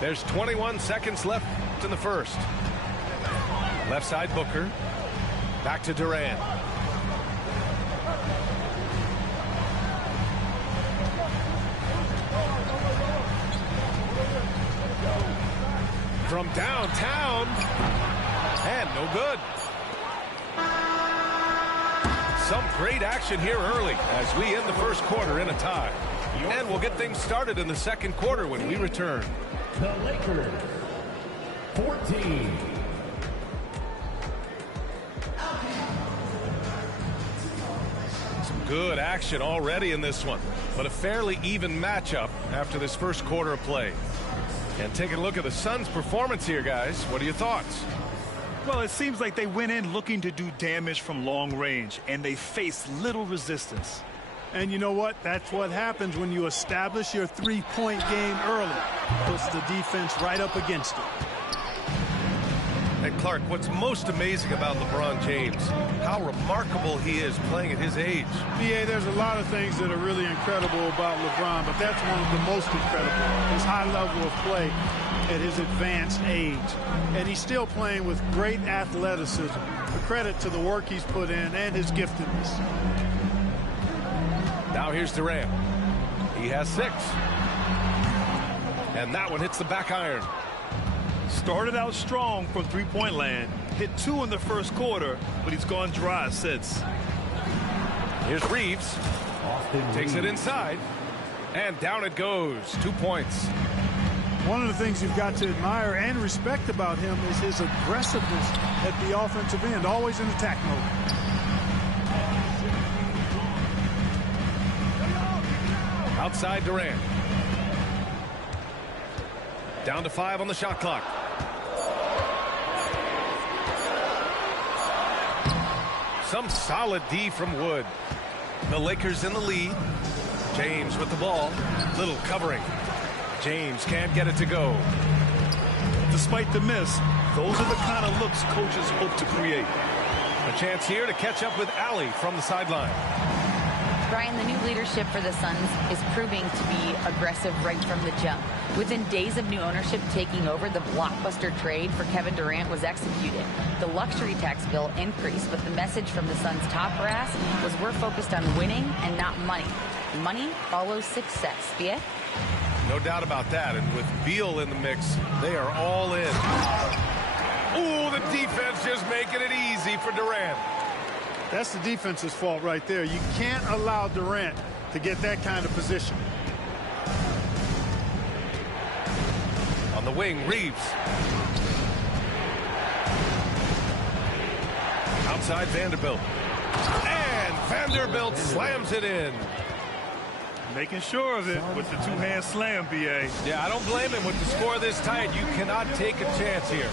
There's 21 seconds left in the first. Left side Booker. Back to Durant. From downtown. And no good. Some great action here early as we end the first quarter in a tie. And we'll get things started in the second quarter when we return. The Lakers, 14. Some good action already in this one, but a fairly even matchup after this first quarter of play. And taking a look at the Suns' performance here, guys. What are your thoughts? Well, it seems like they went in looking to do damage from long range, and they faced little resistance. And you know what? That's what happens when you establish your three-point game early. Puts the defense right up against it. And Clark, what's most amazing about LeBron James, how remarkable he is playing at his age. Yeah, there's a lot of things that are really incredible about LeBron, but that's one of the most incredible. His high level of play at his advanced age. And he's still playing with great athleticism. A credit to the work he's put in and his giftedness. Now here's Durant. He has 6. And that one hits the back iron. Started out strong from three-point land. Hit 2 in the first quarter, but he's gone dry since. Here's Reeves. Takes it inside. And down it goes. 2 points. One of the things you've got to admire and respect about him is his aggressiveness at the offensive end. Always in attack mode. Outside Durant. Down to 5 on the shot clock. Some solid D from Wood. The Lakers in the lead. James with the ball. Little covering. James can't get it to go. Despite the miss, those are the kind of looks coaches hope to create. A chance here to catch up with Allie from the sideline. Brian, the new leadership for the Suns is proving to be aggressive right from the jump. Within days of new ownership taking over, the blockbuster trade for Kevin Durant was executed. The luxury tax bill increased, but the message from the Suns' top brass was we're focused on winning and not money. Money follows success. Yeah? No doubt about that. And with Beal in the mix, they are all in. Ooh, the defense just making it easy for Durant. That's the defense's fault right there. You can't allow Durant to get that kind of position. On the wing, Reeves. Outside Vanderbilt. And Vanderbilt slams it in. Making sure of it with the two-hand slam, B.A. Yeah, I don't blame him with the score this tight. You cannot take a chance here.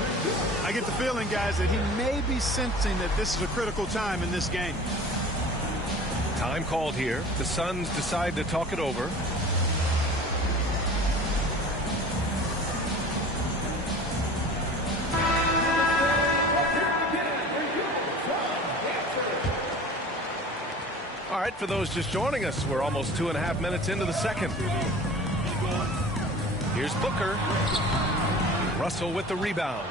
I get the feeling, guys, that he may be sensing that this is a critical time in this game. Time called here. The Suns decide to talk it over. All right, for those just joining us, we're almost 2.5 minutes into the second. Here's Booker. Russell with the rebound.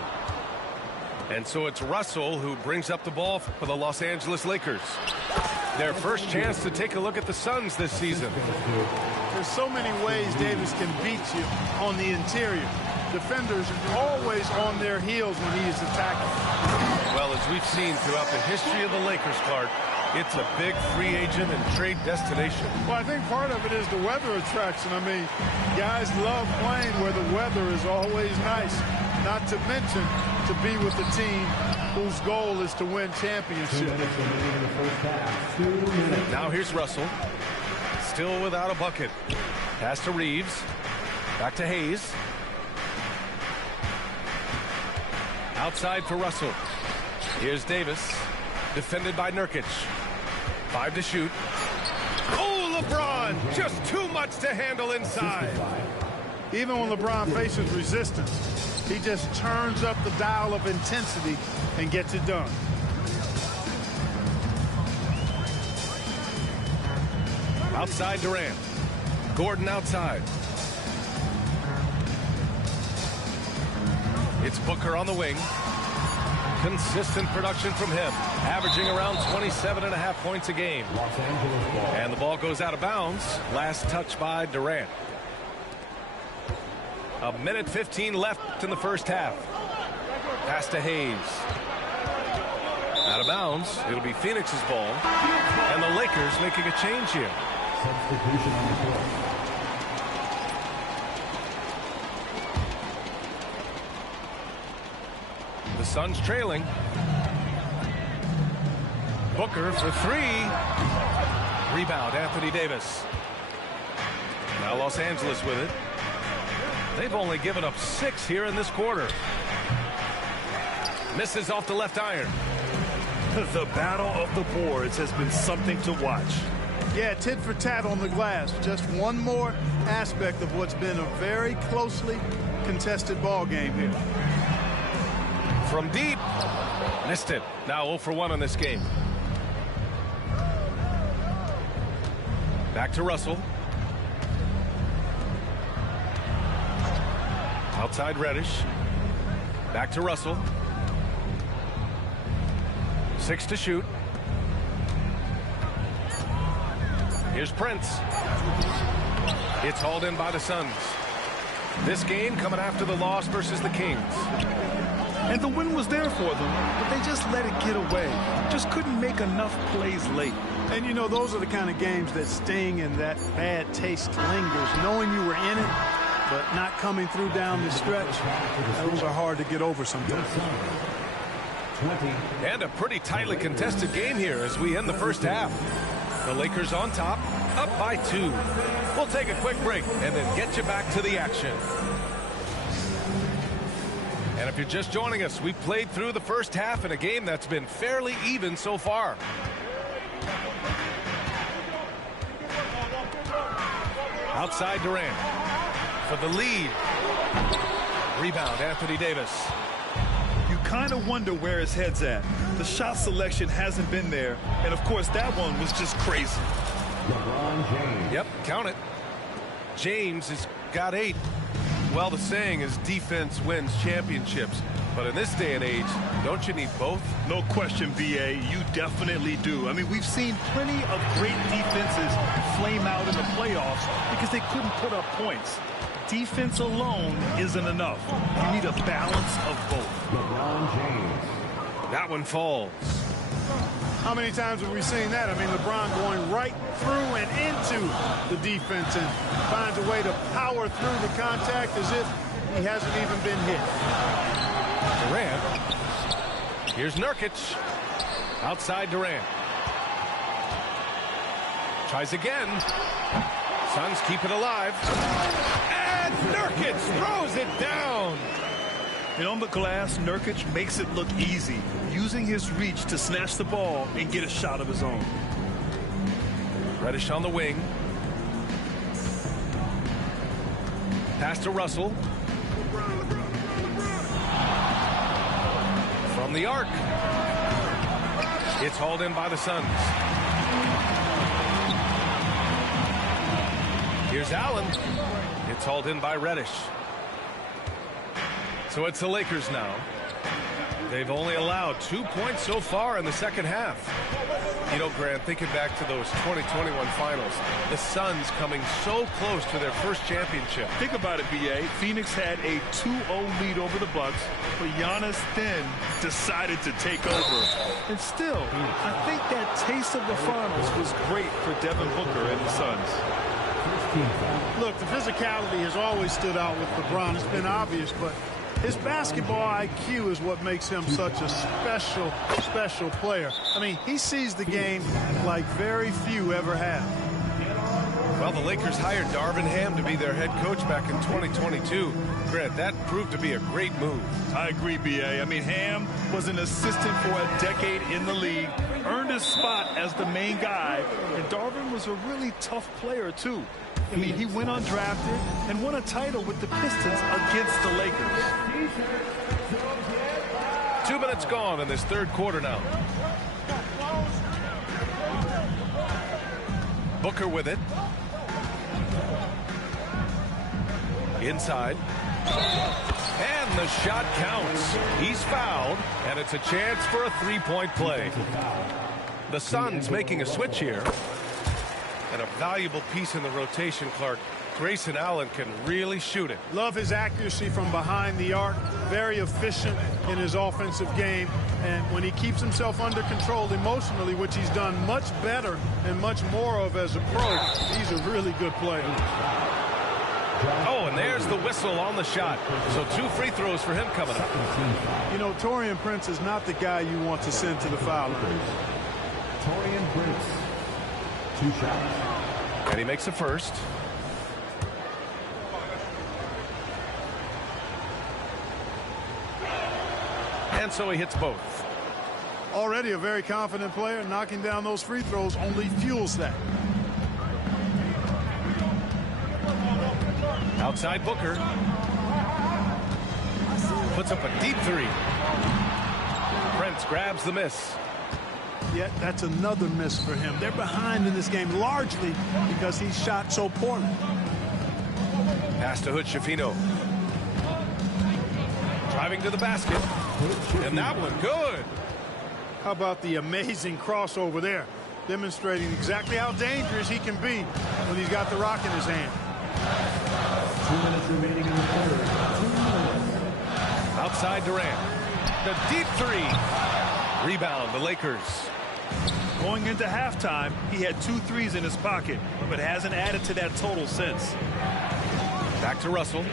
And so it's Russell who brings up the ball for the Los Angeles Lakers. Their first chance to take a look at the Suns this season. There's so many ways Davis can beat you on the interior. Defenders are always on their heels when he is attacking. Well, as we've seen throughout the history of the Lakers, Clark, it's a big free agent and trade destination. Well, I think part of it is the weather attraction. I mean, guys love playing where the weather is always nice. Not to mention to be with the team whose goal is to win championship. Now here's Russell. Still without a bucket. Pass to Reeves. Back to Hayes. Outside for Russell. Here's Davis. Defended by Nurkic. 5 to shoot. Oh, LeBron! Just too much to handle inside. Even when LeBron faces resistance, he just turns up the dial of intensity and gets it done. Outside Durant. Gordon outside. It's Booker on the wing. Consistent production from him, averaging around 27.5 points a game. And the ball goes out of bounds. Last touch by Durant. 1:15 left in the first half. Pass to Hayes. Out of bounds. It'll be Phoenix's ball. And the Lakers making a change here. Substitution on the court. The Suns trailing. Booker for 3. Rebound, Anthony Davis. Now Los Angeles with it. They've only given up 6 here in this quarter. Misses off the left iron. The battle of the boards has been something to watch. Yeah, tit for tat on the glass. Just one more aspect of what's been a very closely contested ball game here. From deep. Missed it. Now 0 for 1 on this game. Back to Russell. Outside Reddish. Back to Russell. 6 to shoot. Here's Prince. It's hauled in by the Suns. This game coming after the loss versus the Kings. And the win was there for them, but they just let it get away. Just couldn't make enough plays late. And, you know, those are the kind of games that sting and that bad taste lingers. Knowing you were in it, but not coming through down the stretch, those are hard to get over sometimes. And a pretty tightly contested game here as we end the first half. The Lakers on top, up by 2. We'll take a quick break and then get you back to the action. And if you're just joining us, we've played through the first half in a game that's been fairly even so far. Outside Durant for the lead. Rebound, Anthony Davis. You kind of wonder where his head's at. The shot selection hasn't been there. And, of course, that one was just crazy. LeBron James. Yep, count it. James has got 8. Well, the saying is defense wins championships. But in this day and age, don't you need both? No question, B.A. You definitely do. I mean, we've seen plenty of great defenses flame out in the playoffs because they couldn't put up points. Defense alone isn't enough. You need a balance of both. LeBron James. That one falls. How many times have we seen that? I mean, LeBron going right through and into the defense and finds a way to power through the contact as if he hasn't even been hit. Durant. Here's Nurkic. Outside Durant. Tries again. Suns keep it alive. And Nurkic throws it down. And on the glass, Nurkic makes it look easy, using his reach to snatch the ball and get a shot of his own. Reddish on the wing. Pass to Russell. From the arc. It's hauled in by the Suns. Here's Allen. It's hauled in by Reddish. So it's the Lakers now. They've only allowed 2 points so far in the second half. You know, Grant, thinking back to those 2021 finals, the Suns coming so close to their first championship. Think about it, B.A. Phoenix had a 2-0 lead over the Bucks, but Giannis then decided to take over. And still, I think that taste of the finals was great for Devin Booker and the Suns. Look, the physicality has always stood out with LeBron. It's been obvious, but his basketball IQ is what makes him such a special player. I mean, he sees the game like very few ever have. Well, the Lakers hired Darvin Ham to be their head coach back in 2022. Grant, that proved to be a great move. I agree, B.A. I mean, Ham was an assistant for a decade in the league, earned his spot as the main guy, and Darvin was a really tough player, too. I mean, he went undrafted and won a title with the Pistons against the Lakers. 2 minutes gone in this third quarter now. Booker with it. Inside. And the shot counts. He's fouled, and it's a chance for a three-point play. The Suns making a switch here. And a valuable piece in the rotation, Clark. Grayson Allen can really shoot it. Love his accuracy from behind the arc. Very efficient in his offensive game. And when he keeps himself under control emotionally, which he's done much better and much more of as a pro, he's a really good player. Oh, and there's the whistle on the shot. So 2 free throws for him coming up. You know, Taurean Prince is not the guy you want to send to the foul line. Taurean Prince. 2 shots. And he makes the first. And so he hits both. Already a very confident player. Knocking down those free throws only fuels that. Outside Booker. Puts up a deep 3. Prince grabs the miss. Yet that's another miss for him. They're behind in this game largely because he shot so poorly. Pass to Hood-Schifino. Driving to the basket. And that one good. How about the amazing crossover there? Demonstrating exactly how dangerous he can be when he's got the rock in his hand. 2 minutes remaining in the third. 2 minutes. Outside Durant. The deep 3. Rebound, the Lakers. Going into halftime, he had 2 threes in his pocket, but hasn't added to that total since. Back to Russell.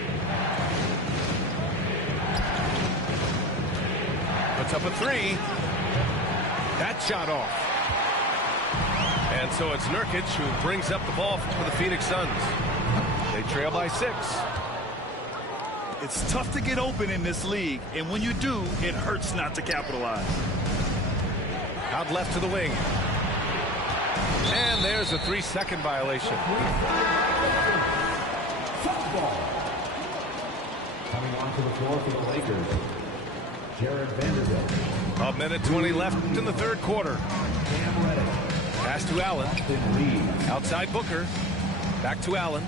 Puts up a 3. That shot off. And so it's Nurkic who brings up the ball for the Phoenix Suns. They trail by 6. It's tough to get open in this league, and when you do, it hurts not to capitalize. Out left to the wing. And there's a 3-second violation. Coming onto the floor for the Lakers, Jared Vanderbilt. A minute 20 left in the third quarter. Pass to Allen. Outside Booker. Back to Allen.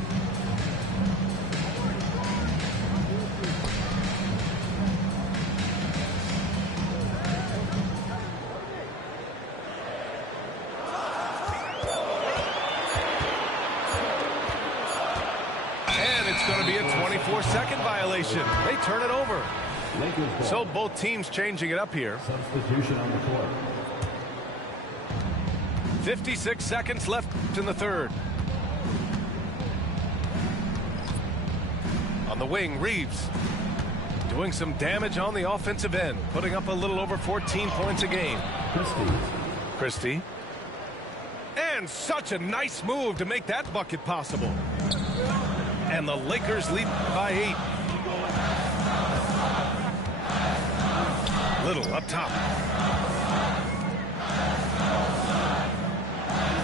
And it's going to be a 24-second violation. They turn it over. So both teams changing it up here. Substitution on the court. 56 seconds left in the third. On the wing, Reeves doing some damage on the offensive end, putting up a little over 14 points a game. Christie. And such a nice move to make that bucket possible. And the Lakers lead by 8. Little up top.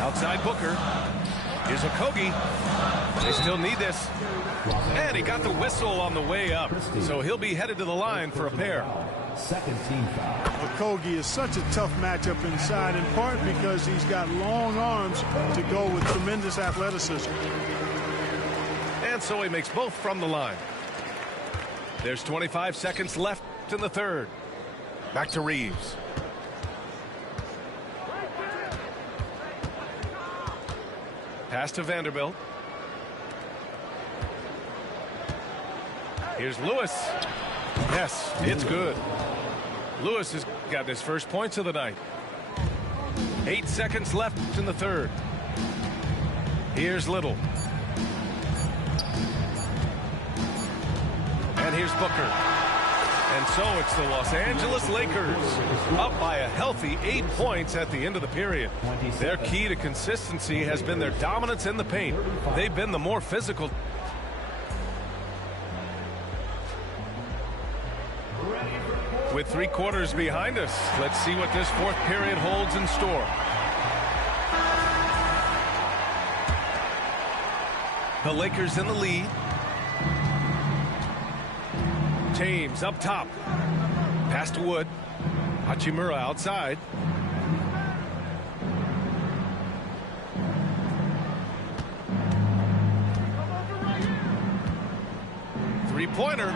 Outside Booker. Here's Okogie. They still need this. And he got the whistle on the way up. So he'll be headed to the line for a pair. Second team foul. Okogie is such a tough matchup inside, in part because he's got long arms to go with tremendous athleticism. And so he makes both from the line. There's 25 seconds left in the third. Back to Reeves. Pass to Vanderbilt. Here's Lewis. Yes, it's good. Lewis has gotten his first points of the night. 8 seconds left in the third. Here's Little. And here's Booker. And so it's the Los Angeles Lakers up by a healthy 8 points at the end of the period. Their key to consistency has been their dominance in the paint. They've been the more physical. With 3 quarters behind us, let's see what this fourth period holds in store. The Lakers in the lead. James up top. Pass to Wood. Hachimura outside. Three-pointer.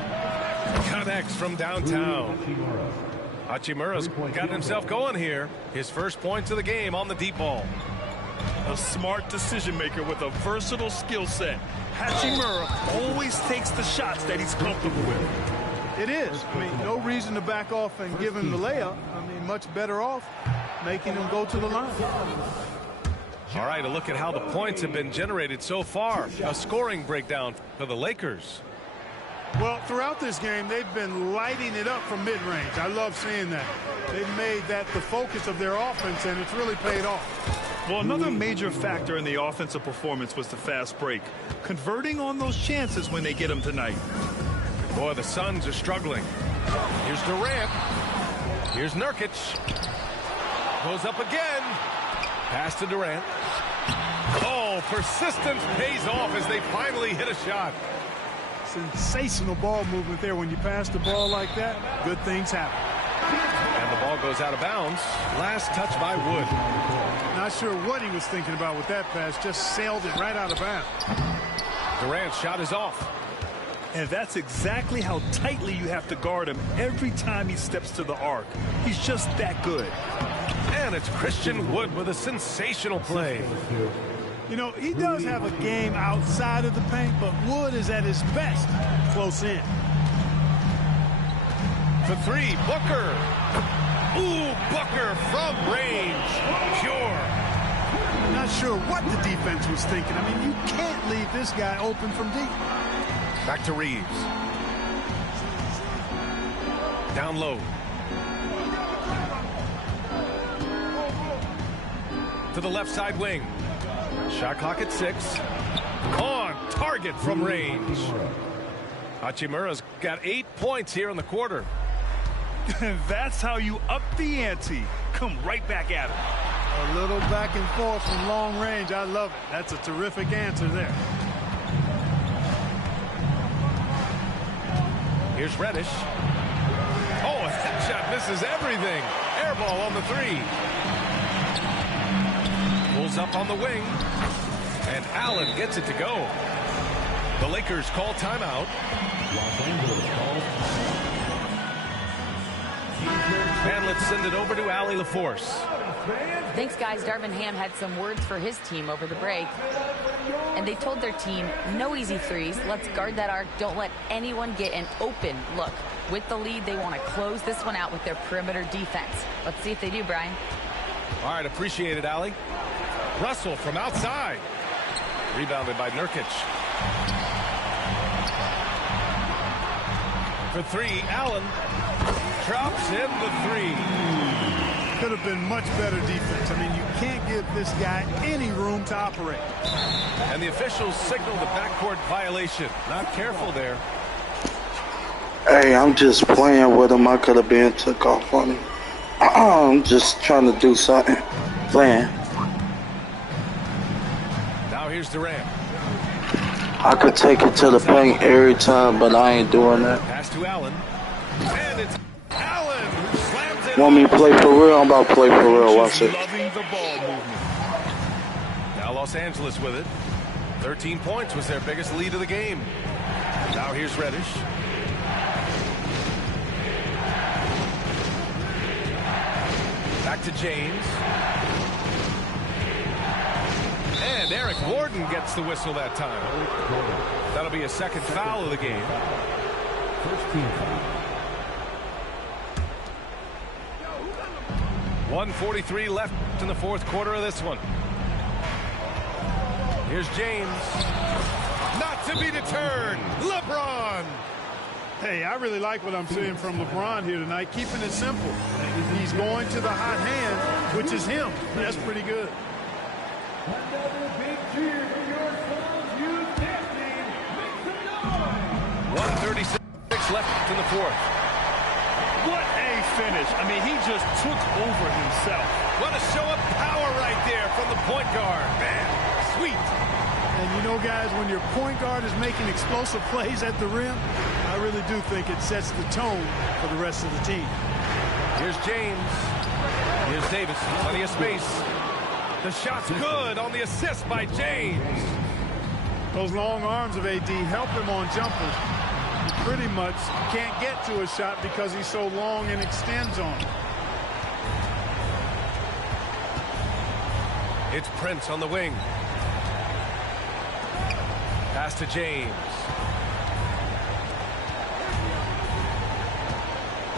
Connects from downtown. Hachimura's got himself going here. His first points of the game on the deep ball. A smart decision maker with a versatile skill set. Hachimura always takes the shots that he's comfortable with. It is. I mean, no reason to back off and give him the layup. I mean, much better off making him go to the line. All right, a look at how the points have been generated so far. A scoring breakdown for the Lakers. Well, throughout this game, they've been lighting it up from mid-range. I love seeing that. They've made that the focus of their offense, and it's really paid off. Well, another major factor in the offensive performance was the fast break. Converting on those chances when they get them tonight. Boy, the Suns are struggling. Here's Durant. Here's Nurkic. Goes up again. Pass to Durant. Oh, persistence pays off as they finally hit a shot. Sensational ball movement there. When you pass the ball like that, good things happen. And the ball goes out of bounds. Last touch by Wood. Not sure what he was thinking about with that pass. Just sailed it right out of bounds. Durant's shot is off. And that's exactly how tightly you have to guard him every time he steps to the arc. He's just that good. And it's Christian Wood with a sensational play. You know, he does have a game outside of the paint, but Wood is at his best close in. For three, Booker. Ooh, Booker from range. Pure. Not sure what the defense was thinking. I mean, you can't leave this guy open from deep. Back to Reeves. Down low. To the left side wing. Shot clock at 6. On target from range. Hachimura's got 8 points here in the quarter. That's how you up the ante. Come right back at it. A little back and forth from long range. I love it. That's a terrific answer there. Here's Reddish. Oh, that shot misses everything. Air ball on the 3. Pulls up on the wing. And Allen gets it to go. The Lakers call timeout. And let's send it over to Allie LaForce. Thanks, guys. Darvin Ham had some words for his team over the break. And they told their team, no easy threes. Let's guard that arc. Don't let anyone get an open look. With the lead, they want to close this one out with their perimeter defense. Let's see if they do, Brian. All right, appreciate it, Allie. Russell from outside. Rebounded by Nurkic. For 3, Allen drops in the 3. Could have been much better defense. I mean, you can't give this guy any room to operate. And the officials signal the backcourt violation. Not careful there. Hey, I'm just playing with him. I could have been took off on him. I'm just trying to do something. Playing. Now here's Durant. I could take it to the paint every time, but I ain't doing that. Pass to Allen. And it's Allen who slams it. Want me to play for real? I'm about to play for real. Watch it. Loving the ball movement. Now Los Angeles with it. 13 points was their biggest lead of the game. Now here's Reddish. Back to James. And Eric Gordon gets the whistle that time. That'll be a second foul of the game. First team foul. 1:43 left in the fourth quarter of this one. Here's James. Not to be deterred. LeBron. Hey, I really like what I'm seeing from LeBron here tonight, keeping it simple. He's going to the hot hand, which is him. That's pretty good. Another big cheer for your son's U10 team. Make some noise. 1:36 left in the fourth. What a finish. I mean, he just took over himself. What a show of power right there from the point guard. Man, sweet. And you know, guys, when your point guard is making explosive plays at the rim, I really do think it sets the tone for the rest of the team. Here's James. Here's Davis. Plenty of space. The shot's good on the assist by James. Those long arms of AD help him on jumpers. He pretty much can't get to a shot because he's so long and extends on it. It's Prince on the wing. Pass to James.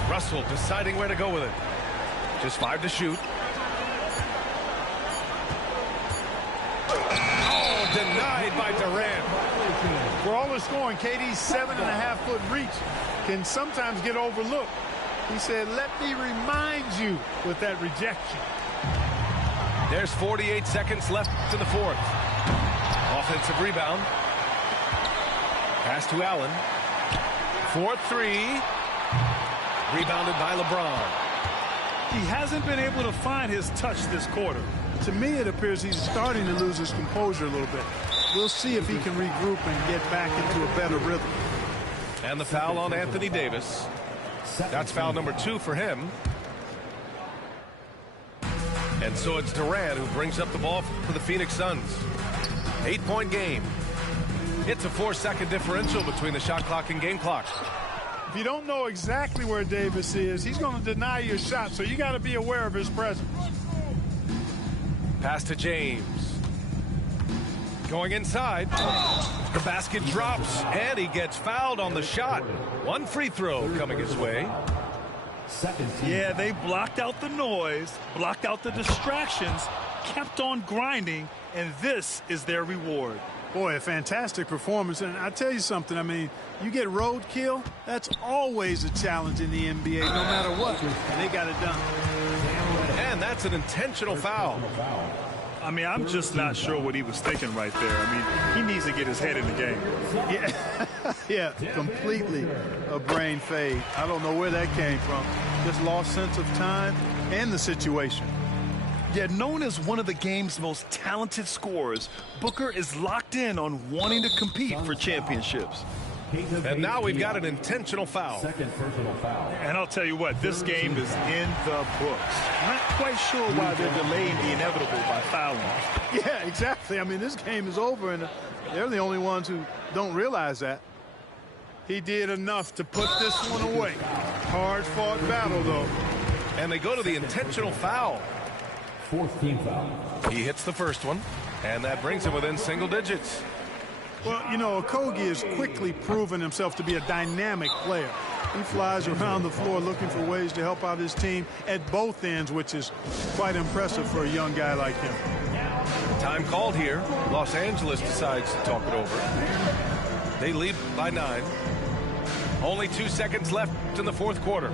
Russell deciding where to go with it. Just 5 to shoot. Oh, denied by Durant. For all the scoring, KD's 7.5-foot reach can sometimes get overlooked. He said, let me remind you with that rejection. There's 48 seconds left in the fourth. Offensive rebound. Pass to Allen. 4-3. Rebounded by LeBron. He hasn't been able to find his touch this quarter. To me, it appears he's starting to lose his composure a little bit. We'll see if he can regroup and get back into a better rhythm. And the foul on Anthony Davis. That's foul number 2 for him. And so it's Durant who brings up the ball for the Phoenix Suns. 8-point game. It's a 4-second differential between the shot clock and game clock. If you don't know exactly where Davis is, he's going to deny your shot, so you got to be aware of his presence. Pass to James. Going inside. The basket drops, and he gets fouled on the shot. 1 free throw coming his way. Yeah, they blocked out the noise, blocked out the distractions, kept on grinding, and this is their reward. Boy, a fantastic performance. And I tell you something, I mean, you get roadkill, that's always a challenge in the NBA, no matter what. And they got it done. And that's an intentional foul. I mean, I'm just not sure what he was thinking right there. I mean, he needs to get his head in the game. Yeah, yeah, completely a brain fade. I don't know where that came from. Just lost sense of time and the situation. Yet known as one of the game's most talented scorers, Booker is locked in on wanting to compete for championships. And now we've got an intentional foul. Second personal foul. And I'll tell you what, this game is in the books. Not quite sure why they're delaying the inevitable by fouling. Yeah, exactly. I mean, this game is over, and they're the only ones who don't realize that. He did enough to put this one away. Hard-fought battle, though. And they go to the intentional foul. Fourth team foul. He hits the first one, and that brings him within single digits. Well, you know, Okogie has quickly proven himself to be a dynamic player. He flies around the floor looking for ways to help out his team at both ends, which is quite impressive for a young guy like him. Time called here. Los Angeles decides to talk it over. They lead by 9. Only 2 seconds left in the fourth quarter.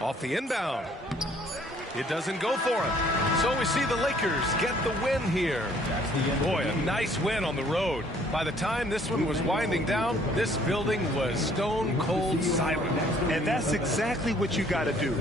Off the inbound. It doesn't go for him. So we see the Lakers get the win here. Boy, a nice win on the road. By the time this one was winding down, this building was stone cold silent. And that's exactly what you got to do.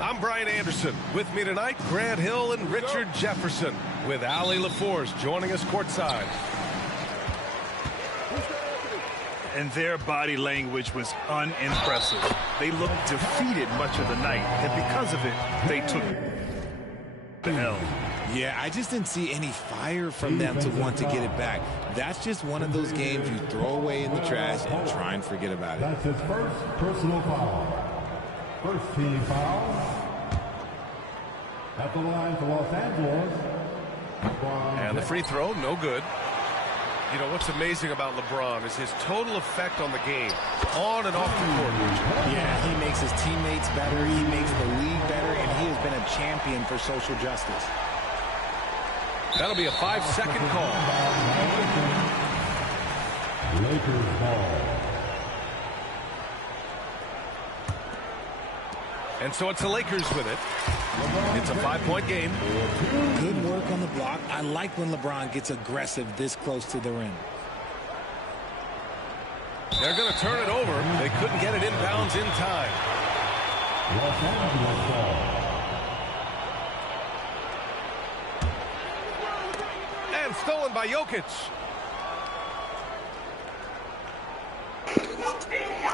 I'm Brian Anderson. With me tonight, Grant Hill and Richard Jefferson, with Allie LaForce joining us courtside. And their body language was unimpressive. They looked defeated much of the night, and because of it, they took the L. Yeah, I just didn't see any fire from them to want to get it back. That's just one of those games you throw away in the trash and try and forget about it. That's his first personal foul. First team foul. At the line for Los Angeles. And the free throw, no good. You know, what's amazing about LeBron is his total effect on the game, on and off the court. Yeah, he makes his teammates better, he makes the league better, and he has been a champion for social justice. That'll be a 5-second call. Lakers ball. And so it's the Lakers with it. It's a 5-point game. Good work on the block. I like when LeBron gets aggressive this close to the rim. They're going to turn it over. They couldn't get it inbounds in time. Los Angeles ball. And stolen by Jokic.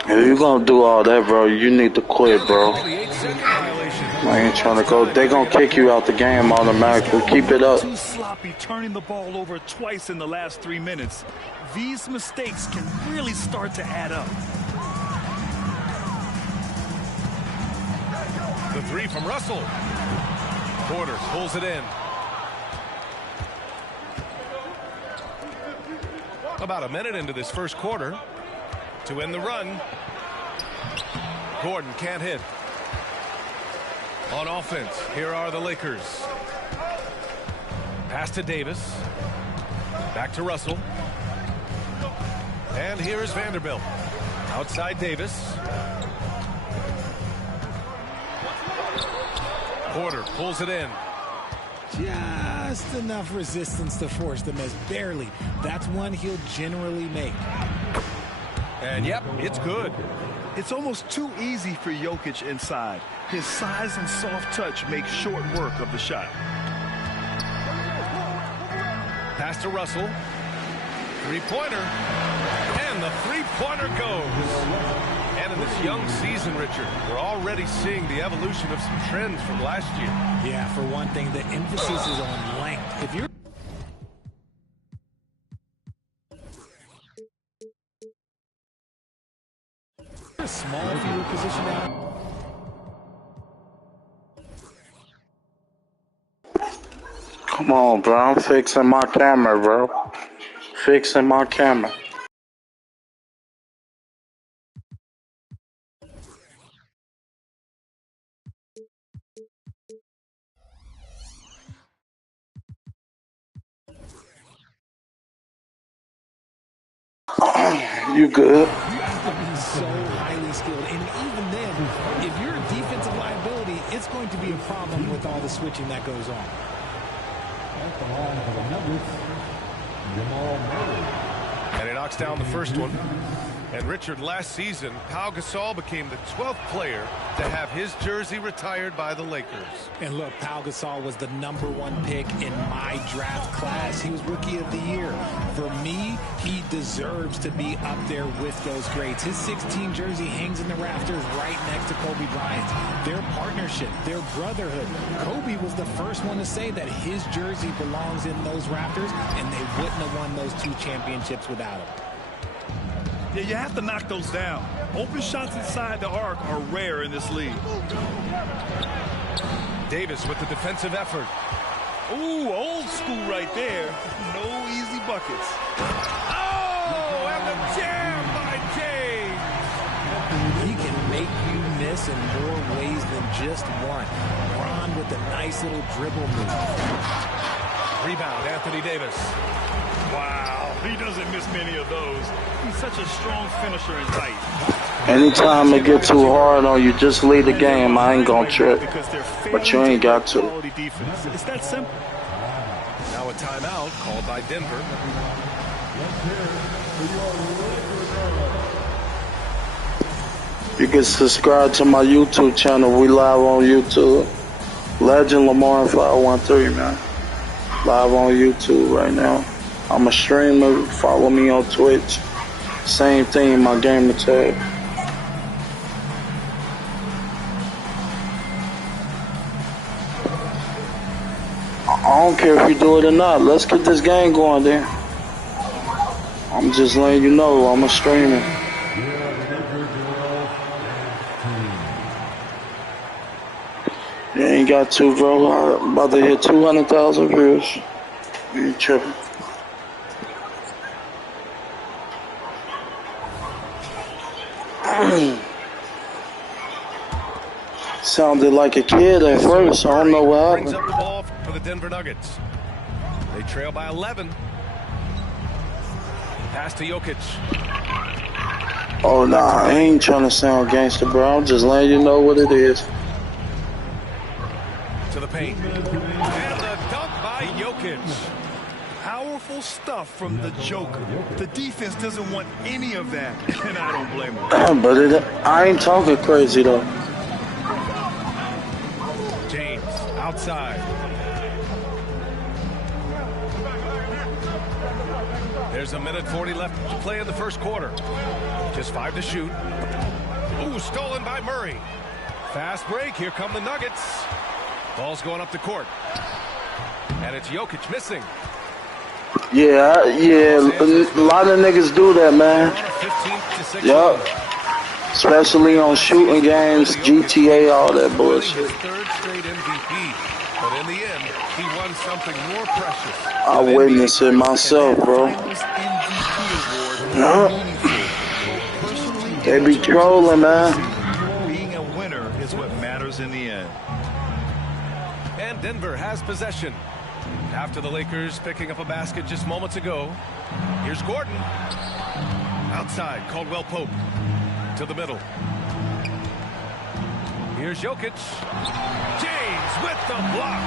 If you're gonna do all that, bro, you need to quit, bro. I ain't trying to go. They gonna kick you out the game automatically. Keep it up. Too sloppy, turning the ball over twice in the last 3 minutes. These mistakes can really start to add up. The three from Russell. Porter pulls it in. About a minute into this first quarter. To end the run. Gordon can't hit. On offense, here are the Lakers. Pass to Davis. Back to Russell. And here's Vanderbilt. Outside Davis. Porter pulls it in. Just enough resistance to force the miss. Barely. That's one he'll generally make. And yep, it's good. It's almost too easy for Jokic inside. His size and soft touch make short work of the shot. Pass to Russell. Three-pointer. And the three-pointer goes. And in this young season, Richard, we're already seeing the evolution of some trends from last year. Yeah, for one thing, the emphasis is on length. If you're a small field position now. Come on, bro. I'm fixing my camera, bro. Fixing my camera. You good? You have to be so highly skilled. And even then, if you're a defensive liability, it's going to be a problem with all the switching that goes on. And he knocks down the first one. And Richard, last season, Pau Gasol became the 12th player to have his jersey retired by the Lakers. And look, Pau Gasol was the #1 pick in my draft class. He was Rookie of the Year. For me, he deserves to be up there with those greats. His 16 jersey hangs in the rafters right next to Kobe Bryant's. Their partnership, their brotherhood. Kobe was the first one to say that his jersey belongs in those rafters, and they wouldn't have won those 2 championships without him. Yeah, you have to knock those down. Open shots inside the arc are rare in this league. Davis with the defensive effort. Ooh, old school right there. No easy buckets. Oh, and the jam by James. He can make you miss in more ways than just one. Ron with a nice little dribble move. Rebound, Anthony Davis. Wow, he doesn't miss many of those. He's such a strong finisher in tight. Anytime it get too hard on you, just leave the game. I ain't gonna trip. But you ain't got to. It's that simple. Now a timeout called by Denver. You can subscribe to my YouTube channel. We live on YouTube. Legendlamar513, man. Live on YouTube right now. I'm a streamer. Follow me on Twitch. Same thing in my gamer tag. I don't care if you do it or not. Let's get this game going there. I'm just letting you know I'm a streamer. You ain't got to, bro. I'm about to hit 200,000 views. You ain't tripping. Sounded like a kid at first. I don't know what happened. Brings up the ball for the Denver Nuggets. They trail by 11. Pass to Jokic. Oh, nah. I ain't trying to sound gangster, bro. I'm just letting you know what it is. To the paint. And the dunk by Jokic. Powerful stuff from the Joker. The defense doesn't want any of that, and I don't blame them. But I ain't talking crazy, though. James outside. There's 1:40 left to play in the first quarter. Just 5 to shoot. Ooh, stolen by Murray. Fast break. Here come the Nuggets. Ball's going up the court. And it's Jokic missing. Yeah, a lot of niggas do that, man. Yup. Especially on shooting games, GTA, all that bullshit. Third straight MVP, but in the end, he won something more precious. I witnessed it myself, bro. They be trolling, man. Being a winner is what matters in the end. And Denver has possession. After the Lakers picking up a basket just moments ago. Here's Gordon. Outside, Caldwell Pope. To the middle. Here's Jokic. James with the block.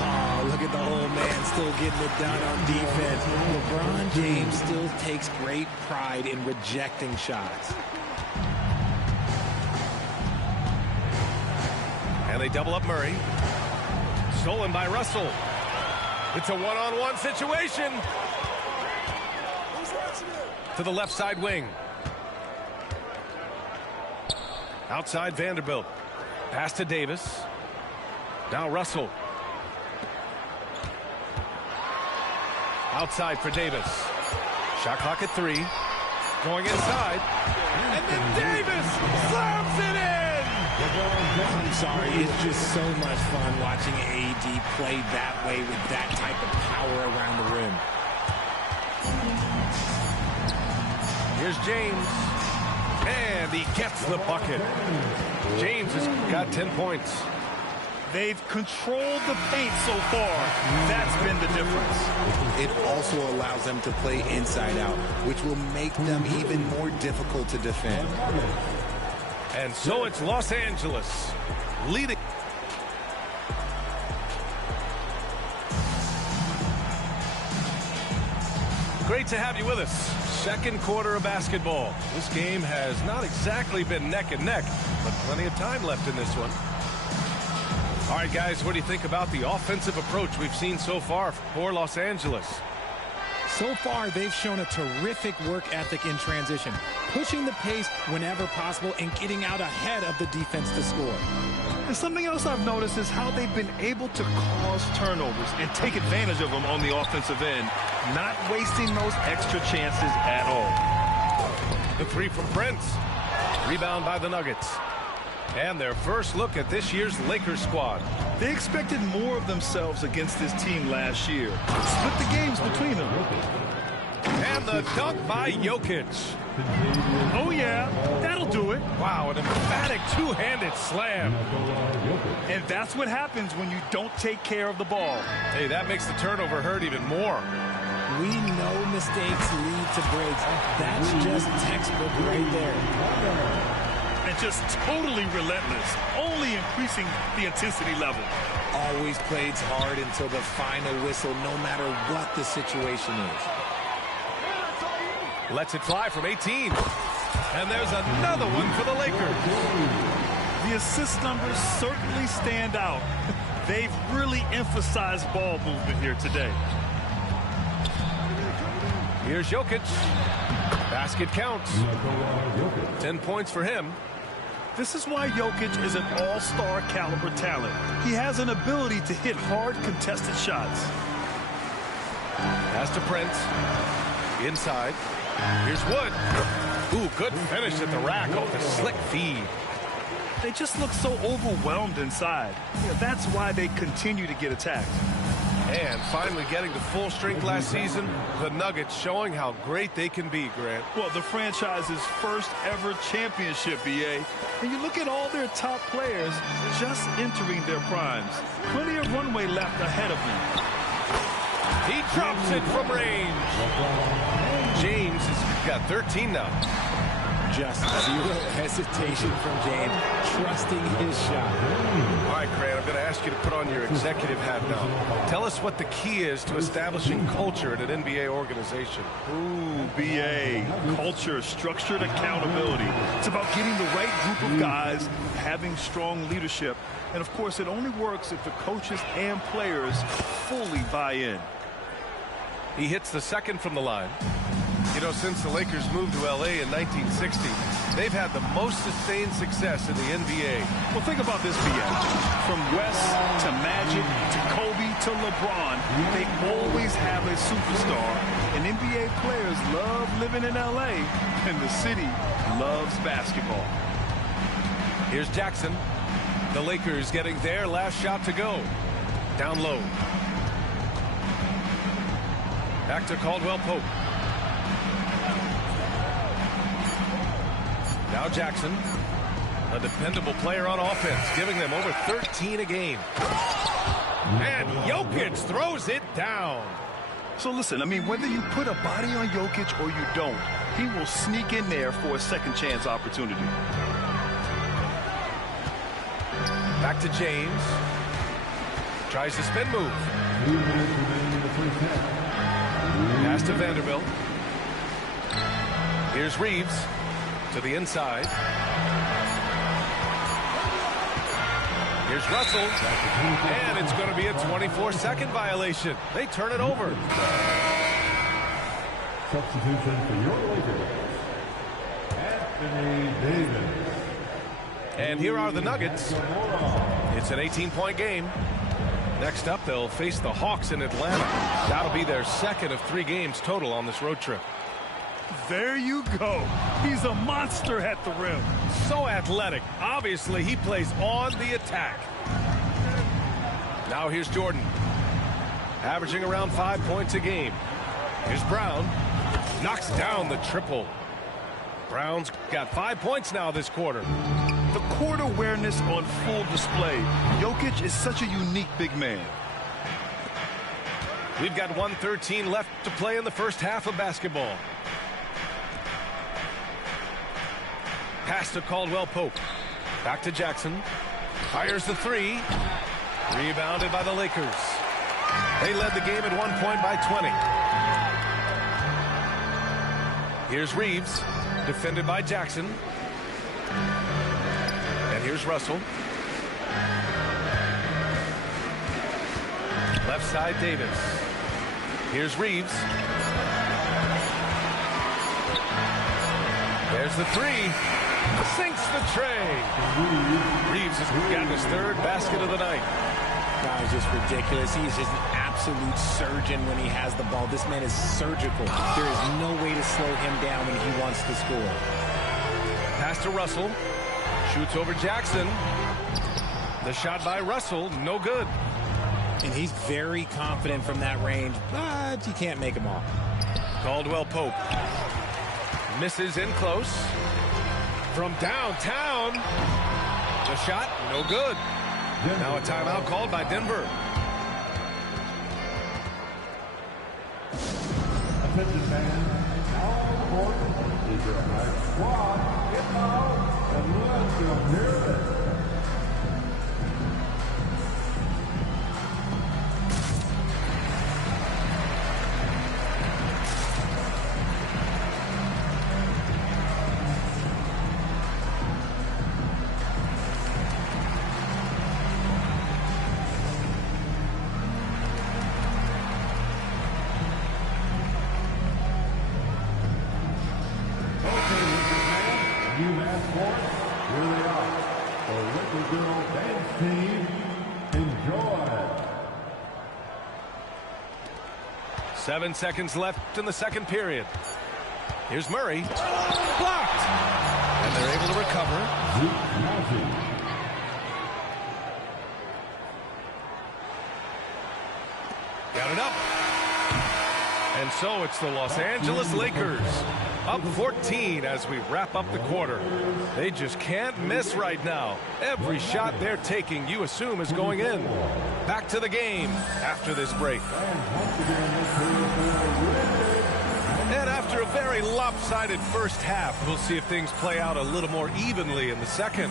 Oh, look at the old man still getting it done on defense. LeBron James still takes great pride in rejecting shots. And they double up Murray. Stolen by Russell. It's a one-on-one situation. To the left side wing. Outside Vanderbilt. Pass to Davis. Now Russell. Outside for Davis. Shot clock at 3. Going inside. And then Davis slams it in. I'm sorry, it's just so much fun watching AD play that way with that type of power around the rim. Here's James. And he gets the bucket. James has got 10 points. They've controlled the paint so far. That's been the difference. It also allows them to play inside out, which will make them even more difficult to defend. And so it's Los Angeles leading. Great to have you with us. Second quarter of basketball. This game has not exactly been neck and neck, but plenty of time left in this one. All right, guys, what do you think about the offensive approach we've seen so far for Los Angeles? So far, they've shown a terrific work ethic in transition, pushing the pace whenever possible and getting out ahead of the defense to score. And something else I've noticed is how they've been able to cause turnovers and take advantage of them on the offensive end, not wasting those extra chances at all. The 3 from Prince. Rebound by the Nuggets. And their first look at this year's Lakers squad. They expected more of themselves against this team last year. Split the games between them. And the dunk by Jokic. Oh, yeah, that'll do it. Wow, an emphatic two-handed slam. And that's what happens when you don't take care of the ball. Hey, that makes the turnover hurt even more. We know mistakes lead to breaks. That's just textbook right there. And just totally relentless, only increasing the intensity level. Always plays hard until the final whistle, no matter what the situation is. Lets it fly from 18. And there's another one for the Lakers. The assist numbers certainly stand out. They've really emphasized ball movement here today. Here's Jokic. Basket counts. 10 points for him. This is why Jokic is an all-star caliber talent. He has an ability to hit hard contested shots. Pass to Prince. Inside. Here's Wood. Ooh, good finish at the rack off the slick feed. They just look so overwhelmed inside. That's why they continue to get attacked. And finally getting to full strength last season, the Nuggets showing how great they can be, Grant. Well, the franchise's first ever championship, BA. And you look at all their top players just entering their primes. Plenty of runway left ahead of them. He drops it from range. James has got 13 now. Just zero hesitation from James, trusting his shot. All right, Grant, I'm going to ask you to put on your executive hat now. Tell us what the key is to establishing culture at an NBA organization. Ooh, BA. Culture, structured accountability. It's about getting the right group of guys, having strong leadership. And, of course, it only works if the coaches and players fully buy in. He hits the second from the line. You know, since the Lakers moved to L.A. in 1960, they've had the most sustained success in the NBA. Well, think about this, BA. From West to Magic to Kobe to LeBron, they always have a superstar. And NBA players love living in L.A., and the city loves basketball. Here's Jackson. The Lakers getting their last shot to go. Down low. Back to Caldwell Pope. Now Jackson, a dependable player on offense, giving them over 13 a game. And Jokic throws it down. So listen, I mean, whether you put a body on Jokic or you don't, he will sneak in there for a second chance opportunity. Back to James. Tries the spin move. Pass to Vanderbilt. Here's Reeves. To the inside. Here's Russell. And it's going to be a 24-second violation. They turn it over. Substitution for your Lakers, Anthony Davis. And here are the Nuggets. It's an 18-point game. Next up, they'll face the Hawks in Atlanta. That'll be their second of 3 games total on this road trip. There you go. He's a monster at the rim. So athletic. Obviously, he plays on the attack. Now here's Jordan. Averaging around 5 points a game. Here's Brown. Knocks down the triple. Brown's got 5 points now this quarter. The court awareness on full display. Jokic is such a unique big man. We've got 1:13 left to play in the first half of basketball. Pass to Caldwell Pope. Back to Jackson. Fires the 3. Rebounded by the Lakers. They led the game at 1 point by 20. Here's Reeves. Defended by Jackson. And here's Russell. Left side Davis. Here's Reeves. There's the 3. Sinks the tray. Reeves has gotten his 3rd basket of the night. That was just ridiculous. He is just an absolute surgeon when he has the ball. This man is surgical. There is no way to slow him down when he wants to score. Pass to Russell. Shoots over Jackson. The shot by Russell, no good. And he's very confident from that range, but you can't make him all. Caldwell Pope. Misses in close. From downtown. The shot, no good. Now a timeout called by Denver. Attention fans, now on the court is your next squad. Get out and let them hear it. 7 seconds left in the second period. Here's Murray. Blocked. And they're able to recover. Got it up. And so it's the Los Angeles Lakers up 14 as we wrap up the quarter. They just can't miss right now. Every shot they're taking, you assume, is going in. Back to the game after this break. And after a very lopsided first half, we'll see if things play out a little more evenly in the second.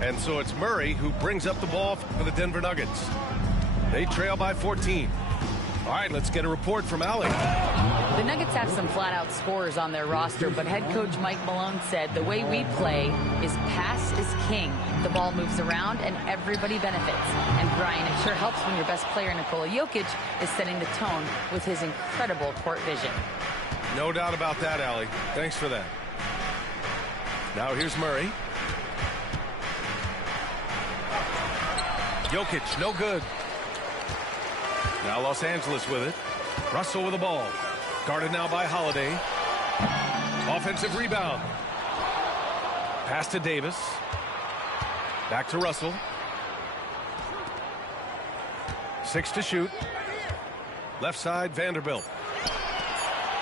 And so it's Murray who brings up the ball for the Denver Nuggets. They trail by 14. All right, let's get a report from Allie. The Nuggets have some flat-out scorers on their roster, but head coach Mike Malone said the way we play is pass is king. The ball moves around and everybody benefits. And Brian, it sure helps when your best player, Nikola Jokic, is setting the tone with his incredible court vision. No doubt about that, Allie. Thanks for that. Now here's Murray. Jokic, no good. Now Los Angeles with it. Russell with the ball. Guarded now by Holiday. Offensive rebound. Pass to Davis. Back to Russell. 6 to shoot. Left side, Vanderbilt.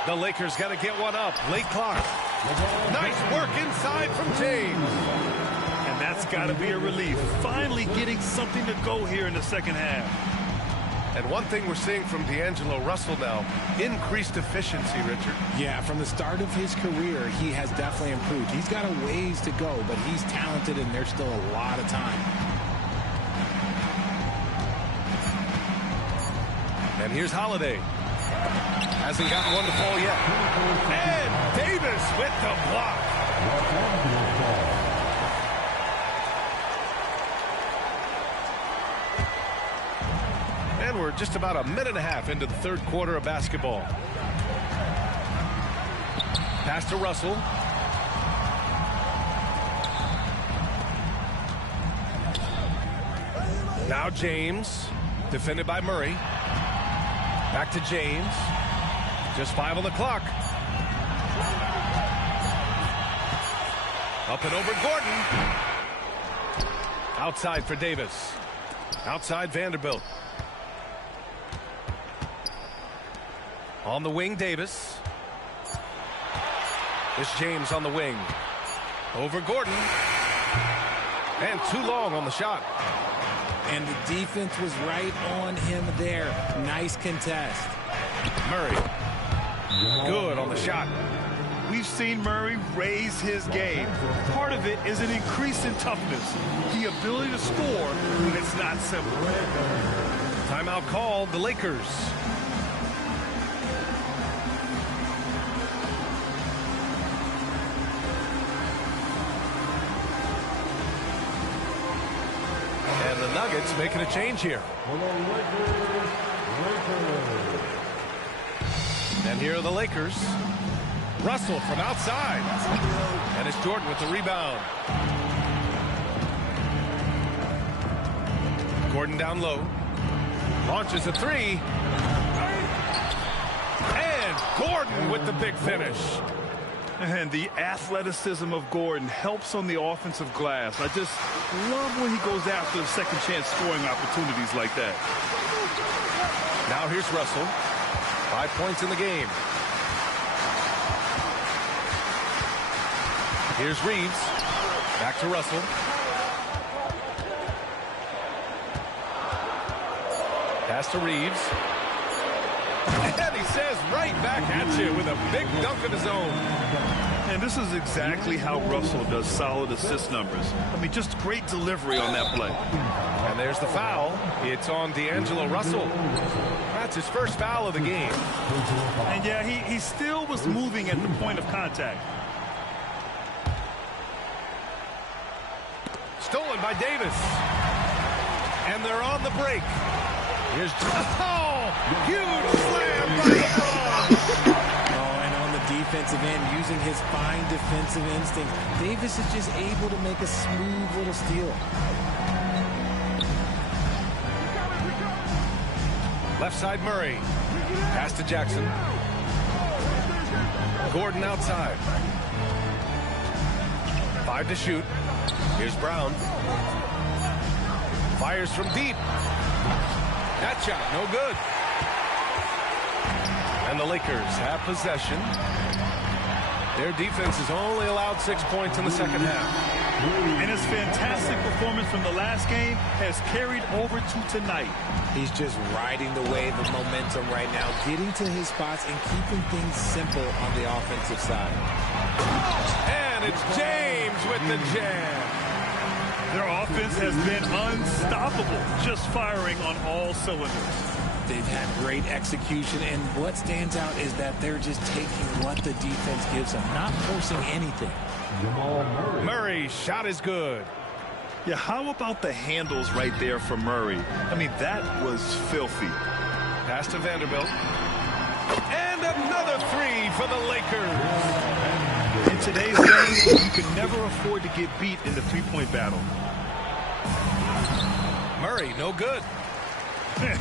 The Lakers got to get one up. Late clock. Nice work inside from James. And that's got to be a relief. Finally getting something to go here in the second half. And one thing we're seeing from D'Angelo Russell now, increased efficiency, Richard. Yeah, from the start of his career, he has definitely improved. He's got a ways to go, but he's talented, and there's still a lot of time. And here's Holiday. Hasn't gotten one to fall yet. And Davis with the block. And we're just about a minute and a half into the third quarter of basketball. Pass to Russell. Now James, defended by Murray. Back to James. Just 5 on the clock. Up and over Gordon. Outside for Davis. Outside Vanderbilt. On the wing, Davis. This James on the wing. Over Gordon. And too long on the shot. And the defense was right on him there. Nice contest. Murray. Good on the shot. We've seen Murray raise his game. Part of it is an increase in toughness. The ability to score when it's not simple. Timeout called, the Lakers. And the Nuggets making a change here. And here are the Lakers. Russell from outside. And it's Jordan with the rebound. Gordon down low. Launches a three. And Gordon with the big finish. And the athleticism of Gordon helps on the offensive glass. I just love when he goes after the second chance scoring opportunities like that. Now here's Russell. 5 points in the game. Here's Reeves. Back to Russell. Pass to Reeves. And he says right back at you with a big dunk of his own. And this is exactly how Russell does solid assist numbers. I mean, just great delivery on that play. And there's the foul. It's on D'Angelo Russell. That's his first foul of the game. And yeah, he still was moving at the point of contact. Stolen by Davis. And they're on the break. Here's huge slam by LeBron. Oh, and on the defensive end, using his fine defensive instincts. Davis is just able to make a smooth little steal. Left side Murray. Pass to Jackson. Gordon outside. 5 to shoot. Here's Brown. Fires from deep. That shot, no good. And the Lakers have possession. Their defense has only allowed 6 points in the second half. And his fantastic performance from the last game has carried over to tonight. He's just riding the wave of momentum right now, getting to his spots and keeping things simple on the offensive side. And it's James with the jam. Their offense has been unstoppable, just firing on all cylinders. They've had great execution, and what stands out is that they're just taking what the defense gives them, not forcing anything. Murray's shot is good. Yeah, how about the handles right there for Murray? I mean, that was filthy. Pass to Vanderbilt. And another 3 for the Lakers. In today's game, you can never afford to get beat in the three-point battle. Murray, no good.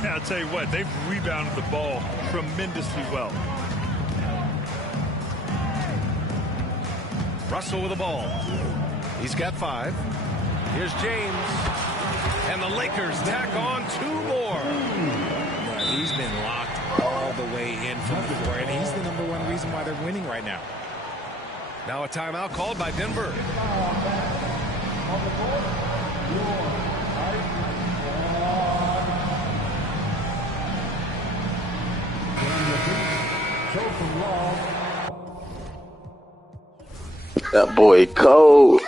I'll tell you what, they've rebounded the ball tremendously well. Russell with the ball. He's got 5. Here's James. And the Lakers tack on 2 more. Right, he's been locked all the way in from the floor, and he's the #1 reason why they're winning right now. Now a timeout called by Denver. That boy cold.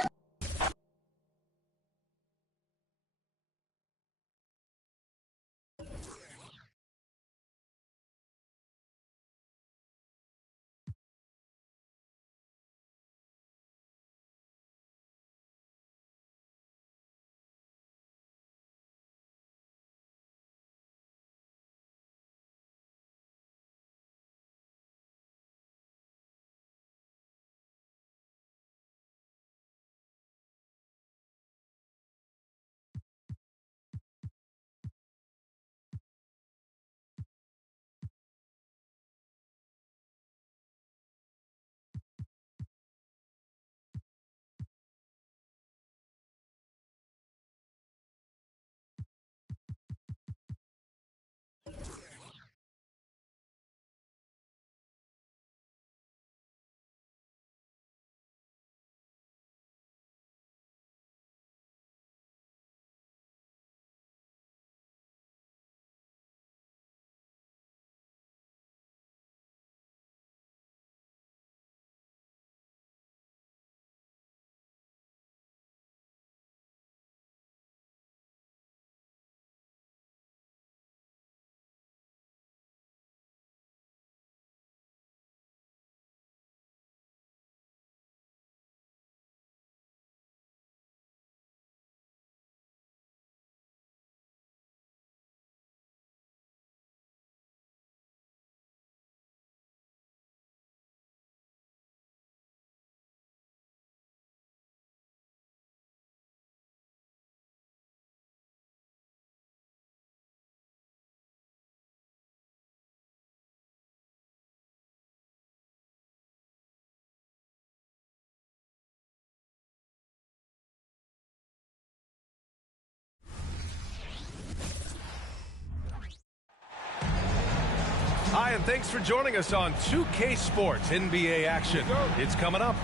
Hi, and thanks for joining us on 2K Sports NBA action. It's coming up.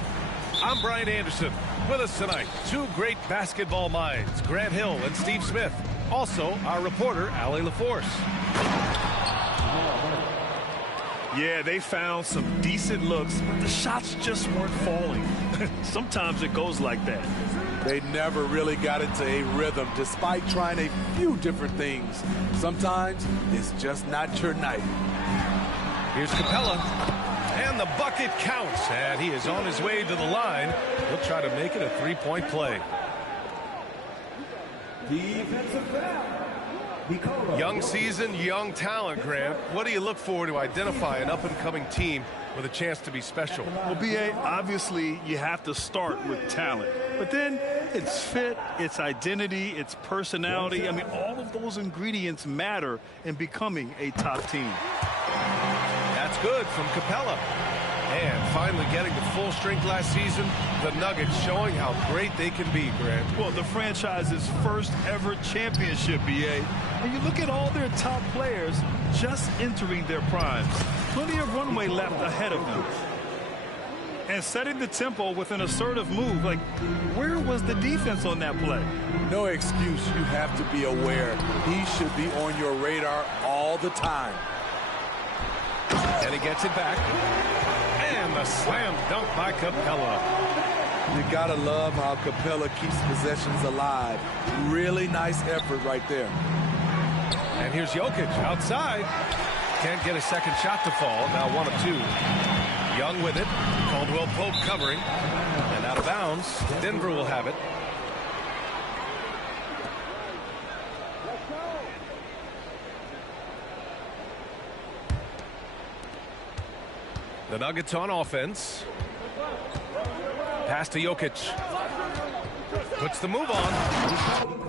I'm Brian Anderson. With us tonight, 2 great basketball minds, Grant Hill and Steve Smith. Also, our reporter, Allie LaForce. Yeah, they found some decent looks, but the shots just weren't falling. Sometimes it goes like that. They never really got into a rhythm, despite trying a few different things. Sometimes it's just not your night. Here's Capella, and the bucket counts, and he is on his way to the line. He'll try to make it a 3-point play. Young season, young talent, Grant. What do you look for to identify an up-and-coming team with a chance to be special. Well, B.A., obviously you have to start with talent. But then it's fit, it's identity, it's personality. I mean, all of those ingredients matter in becoming a top team. That's good from Capella. And finally getting to full strength last season, the Nuggets showing how great they can be, Grant. Well, the franchise's first ever championship, B.A. And you look at all their top players just entering their primes. Plenty of runway left ahead of them. And setting the tempo with an assertive move. Like, where was the defense on that play? No excuse. You have to be aware. He should be on your radar all the time. And he gets it back. And the slam dunk by Capella. You gotta love how Capella keeps possessions alive. Really nice effort right there. And here's Jokic outside. Can't get a second shot to fall. Now 1 of 2. Young with it. Caldwell Pope covering. And out of bounds. Denver will have it. The Nuggets on offense. Pass to Jokic. Puts the move on.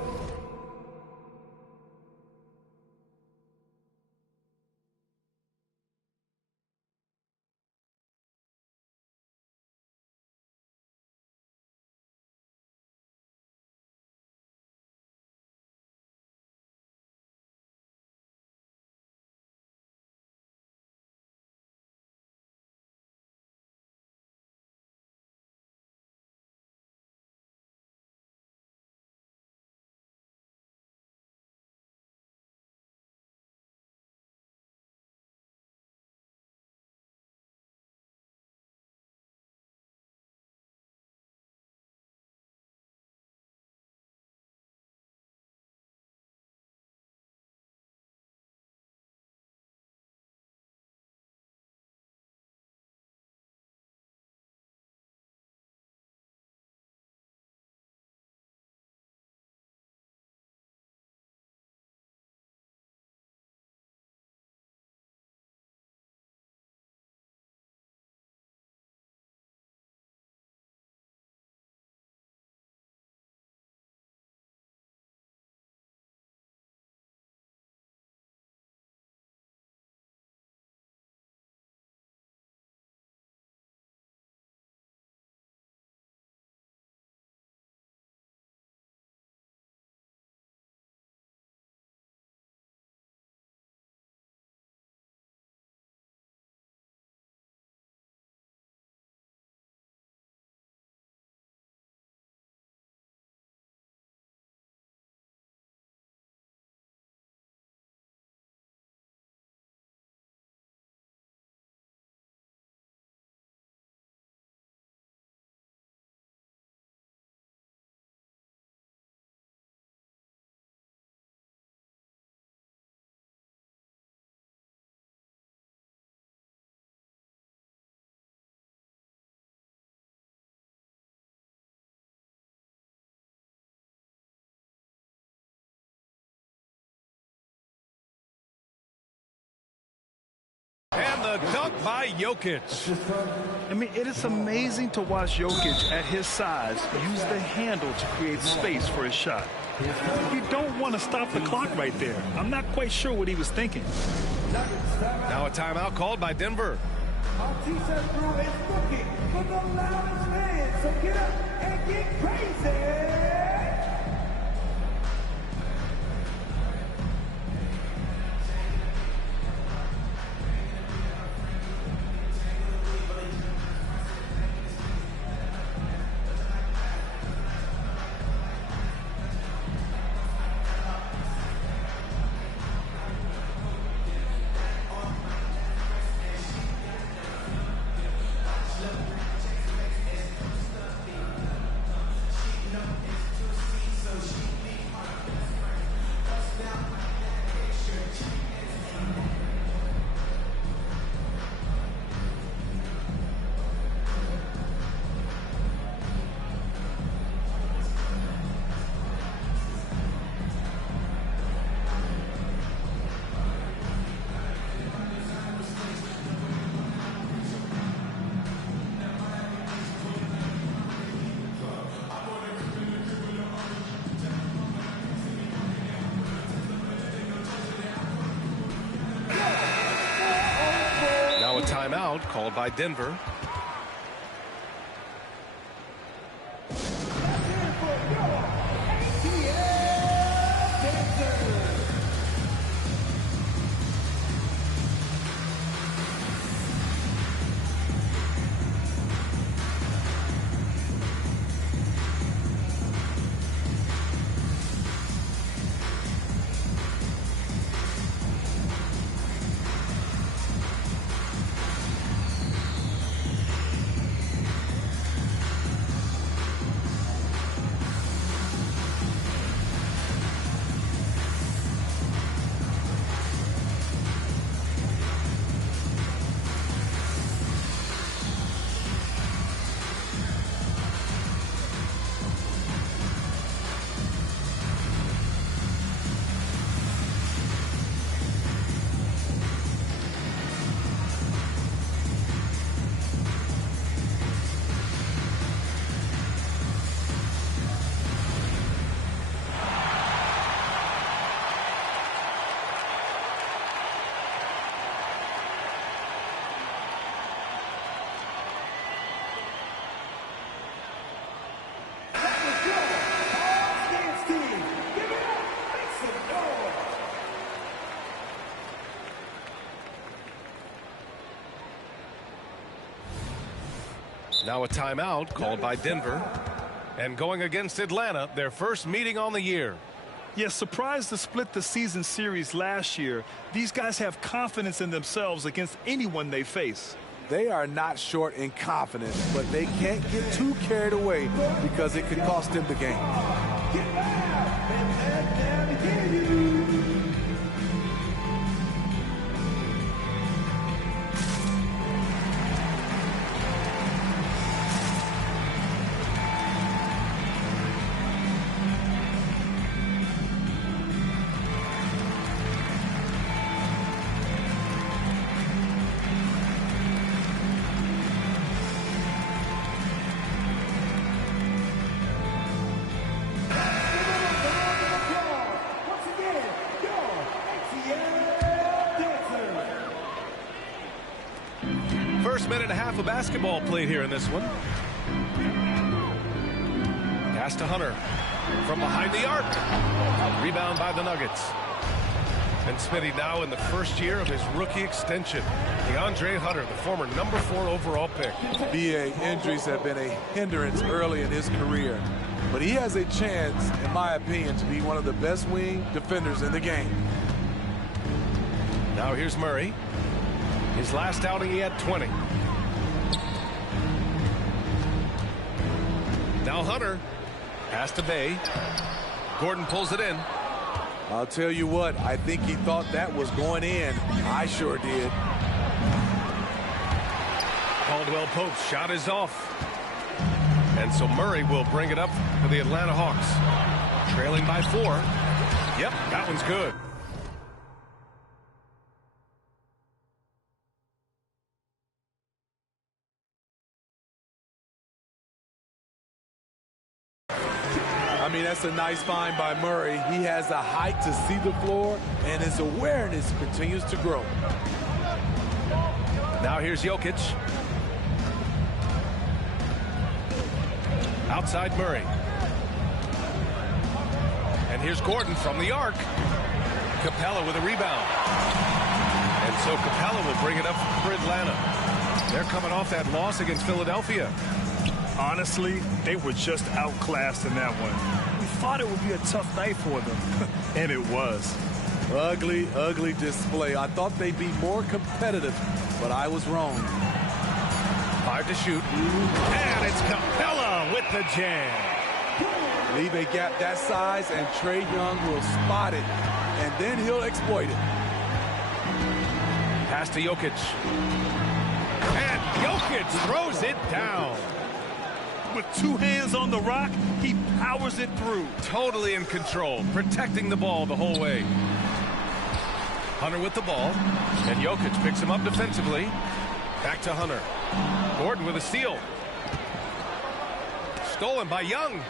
And the dunk by Jokic. I mean, it is amazing to watch Jokic at his size use the handle to create space for his shot. You don't want to stop the clock right there. I'm not quite sure what he was thinking. Now a timeout called by Denver. Our T-shirt crew is looking for the loudest fans, so get up and get crazy. timeout called by Denver. Now a timeout called by Denver. And going against Atlanta, their first meeting on the year. Yes, surprised to split the season series last year. These guys have confidence in themselves against anyone they face. They are not short in confidence, but they can't get too carried away because it could cost them the game. Minute and a half of basketball played here in this one. Pass to Hunter from behind the arc. Rebound by the Nuggets. And Smitty now in the first year of his rookie extension. DeAndre Hunter, the former number 4 overall pick. BA, injuries have been a hindrance early in his career, but he has a chance, in my opinion, to be one of the best wing defenders in the game. Now here's Murray. His last outing, he had 20. Now Hunter. Pass to Bay. Gordon pulls it in. I'll tell you what, I think he thought that was going in. I sure did. Caldwell Pope's shot is off. And so Murray will bring it up for the Atlanta Hawks. Trailing by 4. Yep, that one's good. I mean, that's a nice find by Murray. He has the height to see the floor, and his awareness continues to grow. Now here's Jokic. Outside Murray. And here's Gordon from the arc. Capella with a rebound. And so Capella will bring it up for Atlanta. They're coming off that loss against Philadelphia. Honestly, they were just outclassed in that one. We thought it would be a tough night for them, and it was. Ugly, ugly display. I thought they'd be more competitive, but I was wrong. 5 to shoot. And it's Capella with the jam. Leave a gap that size, and Trae Young will spot it, and then he'll exploit it. Pass to Jokic. And Jokic throws it down. With 2 hands on the rock, he powers it through. Totally in control, protecting the ball the whole way. Hunter with the ball, and Jokic picks him up defensively. Back to Hunter. Gordon with a steal. Stolen by Young.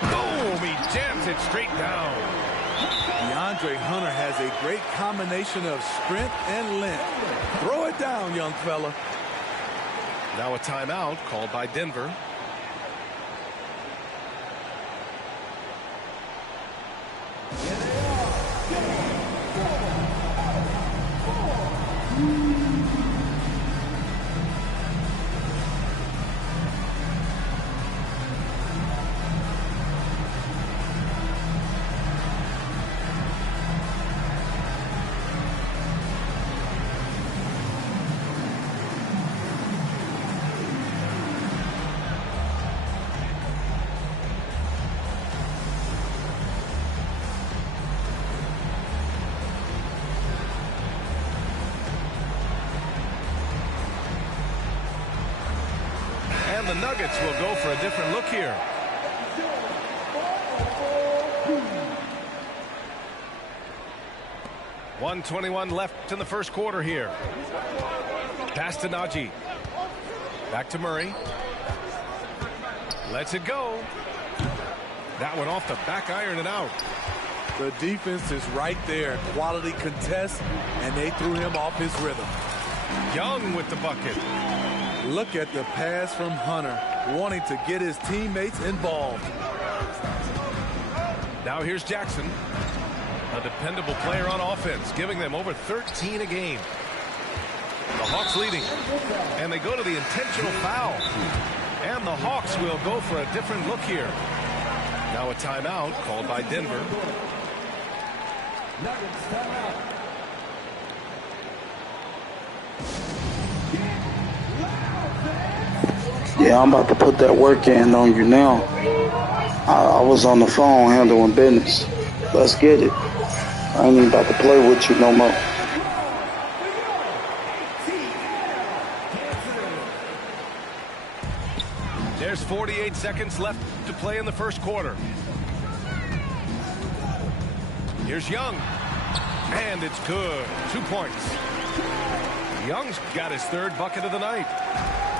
Boom! He jams it straight down. DeAndre Hunter has a great combination of strength and length. Throw it down, young fella. Now a timeout called by Denver. The Nuggets will go for a different look here. .121 left in the first quarter here. Pass to Najee. Back to Murray. Lets it go. That one off the back iron and out. The defense is right there. Quality contest, and they threw him off his rhythm. Young with the bucket. Look at the pass from Hunter, wanting to get his teammates involved. Now here's Jackson, a dependable player on offense, giving them over 13 a game. The Hawks leading, and they go to the intentional foul. And the Hawks will go for a different look here. Now a timeout called by Denver. Yeah, I'm about to put that work in on you now. I was on the phone handling business. Let's get it. I ain't even about to play with you no more. There's 48 seconds left to play in the first quarter. Here's Young. And it's good. 2 points. Young's got his third bucket of the night.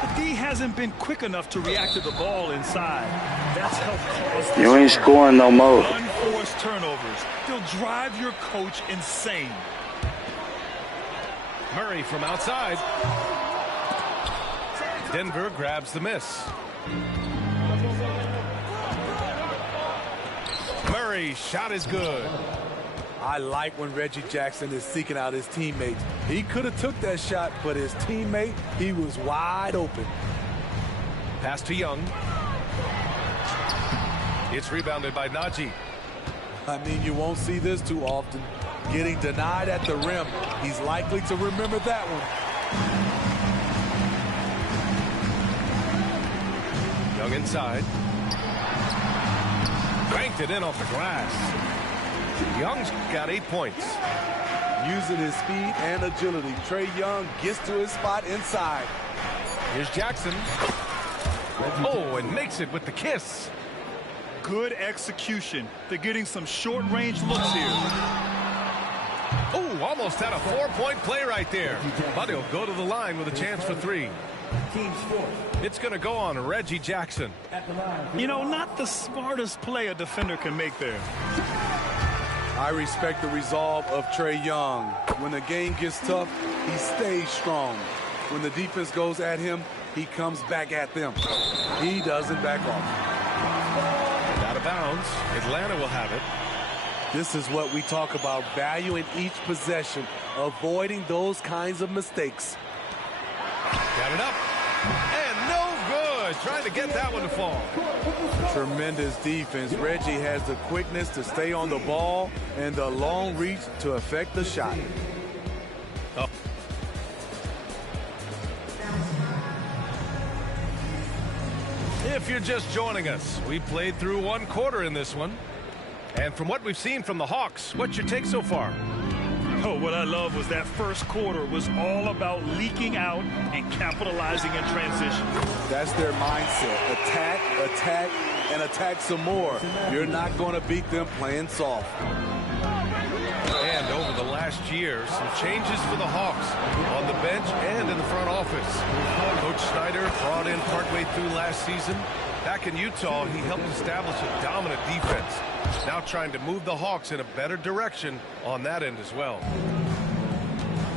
The D hasn't been quick enough to react to the ball inside. That's helped cause You ain't scoring no more. unforced turnovers. They'll drive your coach insane. Murray from outside. Denver grabs the miss. Murray's shot is good. I like when Reggie Jackson is seeking out his teammates. He could have took that shot, but his teammate, he was wide open. Pass to Young. It's rebounded by Najee. I mean, you won't see this too often. Getting denied at the rim. He's likely to remember that one. Young inside. Banked it in off the glass. Young's got 8 points. Using his speed and agility, Trae Young gets to his spot inside. Here's Jackson. Oh, and makes it with the kiss. Good execution. They're getting some short-range looks here. Oh, almost had a 4-point play right there. But he'll go to the line with a chance for 3. It's going to go on Reggie Jackson. You know, not the smartest play a defender can make there. I respect the resolve of Trae Young. When the game gets tough, he stays strong. When the defense goes at him, he comes back at them. He doesn't back off. Out of bounds. Atlanta will have it. This is what we talk about, valuing each possession, avoiding those kinds of mistakes. Got it up. And no good. Trying to get that one to fall. Tremendous defense. Reggie has the quickness to stay on the ball and the long reach to affect the shot. Up. If you're just joining us, we played through 1 quarter in this one. And from what we've seen from the Hawks, what's your take so far? Oh, what I love was that first quarter was all about leaking out and capitalizing in transition. That's their mindset. Attack, attack, and attack some more. You're not going to beat them playing soft. And over the last year, some changes for the Hawks on the bench and in the front office. Coach Snyder brought in partway through last season. Back in Utah, he helped establish a dominant defense. Now trying to move the Hawks in a better direction on that end as well.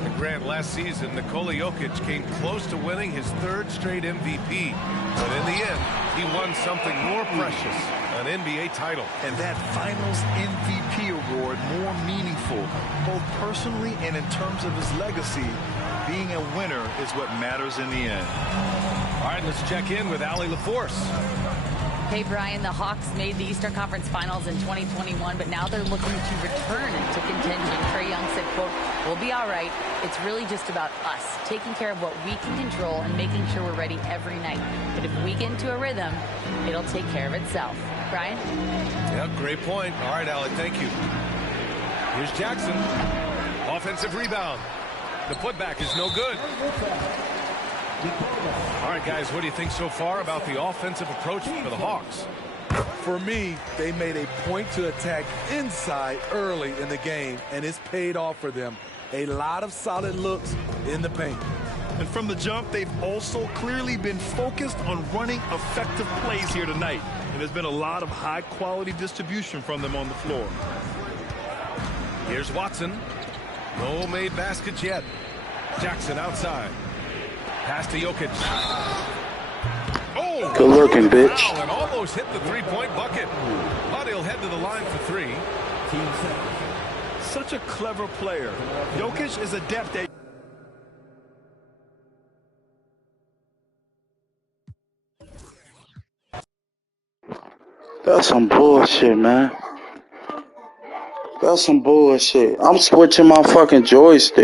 And Grant, last season, Nikola Jokic came close to winning his 3rd straight MVP. But in the end, he won something more precious, an NBA title. And that Finals MVP award more meaningful, both personally and in terms of his legacy. Being a winner is what matters in the end. All right, let's check in with Allie LaForce. Hey, Brian, the Hawks made the Eastern Conference Finals in 2021, but now they're looking to return to contention. Trae Young said, quote, "We'll be all right. It's really just about us, taking care of what we can control and making sure we're ready every night. But if we get into a rhythm, it'll take care of itself." Brian? Yeah, great point. All right, Allie, thank you. Here's Jackson. Offensive rebound. The putback is no good. All right, guys, what do you think so far about the offensive approach for the Hawks? For me, they made a point to attack inside early in the game, and it's paid off for them. A lot of solid looks in the paint. And from the jump, they've also clearly been focused on running effective plays here tonight. And there's been a lot of high-quality distribution from them on the floor. Here's Watson. No made baskets yet. Jackson outside. Pass to Jokic. Oh, good looking, bitch. And almost hit the three-point bucket. But he'll head to the line for 3. Such a clever player. Jokic is adept at... That's some bullshit, man. That's some bullshit. I'm switching my fucking joystick.